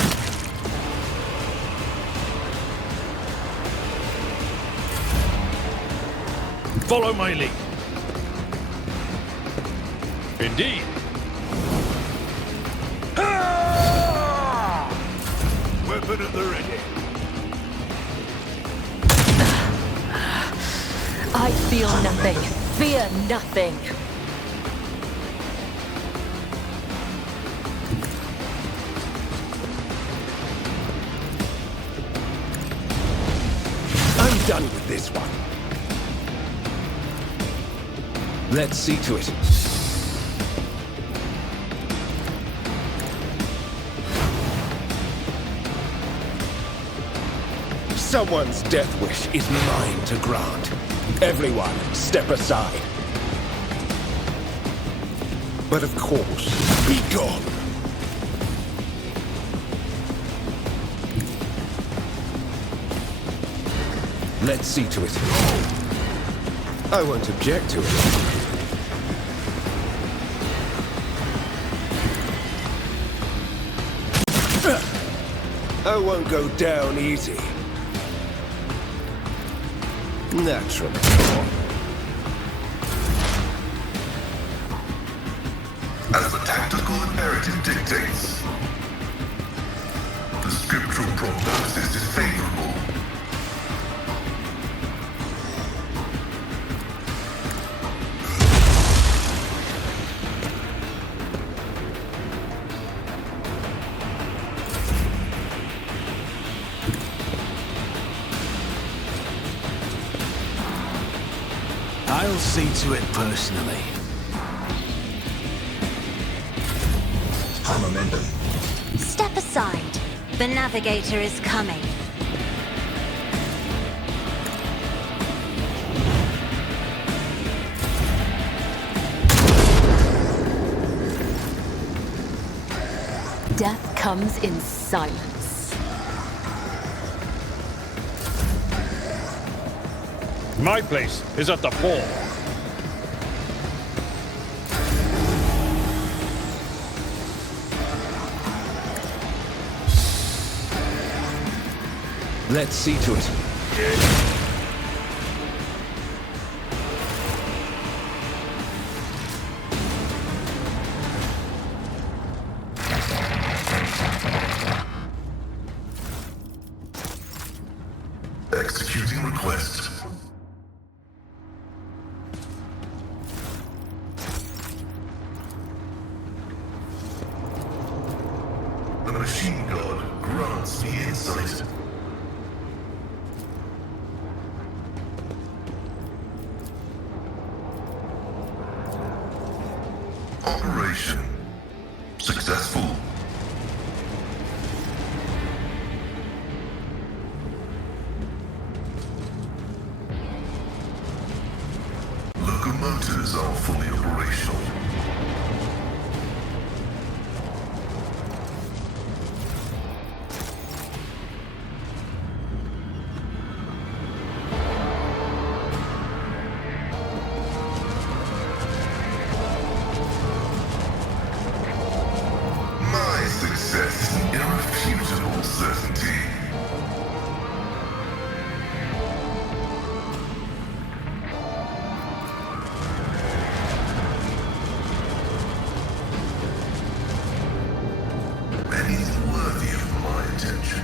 Follow my lead. Indeed. Weapon at the ready. I feel nothing. Fear nothing. I'm done with this one. Let's see to it. Someone's death wish is mine to grant. Everyone, step aside. But of course, be gone. Let's see to it. I won't object to it. I won't go down easy. Naturally. As the tactical imperative dictates, the scriptural prognosis is favorable. I'll see to it personally. Momentum. Step aside. The navigator is coming. Death comes in silence. My place is at the fore. Let's see to it. Executing request. The machine god grants me insight. Operation successful. Locomotives are fully operational. My success is an irrefutable certainty. And he's worthy of my attention.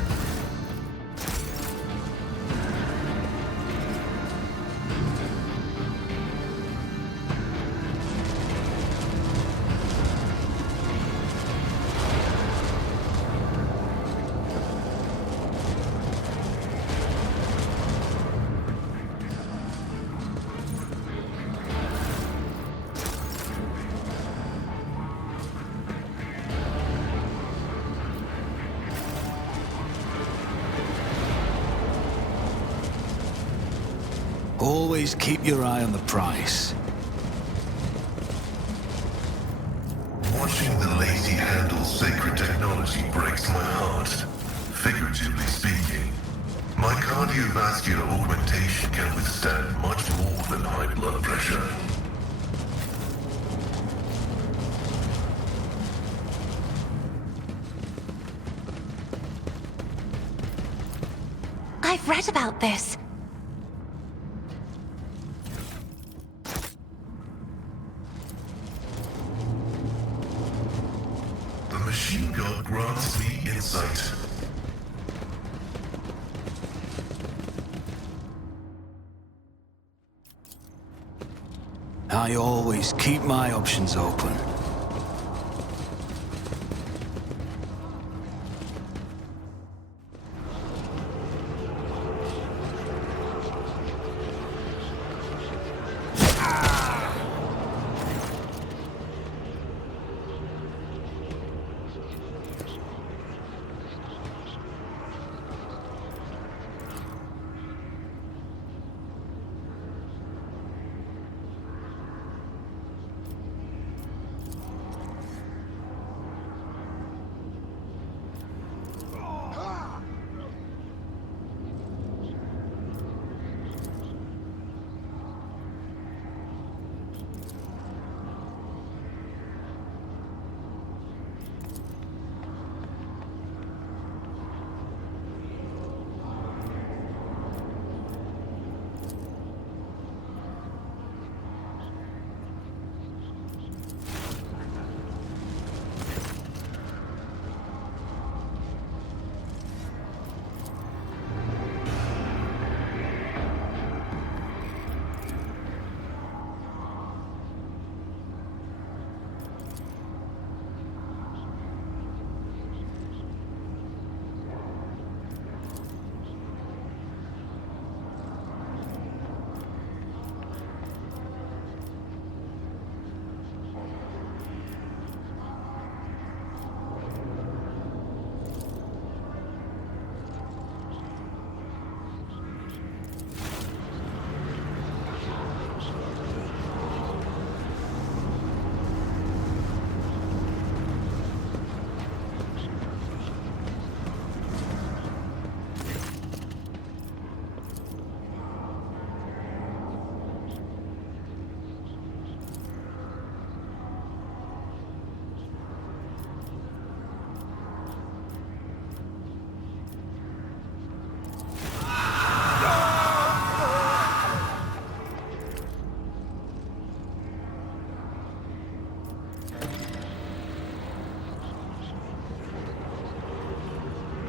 Always keep your eye on the price. Watching the lazy handle sacred technology breaks my heart, figuratively speaking. My cardiovascular augmentation can withstand much more than high blood pressure. I've read about this. The machine god grants me insight. I always keep my options open.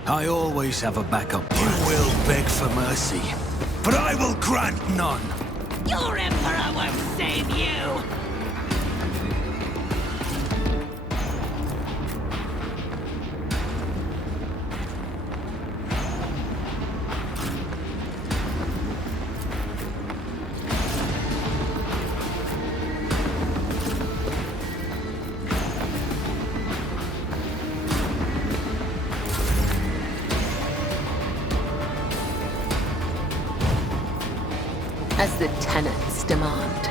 I always have a backup plan. You will beg for mercy, but I will grant none. Your Emperor won't save you! As the tenants demand.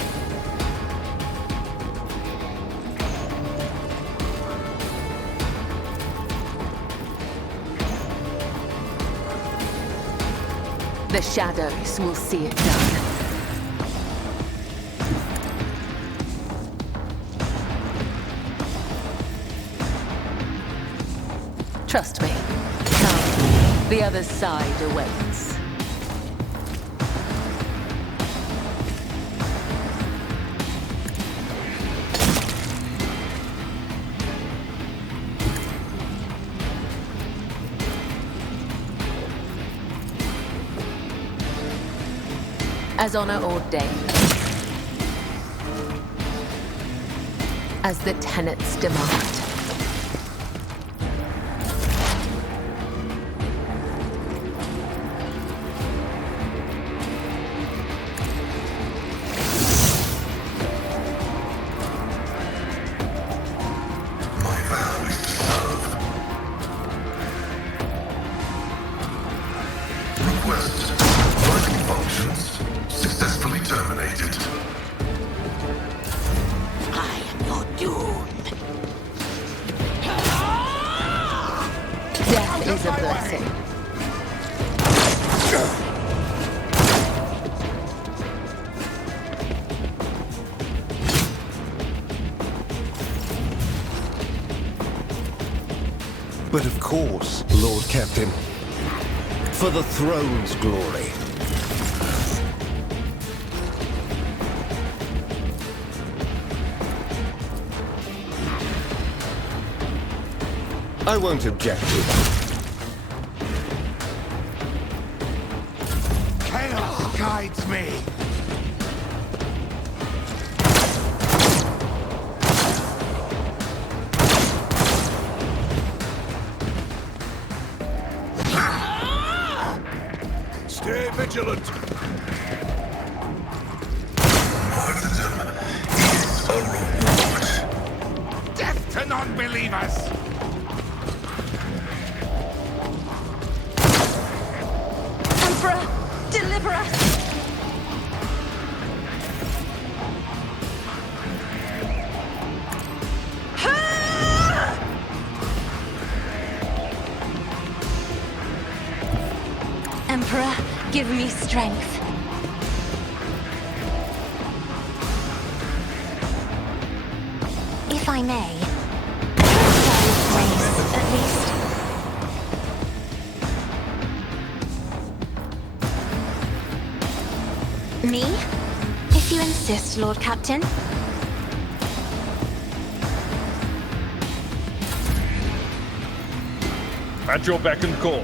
The shadows will see it done. Trust me. Come, the other side awaits. As honor ordained. As the tenets demand. My vow is to serve. Request. Vital functions successfully terminated. I am your doom. Death is a blessing. But of course, Lord Captain. For the throne's glory. I won't object to that. Chaos guides me. Stay vigilant. Martyrdom is a reward. Death to non-believers. Emperor, deliver us! Emperor, give me strength. If I may, grace, at least. Me? If you insist, Lord Captain. At your beck and call.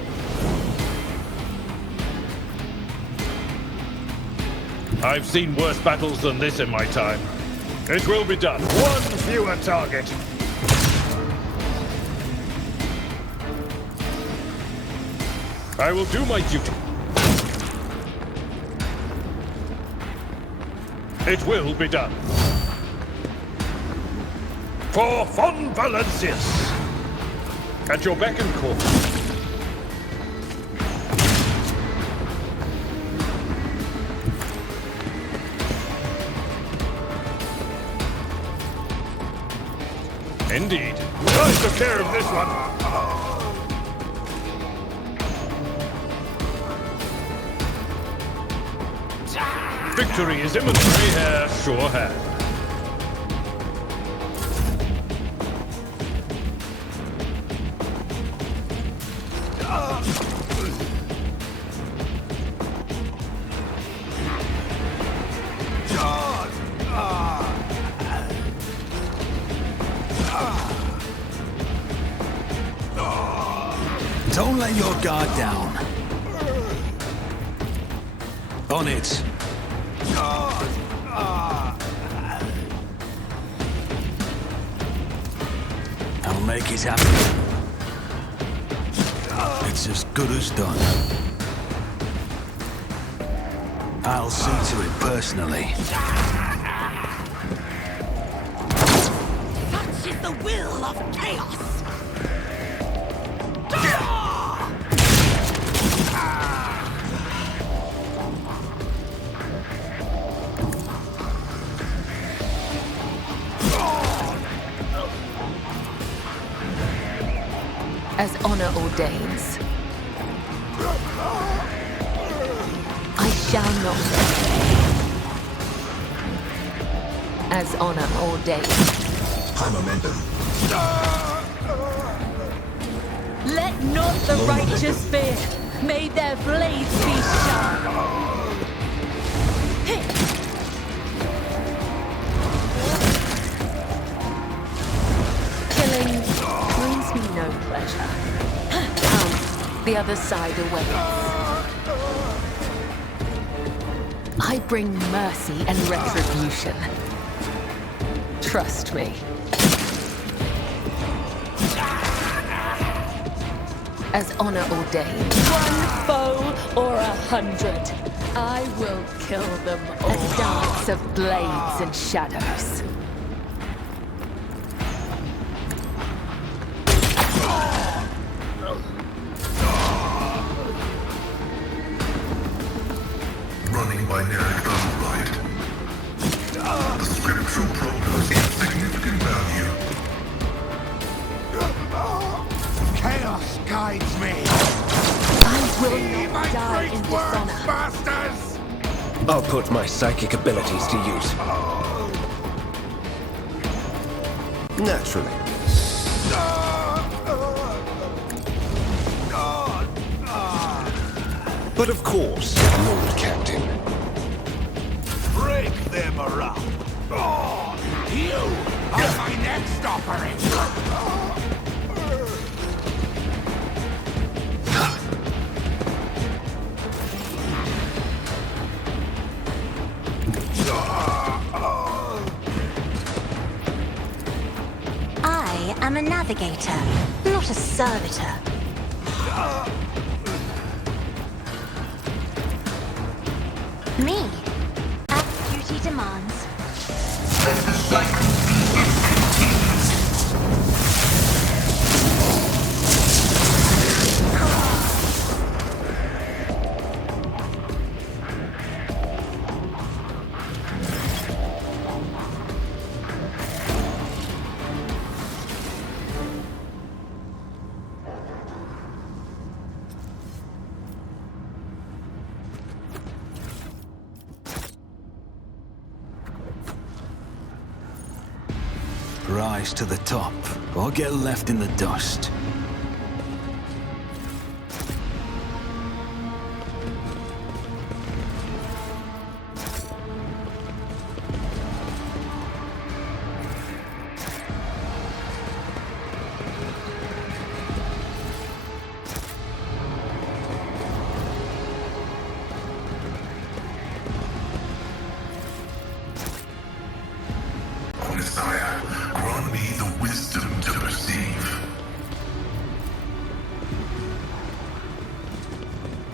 I've seen worse battles than this in my time. It will be done. One fewer target. I will do my duty. It will be done. For Von Valencius. At your beck and call. Indeed. I took care of this one. Victory is imminent. Gray hair, sure hand. Don't let your guard down. On it. I'll make it happen. It's as good as done. I'll see to it personally. Such is the will of chaos! As honor ordains. I shall not fail. As honor ordains. High momentum. Let not the righteous fear. May their blades be sharp. Killing brings me no pleasure. Come, the other side awaits. I bring mercy and retribution. Trust me. As honor ordained. 1 foe or 100. I will kill them all. A dance of blades and shadows. Running binary override. The scriptural protocol is significant value. Chaos guides me. I will not die in dishonor. Bastards! I'll put my psychic abilities to use. Naturally. But of course, Lord Captain. Break their morale. Oh, you are my next operator. I am a navigator, not a servitor. Me, as duty demands. Rise to the top, or get left in the dust. Messiah, grant me the wisdom to perceive.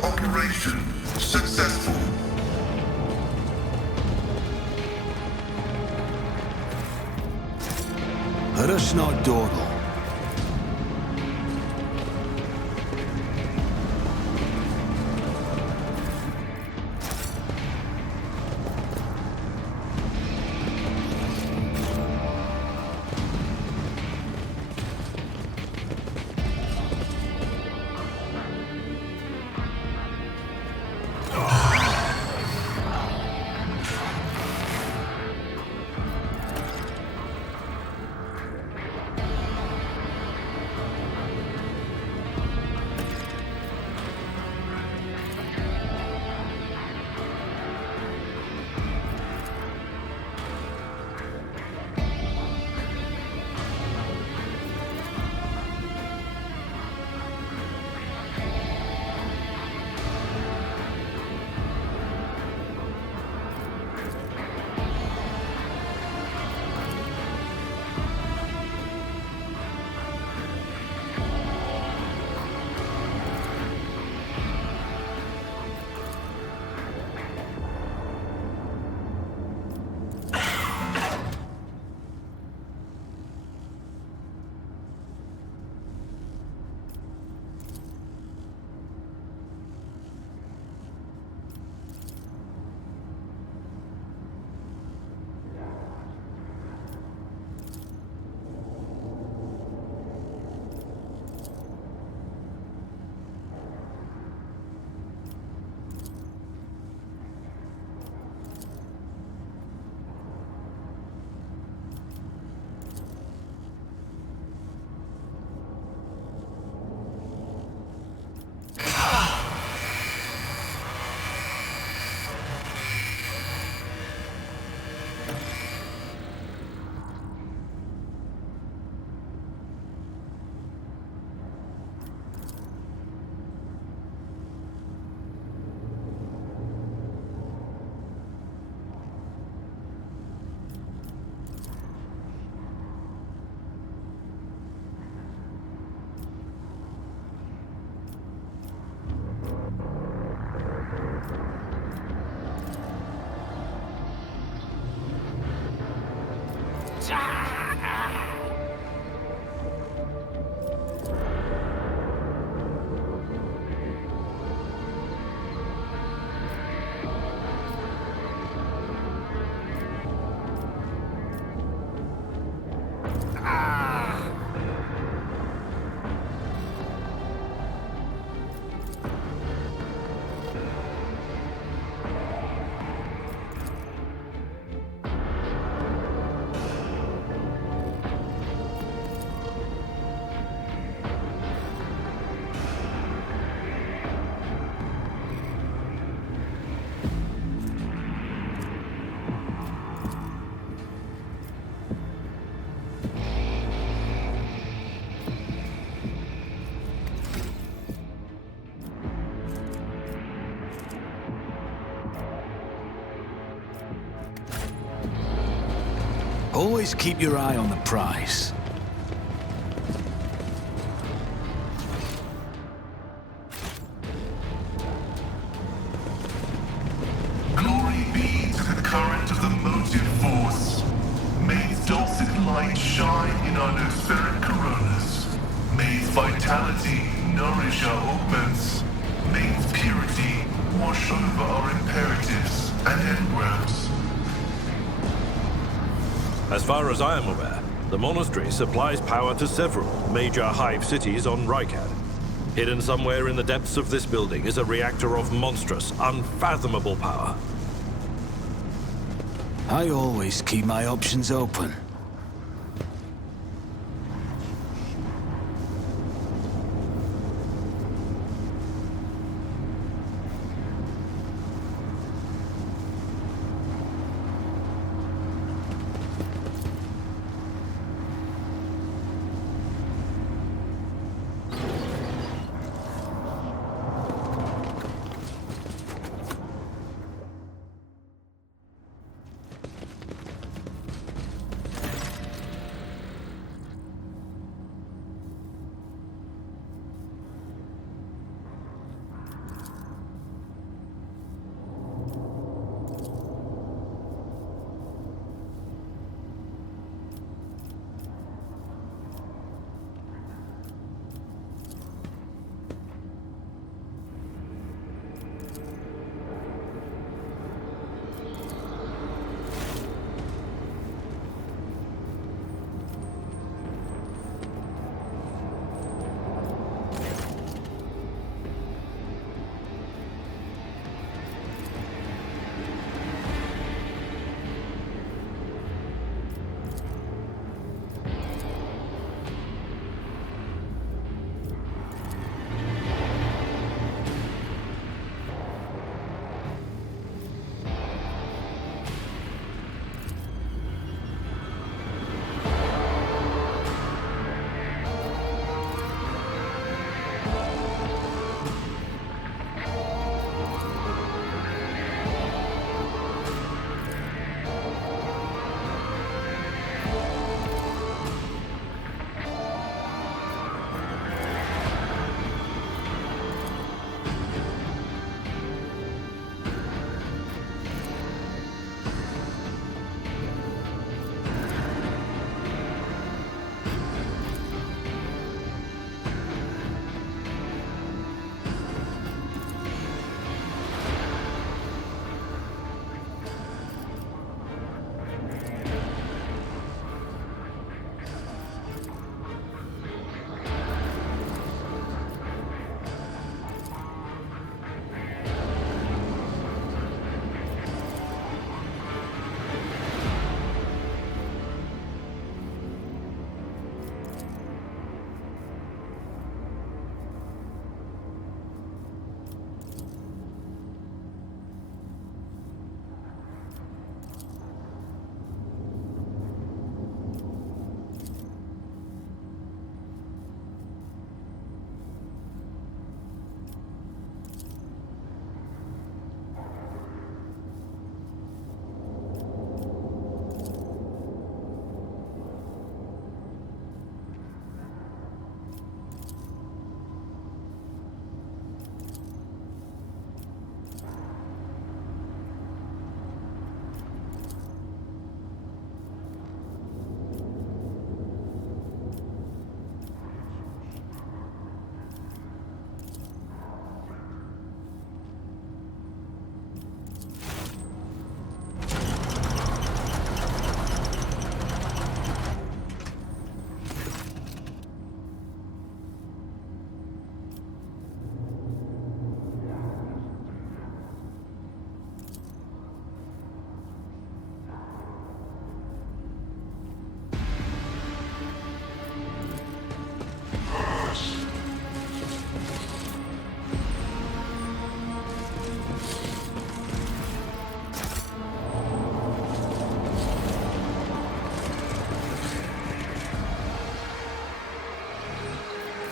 Operation successful. Let us not dawdle. Always keep your eye on the prize. Glory be to the current of the motive force. May its dulcet light shine in our nospheric coronas. May its vitality nourish our augments. May its purity wash over our imperatives and engrams. As far as I am aware, the monastery supplies power to several major hive cities on Rykad. Hidden somewhere in the depths of this building is a reactor of monstrous, unfathomable power. I always keep my options open.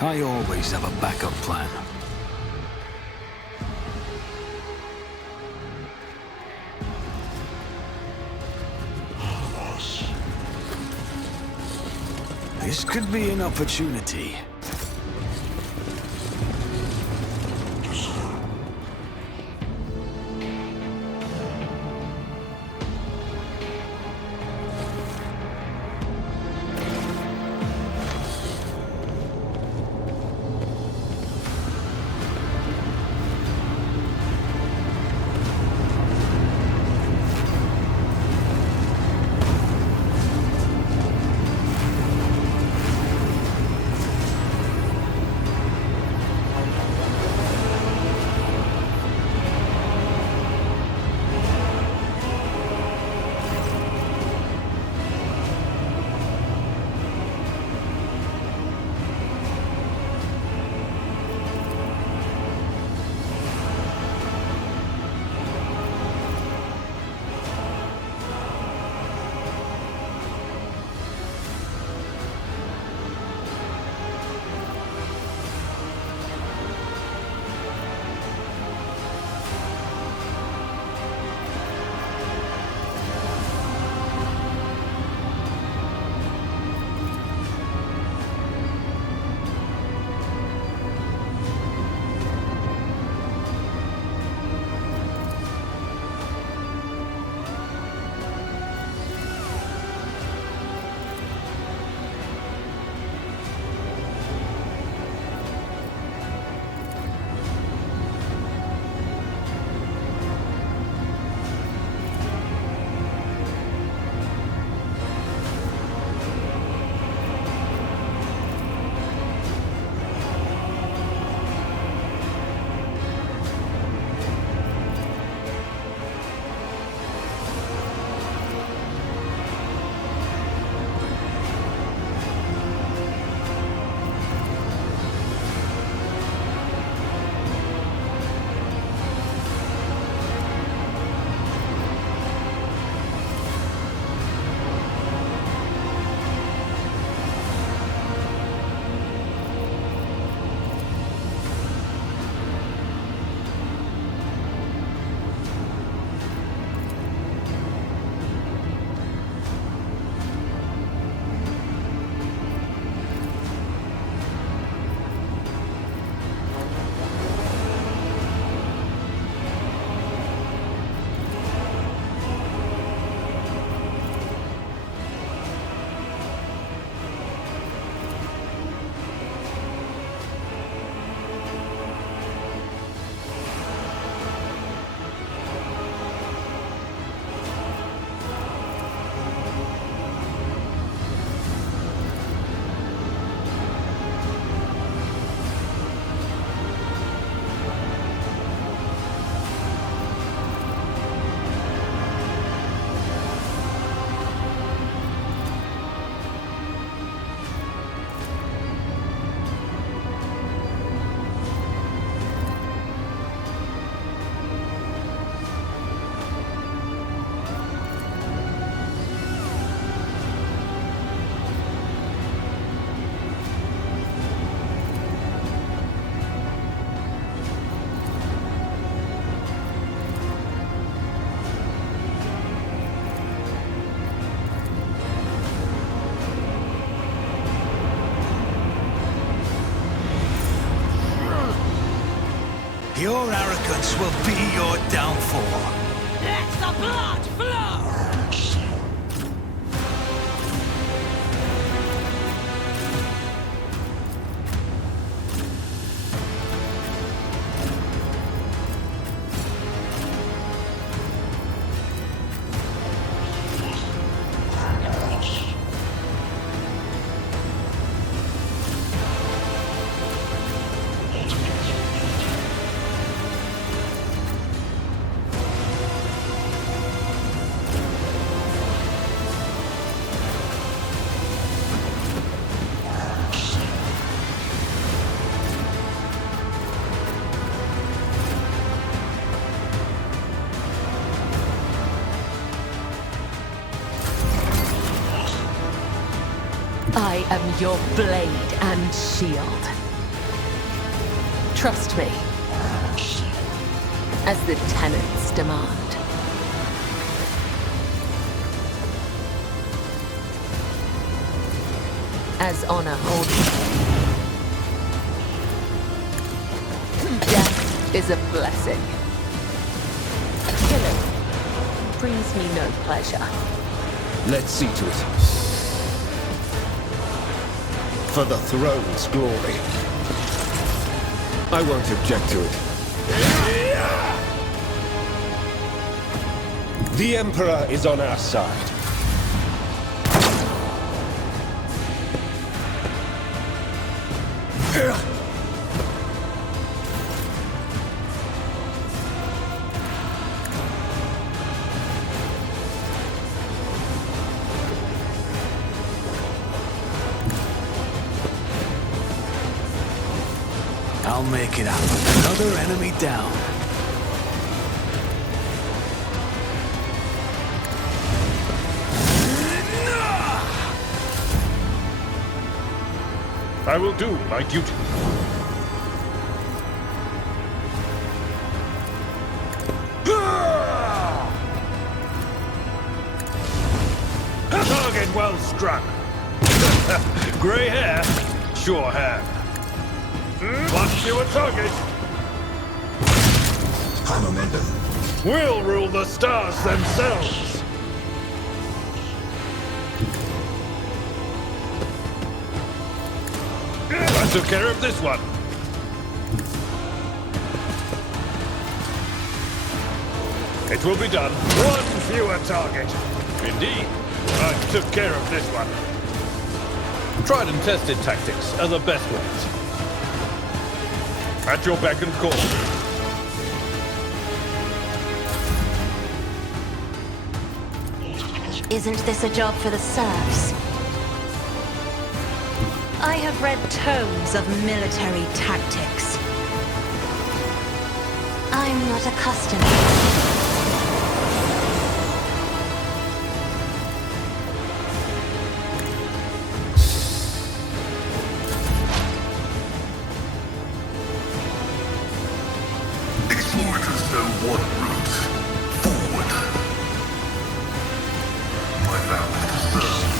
I always have a backup plan. This could be an opportunity. Your arrogance will be your downfall. Let the blood flow! I am your blade and shield. Trust me, as the tenants demand. as honor holds it. Death is a blessing. Killing brings me no pleasure. Let's see to it. For the throne's glory. I won't object to it. The Emperor is on our side. I'll make it happen. Another enemy down. I will do my duty. Target well struck. Grey hair, sure hand. One fewer target. High momentum. We'll rule the stars themselves. I took care of this one. It will be done. One fewer target. Indeed, I took care of this one. Tried and tested tactics are the best ways. At your beck and call. Isn't this a job for the serfs? I have read tomes of military tactics. I'm not accustomed. Exploiters know one route. Forward. My vow is to serve.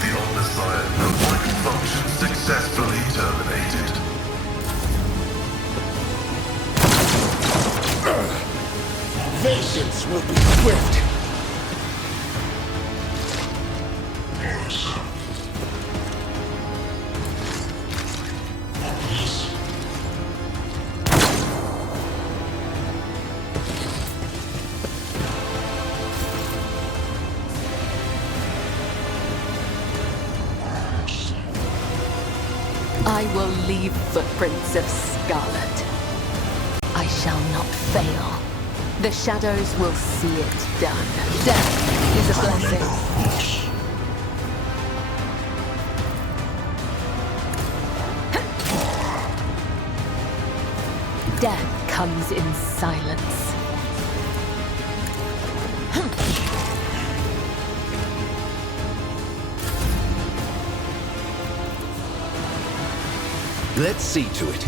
The Omnissiah robotic function successfully terminated. Vengeance will be swift. I will leave footprints of scarlet. I shall not fail. The shadows will see it done. Death is a blessing. Death comes in silence. Let's see to it.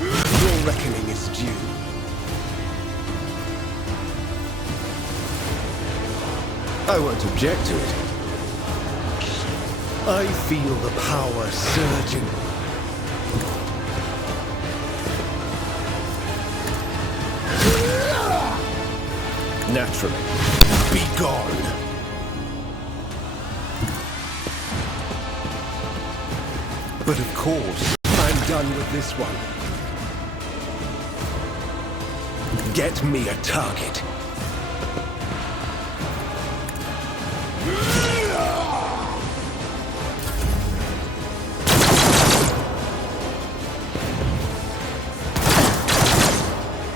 Your reckoning is due. I won't object to it. I feel the power surging. Naturally. Be gone. But of course, I'm done with this one. Get me a target.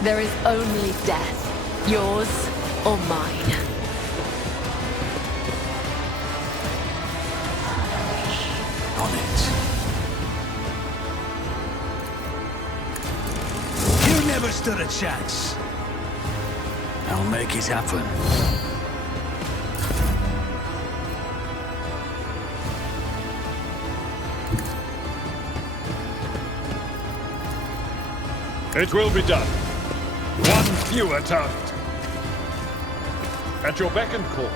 There is only death, yours or mine. On it. You never stood a chance. I'll make it happen. It will be done. One fewer target. At your beck and call.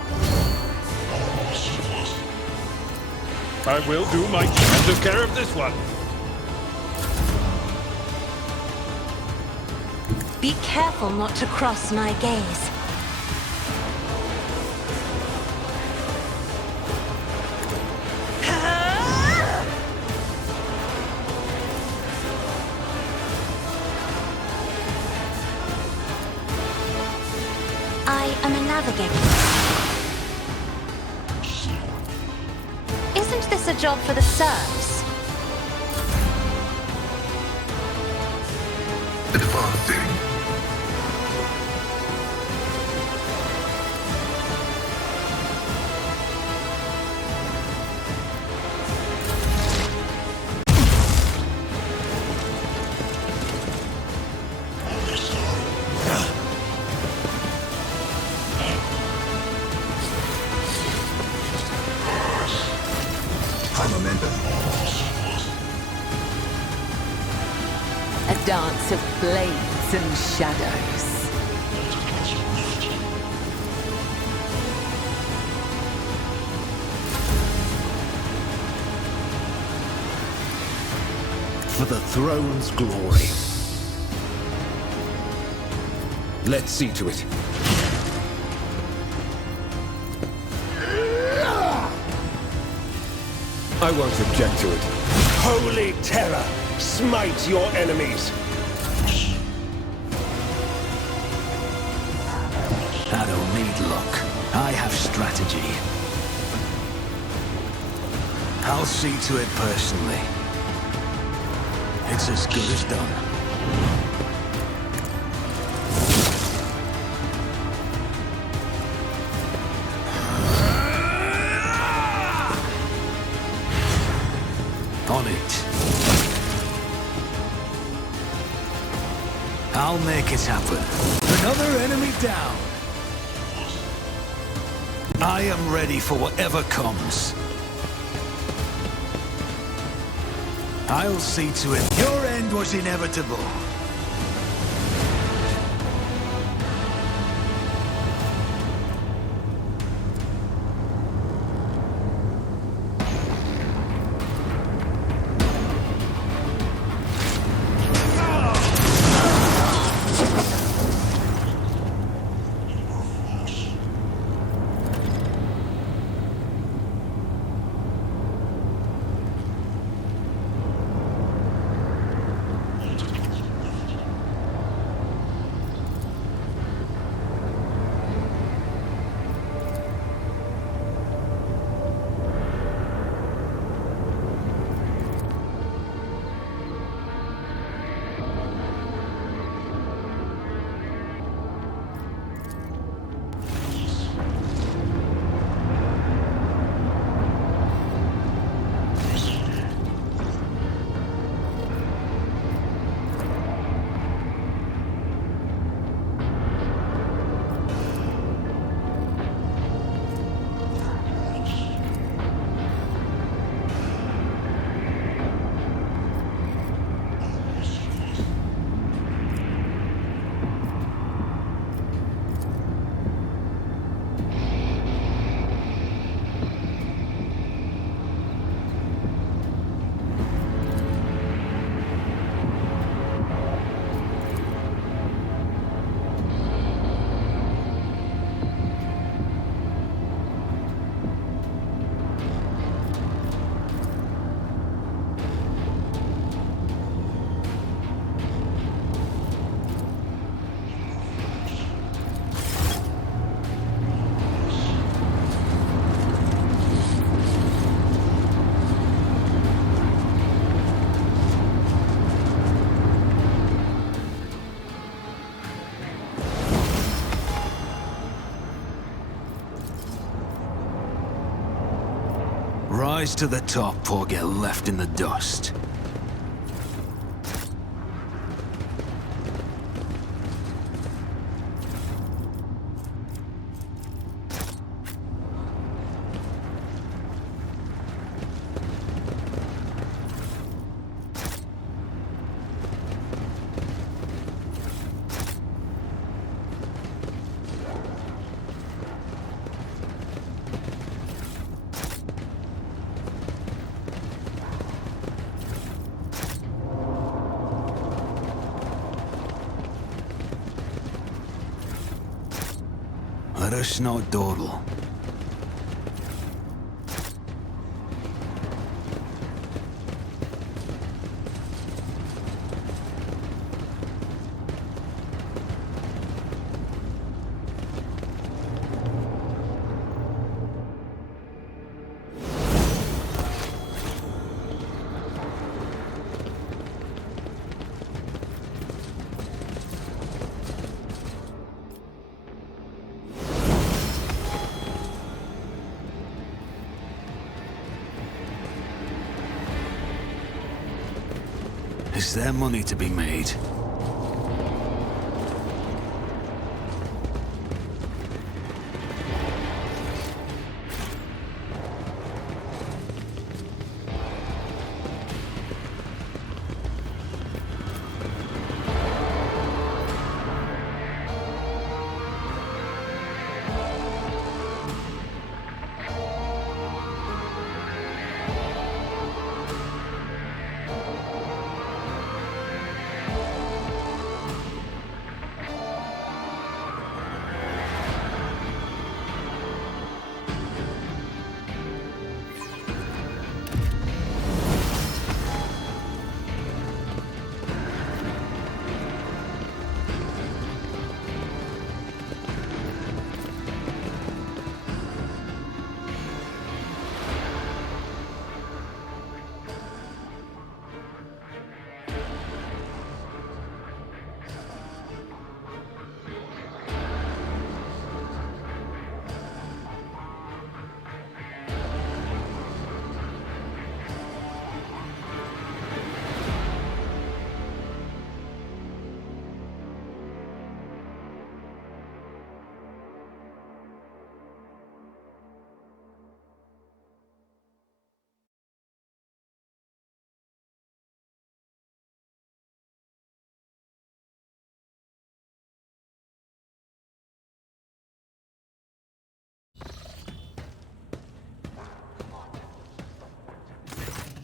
I will do my share. I took care of this one. Be careful not to cross my gaze. I am a navigator. Isn't this a job for the serfs? Advancing. A dance of blades and shadows. For the throne's glory. Let's see to it. I won't object to it. Holy terror! Smite your enemies! I don't need luck. I have strategy. I'll see to it personally. It's as good as done. On it. I'll make it happen. Another enemy down. I am ready for whatever comes. I'll see to it. Your end was inevitable. Rise to the top or get left in the dust. Curse not dawdle. Is there money to be made?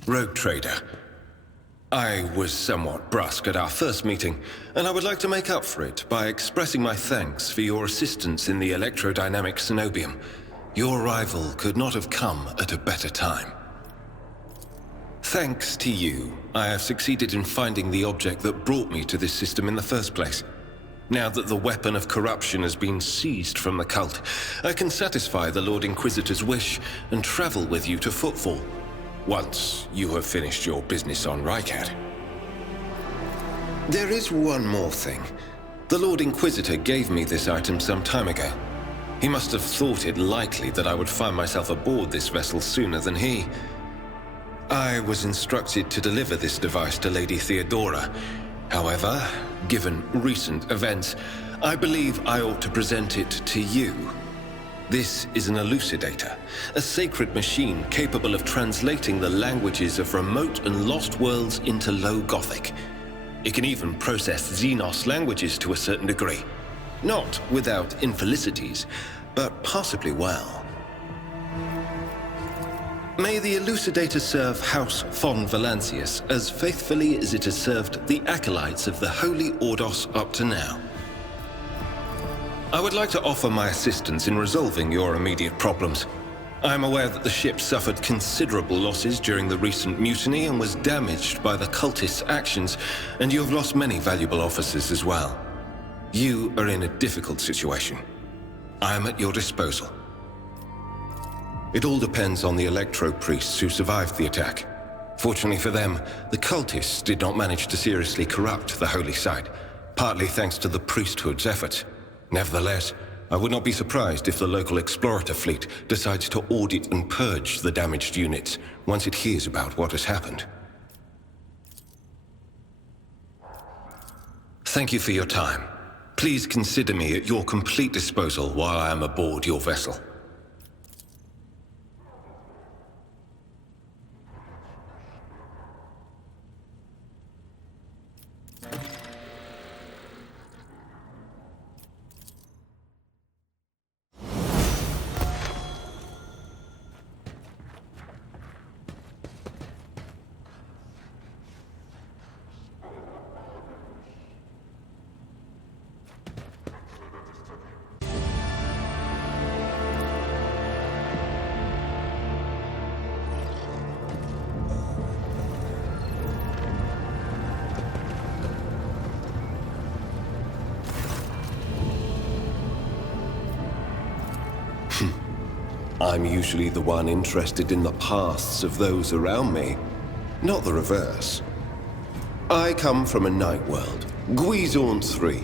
Rogue Trader. I was somewhat brusque at our first meeting, and I would like to make up for it by expressing my thanks for your assistance in the electrodynamic Cenobium. Your arrival could not have come at a better time. Thanks to you, I have succeeded in finding the object that brought me to this system in the first place. Now that the weapon of corruption has been seized from the cult, I can satisfy the Lord Inquisitor's wish and travel with you to Footfall, once you have finished your business on Rycat. There is one more thing. The Lord Inquisitor gave me this item some time ago. He must have thought it likely that I would find myself aboard this vessel sooner than he. I was instructed to deliver this device to Lady Theodora. However, given recent events, I believe I ought to present it to you. This is an elucidator, a sacred machine capable of translating the languages of remote and lost worlds into Low Gothic. It can even process Xenos languages to a certain degree. Not without infelicities, but possibly well. May the elucidator serve House von Valancius as faithfully as it has served the acolytes of the Holy Ordos up to now. I would like to offer my assistance in resolving your immediate problems. I am aware that the ship suffered considerable losses during the recent mutiny and was damaged by the cultists' actions, and you have lost many valuable officers as well. You are in a difficult situation. I am at your disposal. It all depends on the electro-priests who survived the attack. Fortunately for them, the cultists did not manage to seriously corrupt the holy site, partly thanks to the priesthood's efforts. Nevertheless, I would not be surprised if the local explorator fleet decides to audit and purge the damaged units once it hears about what has happened. Thank you for your time. Please consider me at your complete disposal while I am aboard your vessel. I'm usually the one interested in the pasts of those around me, not the reverse. I come from a night world, Guizorn 3.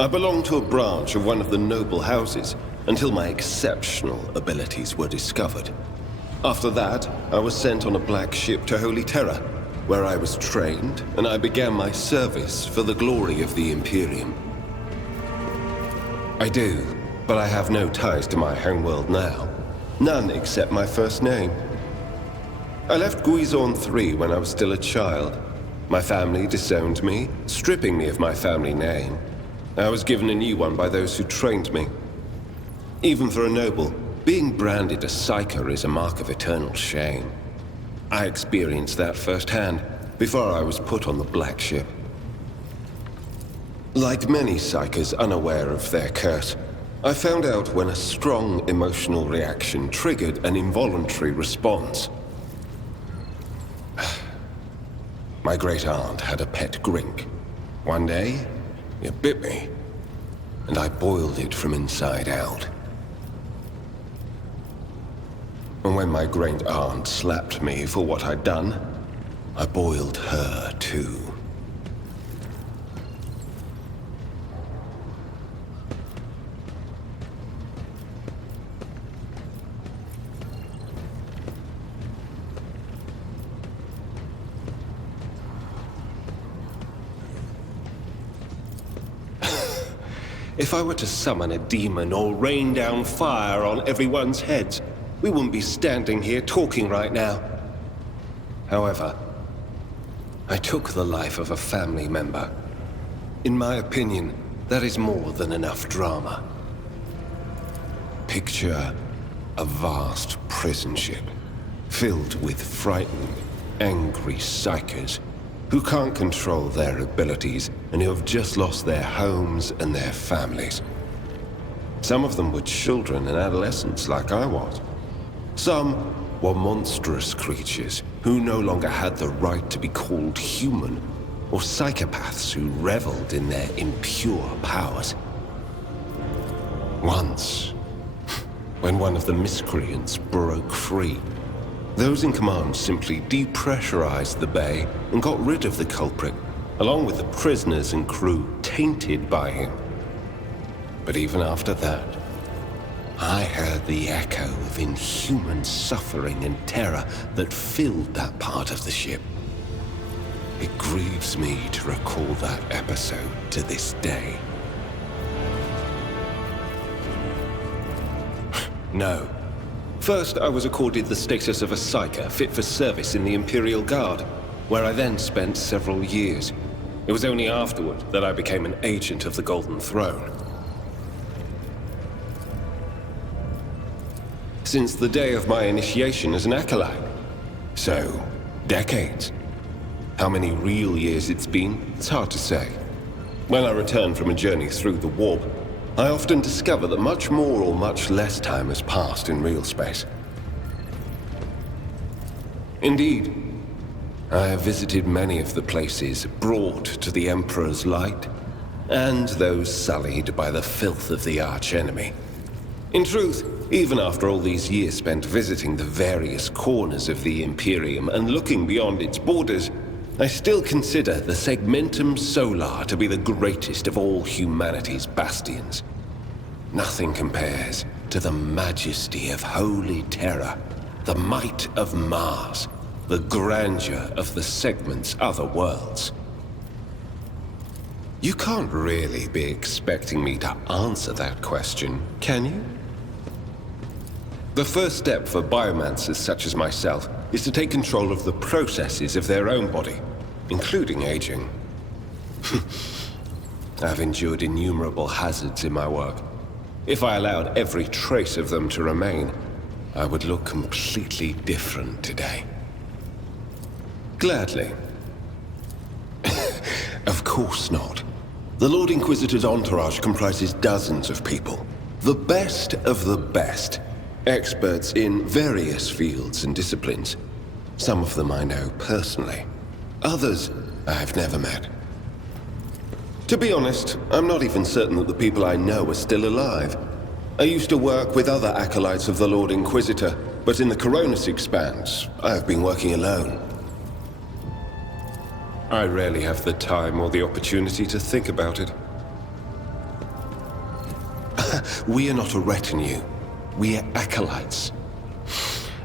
I belong to a branch of one of the noble houses until my exceptional abilities were discovered. After that, I was sent on a black ship to Holy Terra, where I was trained, and I began my service for the glory of the Imperium. I do, but I have no ties to my homeworld now. None except my first name. I left Guizorn 3 when I was still a child. My family disowned me, stripping me of my family name. I was given a new one by those who trained me. Even for a noble, being branded a psyker is a mark of eternal shame. I experienced that firsthand before I was put on the black ship. Like many psykers unaware of their curse, I found out when a strong emotional reaction triggered an involuntary response. My great-aunt had a pet grink. One day, it bit me, and I boiled it from inside out. And when my great-aunt slapped me for what I'd done, I boiled her too. If I were to summon a demon or rain down fire on everyone's heads, we wouldn't be standing here talking right now. However, I took the life of a family member. In my opinion, that is more than enough drama. Picture a vast prison ship, filled with frightened, angry psykers who can't control their abilities and who have just lost their homes and their families. Some of them were children and adolescents like I was. Some were monstrous creatures who no longer had the right to be called human, or psychopaths who reveled in their impure powers. Once, when one of the miscreants broke free, those in command simply depressurized the bay and got rid of the culprit, along with the prisoners and crew tainted by him. But even after that, I heard the echo of inhuman suffering and terror that filled that part of the ship. It grieves me to recall that episode to this day. No. First, I was accorded the status of a psyker fit for service in the Imperial Guard, where I then spent several years. It was only afterward that I became an agent of the Golden Throne. Since the day of my initiation as an acolyte. So, decades. How many real years it's been, it's hard to say. When I return from a journey through the warp, I often discover that much more or much less time has passed in real space. Indeed, I have visited many of the places brought to the Emperor's light, and those sullied by the filth of the archenemy. In truth, even after all these years spent visiting the various corners of the Imperium and looking beyond its borders, I still consider the Segmentum Solar to be the greatest of all humanity's bastions. Nothing compares to the majesty of Holy Terra, the might of Mars, the grandeur of the Segment's other worlds. You can't really be expecting me to answer that question, can you? The first step for biomancers such as myself is to take control of the processes of their own body, including aging. I've endured innumerable hazards in my work. If I allowed every trace of them to remain, I would look completely different today. Gladly. Of course not. The Lord Inquisitor's entourage comprises dozens of people. The best of the best. Experts in various fields and disciplines. Some of them I know personally. Others I have never met. To be honest, I'm not even certain that the people I know are still alive. I used to work with other acolytes of the Lord Inquisitor, but in the Coronis Expanse, I have been working alone. I rarely have the time or the opportunity to think about it. We are not a retinue. We are acolytes.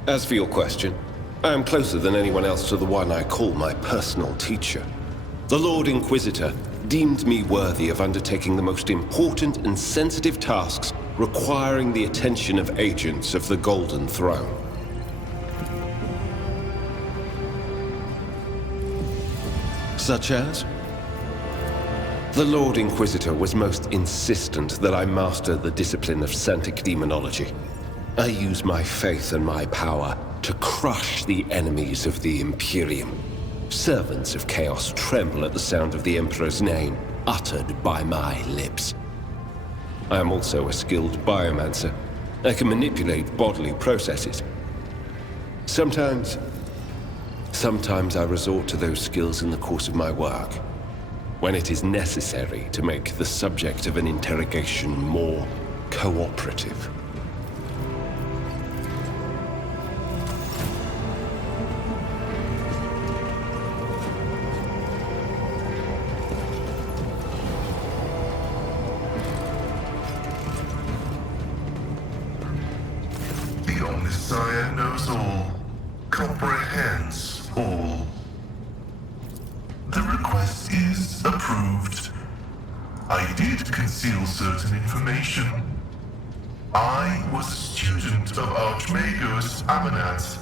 As for your question, I am closer than anyone else to the one I call my personal teacher. The Lord Inquisitor deemed me worthy of undertaking the most important and sensitive tasks requiring the attention of agents of the Golden Throne. Such as? The Lord Inquisitor was most insistent that I master the discipline of Santic Demonology. I use my faith and my power to crush the enemies of the Imperium. Servants of Chaos tremble at the sound of the Emperor's name, uttered by my lips. I am also a skilled biomancer. I can manipulate bodily processes. Sometimes I resort to those skills in the course of my work, when it is necessary to make the subject of an interrogation more cooperative. The Omnissiah knows all, comprehends all. The request is approved. I did conceal certain information. I was a student of Archmagos Amanat,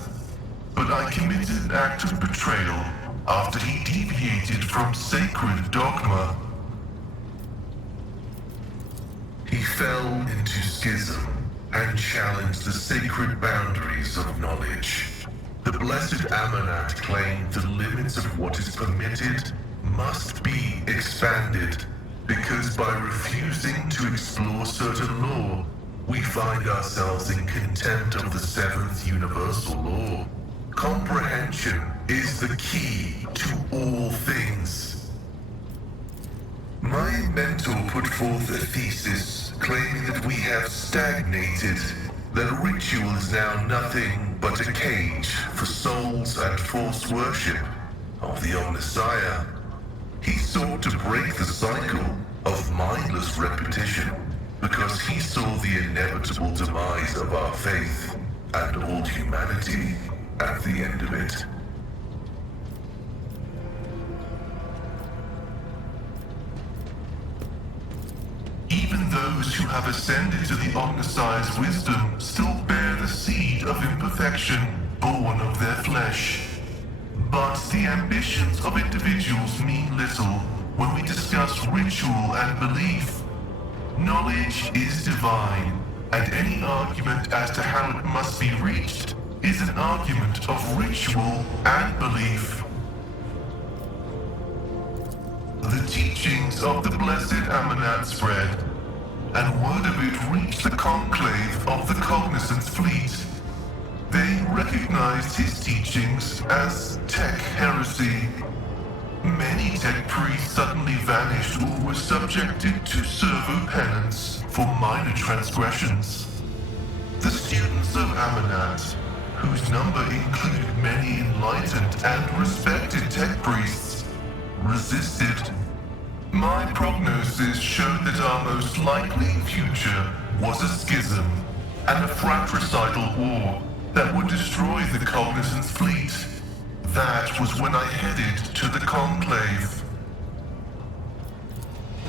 but I committed an act of betrayal after he deviated from sacred dogma. He fell into schism and challenged the sacred boundaries of knowledge. The Blessed Amanat claimed the limits of what is permitted must be expanded, because by refusing to explore certain law, we find ourselves in contempt of the seventh universal law. Comprehension is the key to all things. My mentor put forth a thesis claiming that we have stagnated, that ritual is now nothing but a cage for souls and forced worship of the Omnissiah. He sought to break the cycle of mindless repetition because he saw the inevitable demise of our faith and all humanity at the end of it. Even those who have ascended to the Omnissiah's wisdom still bear the seed of imperfection born of their flesh. But the ambitions of individuals mean little when we discuss ritual and belief. Knowledge is divine, and any argument as to how it must be reached is an argument of ritual and belief. The teachings of the Blessed Amanat spread, and word of it reached the conclave of the Cognizance Fleet. They recognized his teachings as tech heresy. Many tech priests suddenly vanished or were subjected to servo penance for minor transgressions. The students of Amanat, whose number included many enlightened and respected tech priests, resisted. My prognosis showed that our most likely future was a schism and a fratricidal war that would destroy the Cognizance Fleet. That was when I headed to the Conclave.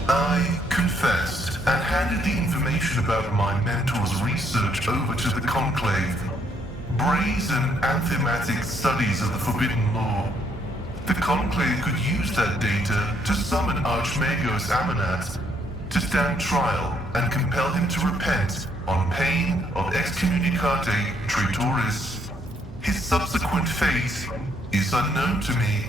I confessed and handed the information about my mentor's research over to the Conclave. Brazen anthematic studies of the Forbidden Law. The Conclave could use that data to summon Archmagos Amanat, to stand trial and compel him to repent on pain of excommunicate traitoris. His subsequent fate is unknown to me.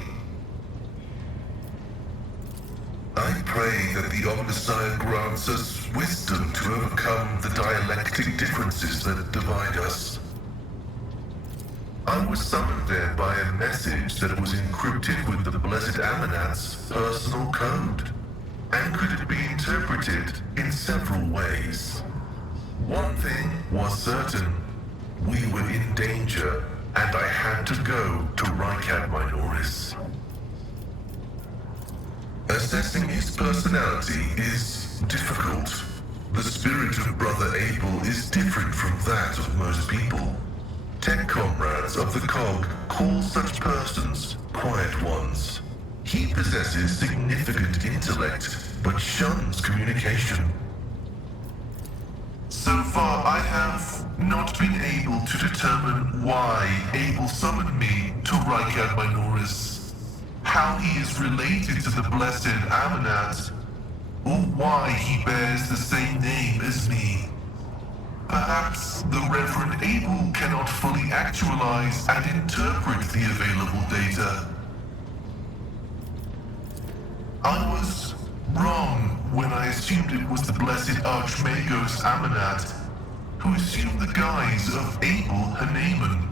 I pray that the Omnissiah grants us wisdom to overcome the dialectic differences that divide us. I was summoned there by a message that was encrypted with the Blessed Amanat's personal code, and could it be interpreted in several ways. One thing was certain. We were in danger, and I had to go to Rykad Minoris. Assessing his personality is difficult. The spirit of Brother Abel is different from that of most people. Tech comrades of the Cog call such persons quiet ones. He possesses significant intellect, but shuns communication. So far, I have not been able to determine why Abel summoned me to Rykad Minoris, how he is related to the Blessed Amanat, or why he bears the same name as me. Perhaps the Reverend Abel cannot fully actualize and interpret the available data. I was wrong when I assumed it was the Blessed Archmagos Amanat, who assumed the guise of Abel Haneman.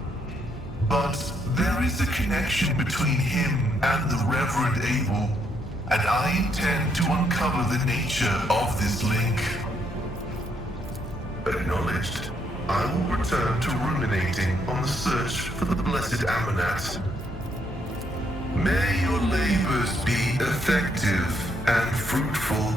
But there is a connection between him and the Reverend Abel, and I intend to uncover the nature of this link. Acknowledged. I will return to ruminating on the search for the Blessed Amanat. May your labors be effective and fruitful.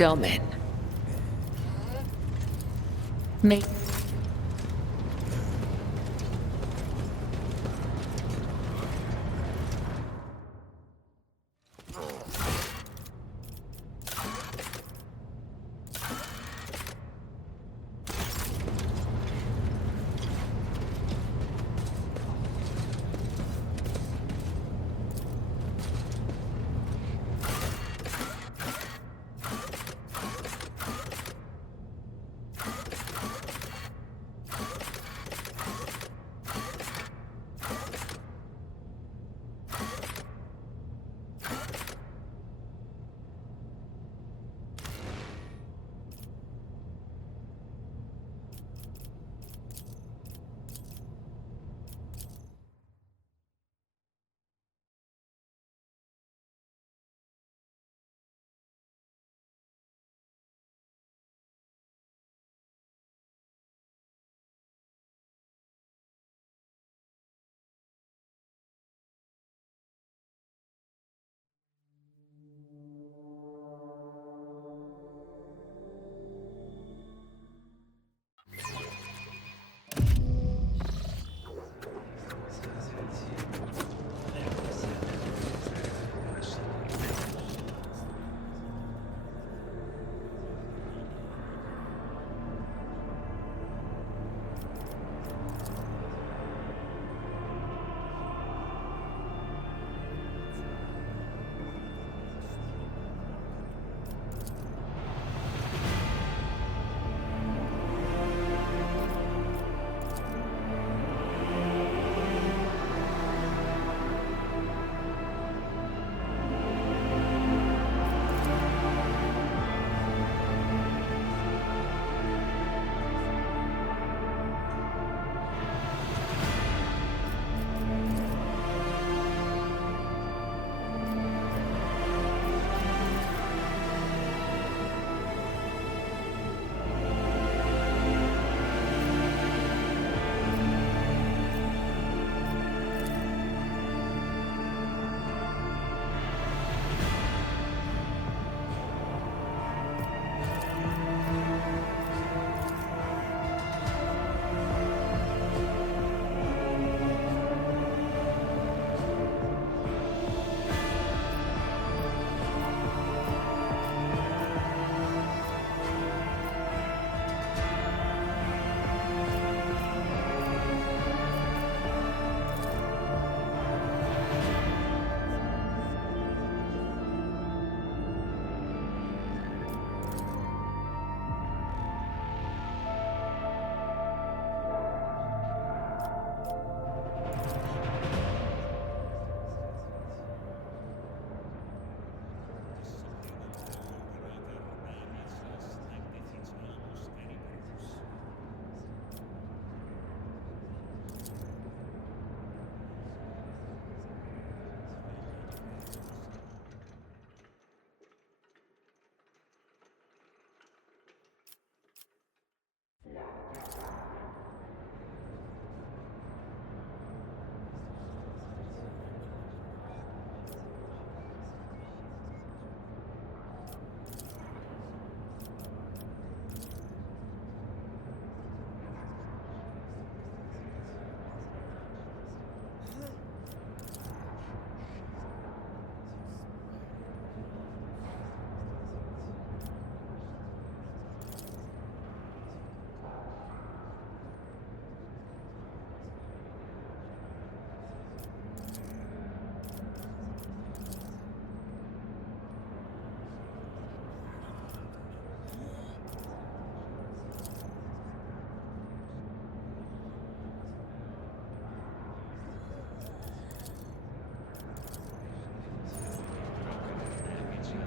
Domin. Me.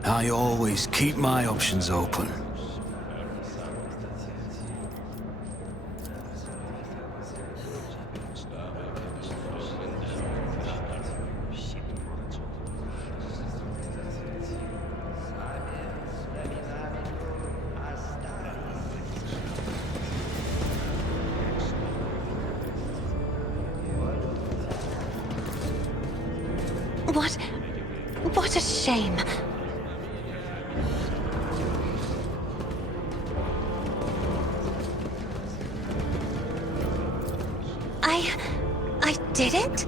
I always keep my options open. What a shame. Did it?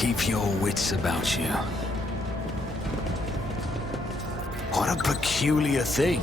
Keep your wits about you. What a peculiar thing.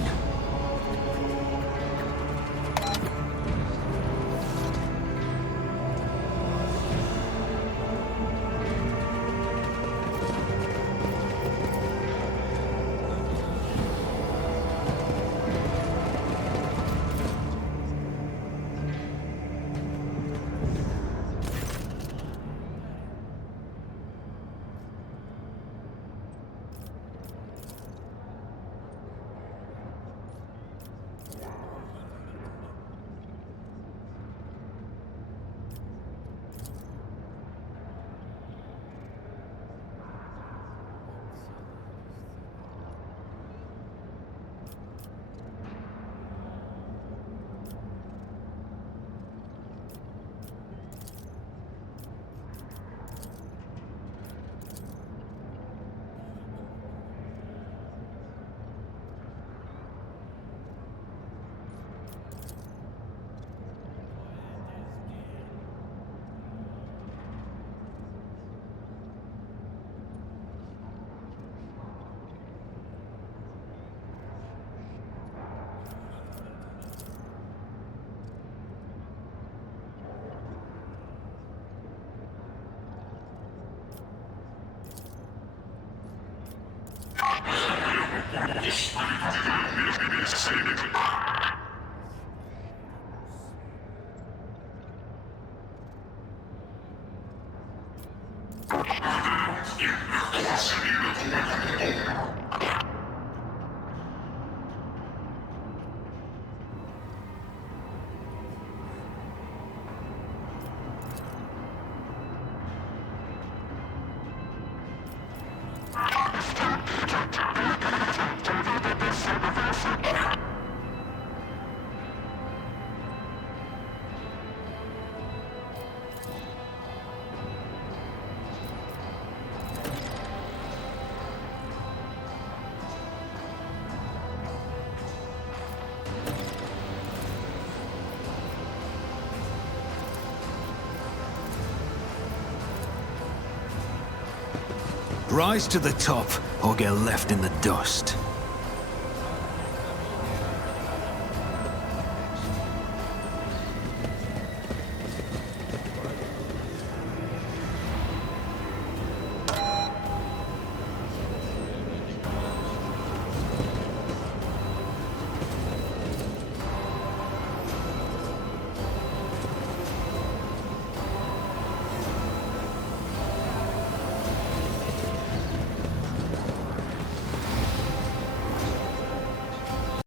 Rise to the top, or get left in the dust.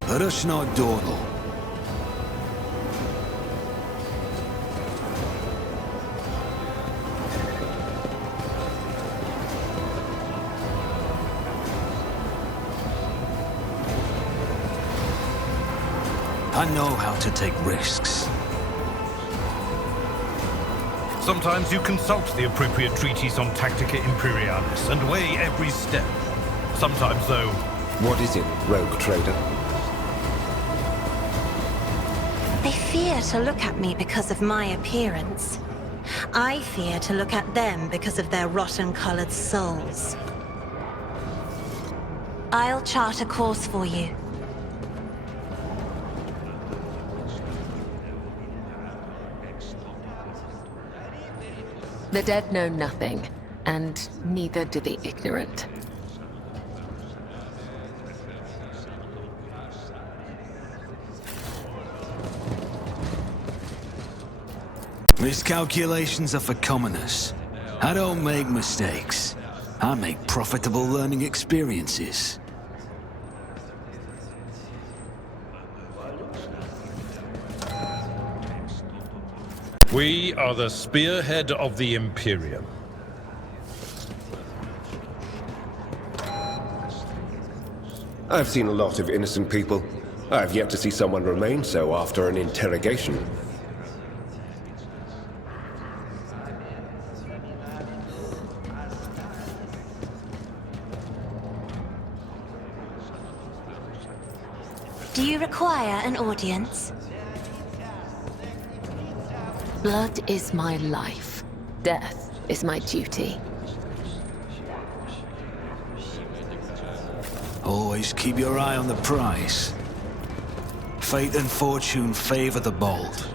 Let us not dawdle. I know how to take risks. Sometimes you consult the appropriate treatise on Tactica Imperialis and weigh every step. Sometimes, though... What is it, rogue trader? They fear to look at me because of my appearance. I fear to look at them because of their rotten-colored souls. I'll chart a course for you. The dead know nothing, and neither do the ignorant. Miscalculations are for commoners. I don't make mistakes. I make profitable learning experiences. We are the spearhead of the Imperium. I've seen a lot of innocent people. I've yet to see someone remain so after an interrogation. Do you require an audience? Blood is my life. Death is my duty. Always keep your eye on the prize. Fate and fortune favor the bold.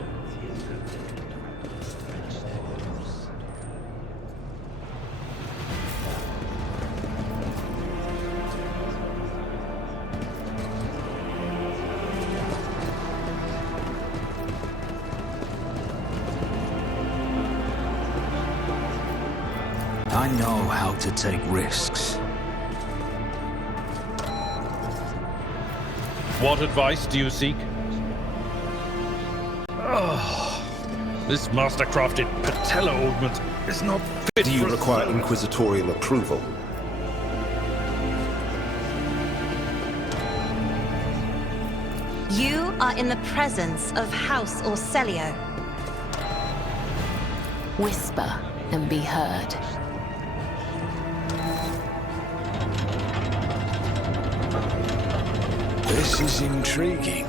I know how to take risks. What advice do you seek? Oh, this master-crafted patella augment is not fit. Do you for require inquisitorial approval? You are in the presence of House Orcelio. Whisper and be heard. This is intriguing.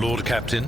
Lord Captain?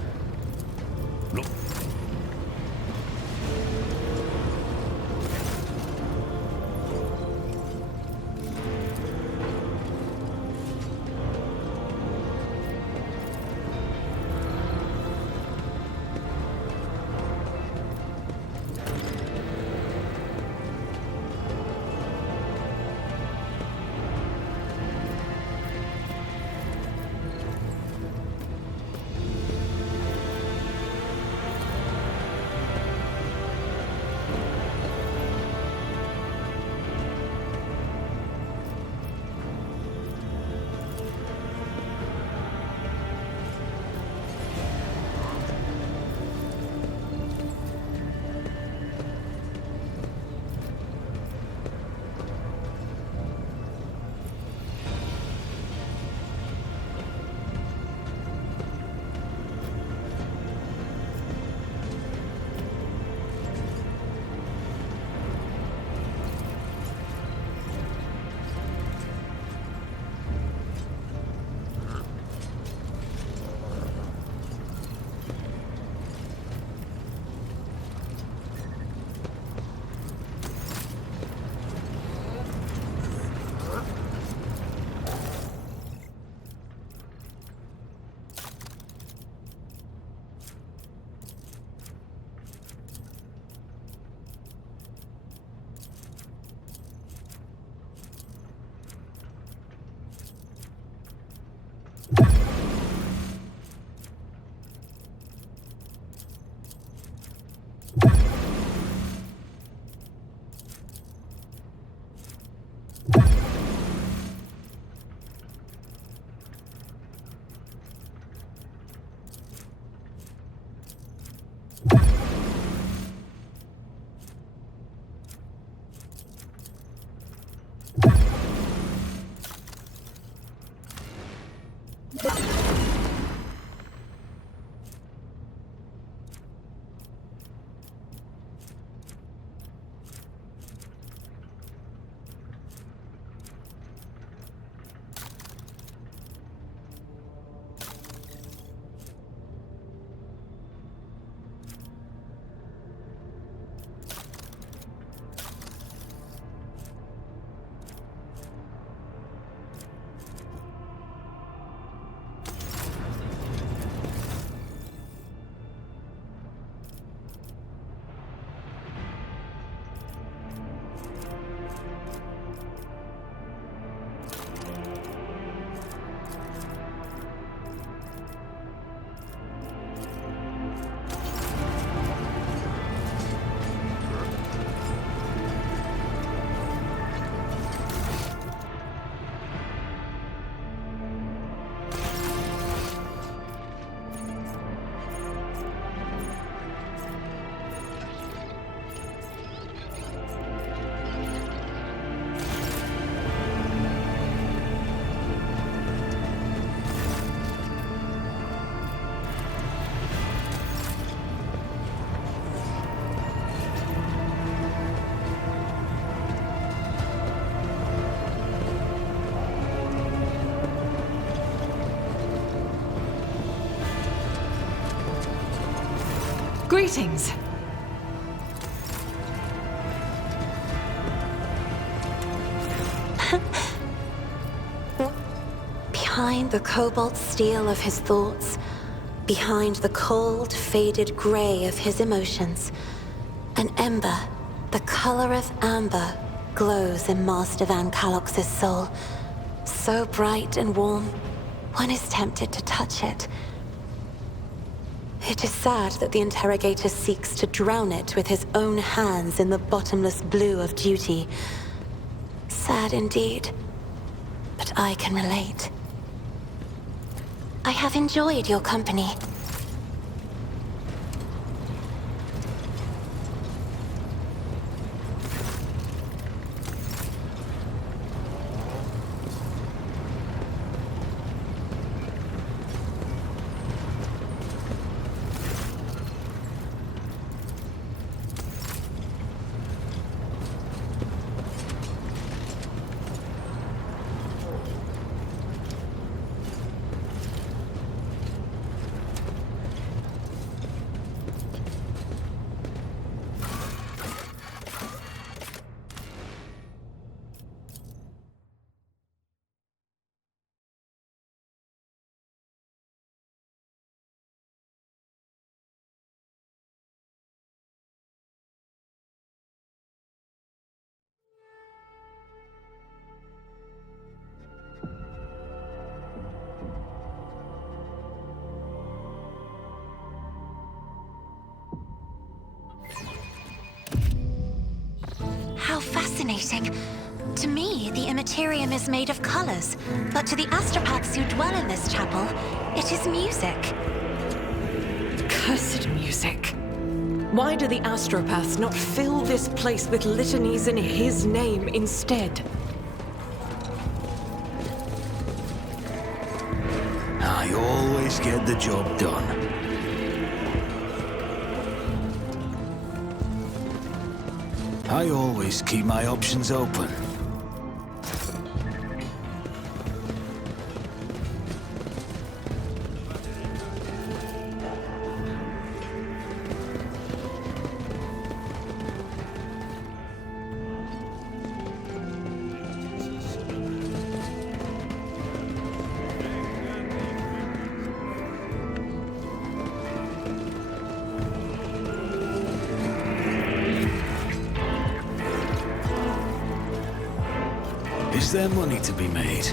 Greetings. Behind the cobalt steel of his thoughts, behind the cold, faded gray of his emotions, an ember, the color of amber, glows in Master Van Kalox's soul. So bright and warm, one is tempted to touch it. It is sad that the interrogator seeks to drown it with his own hands in the bottomless blue of duty. Sad indeed, but I can relate. I have enjoyed your company. fascinating. To me, the Immaterium is made of colors, but to the astropaths who dwell in this chapel, it is music. Cursed music. Why do the astropaths not fill this place with litanies in his name instead? I always get the job done. I always keep my options open. Is there money to be made?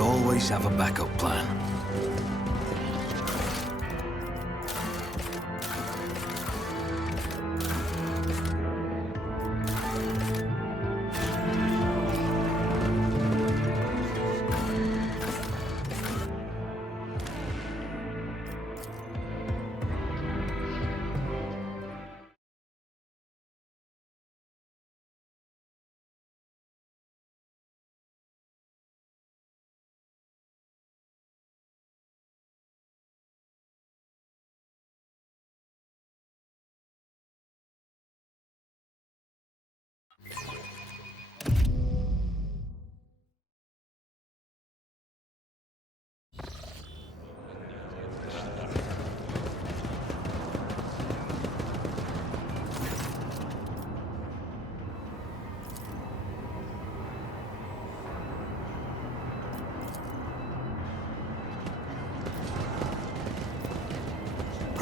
Always have a backup plan.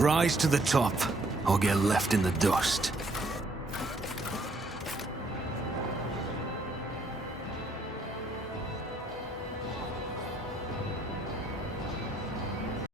Rise to the top, or get left in the dust.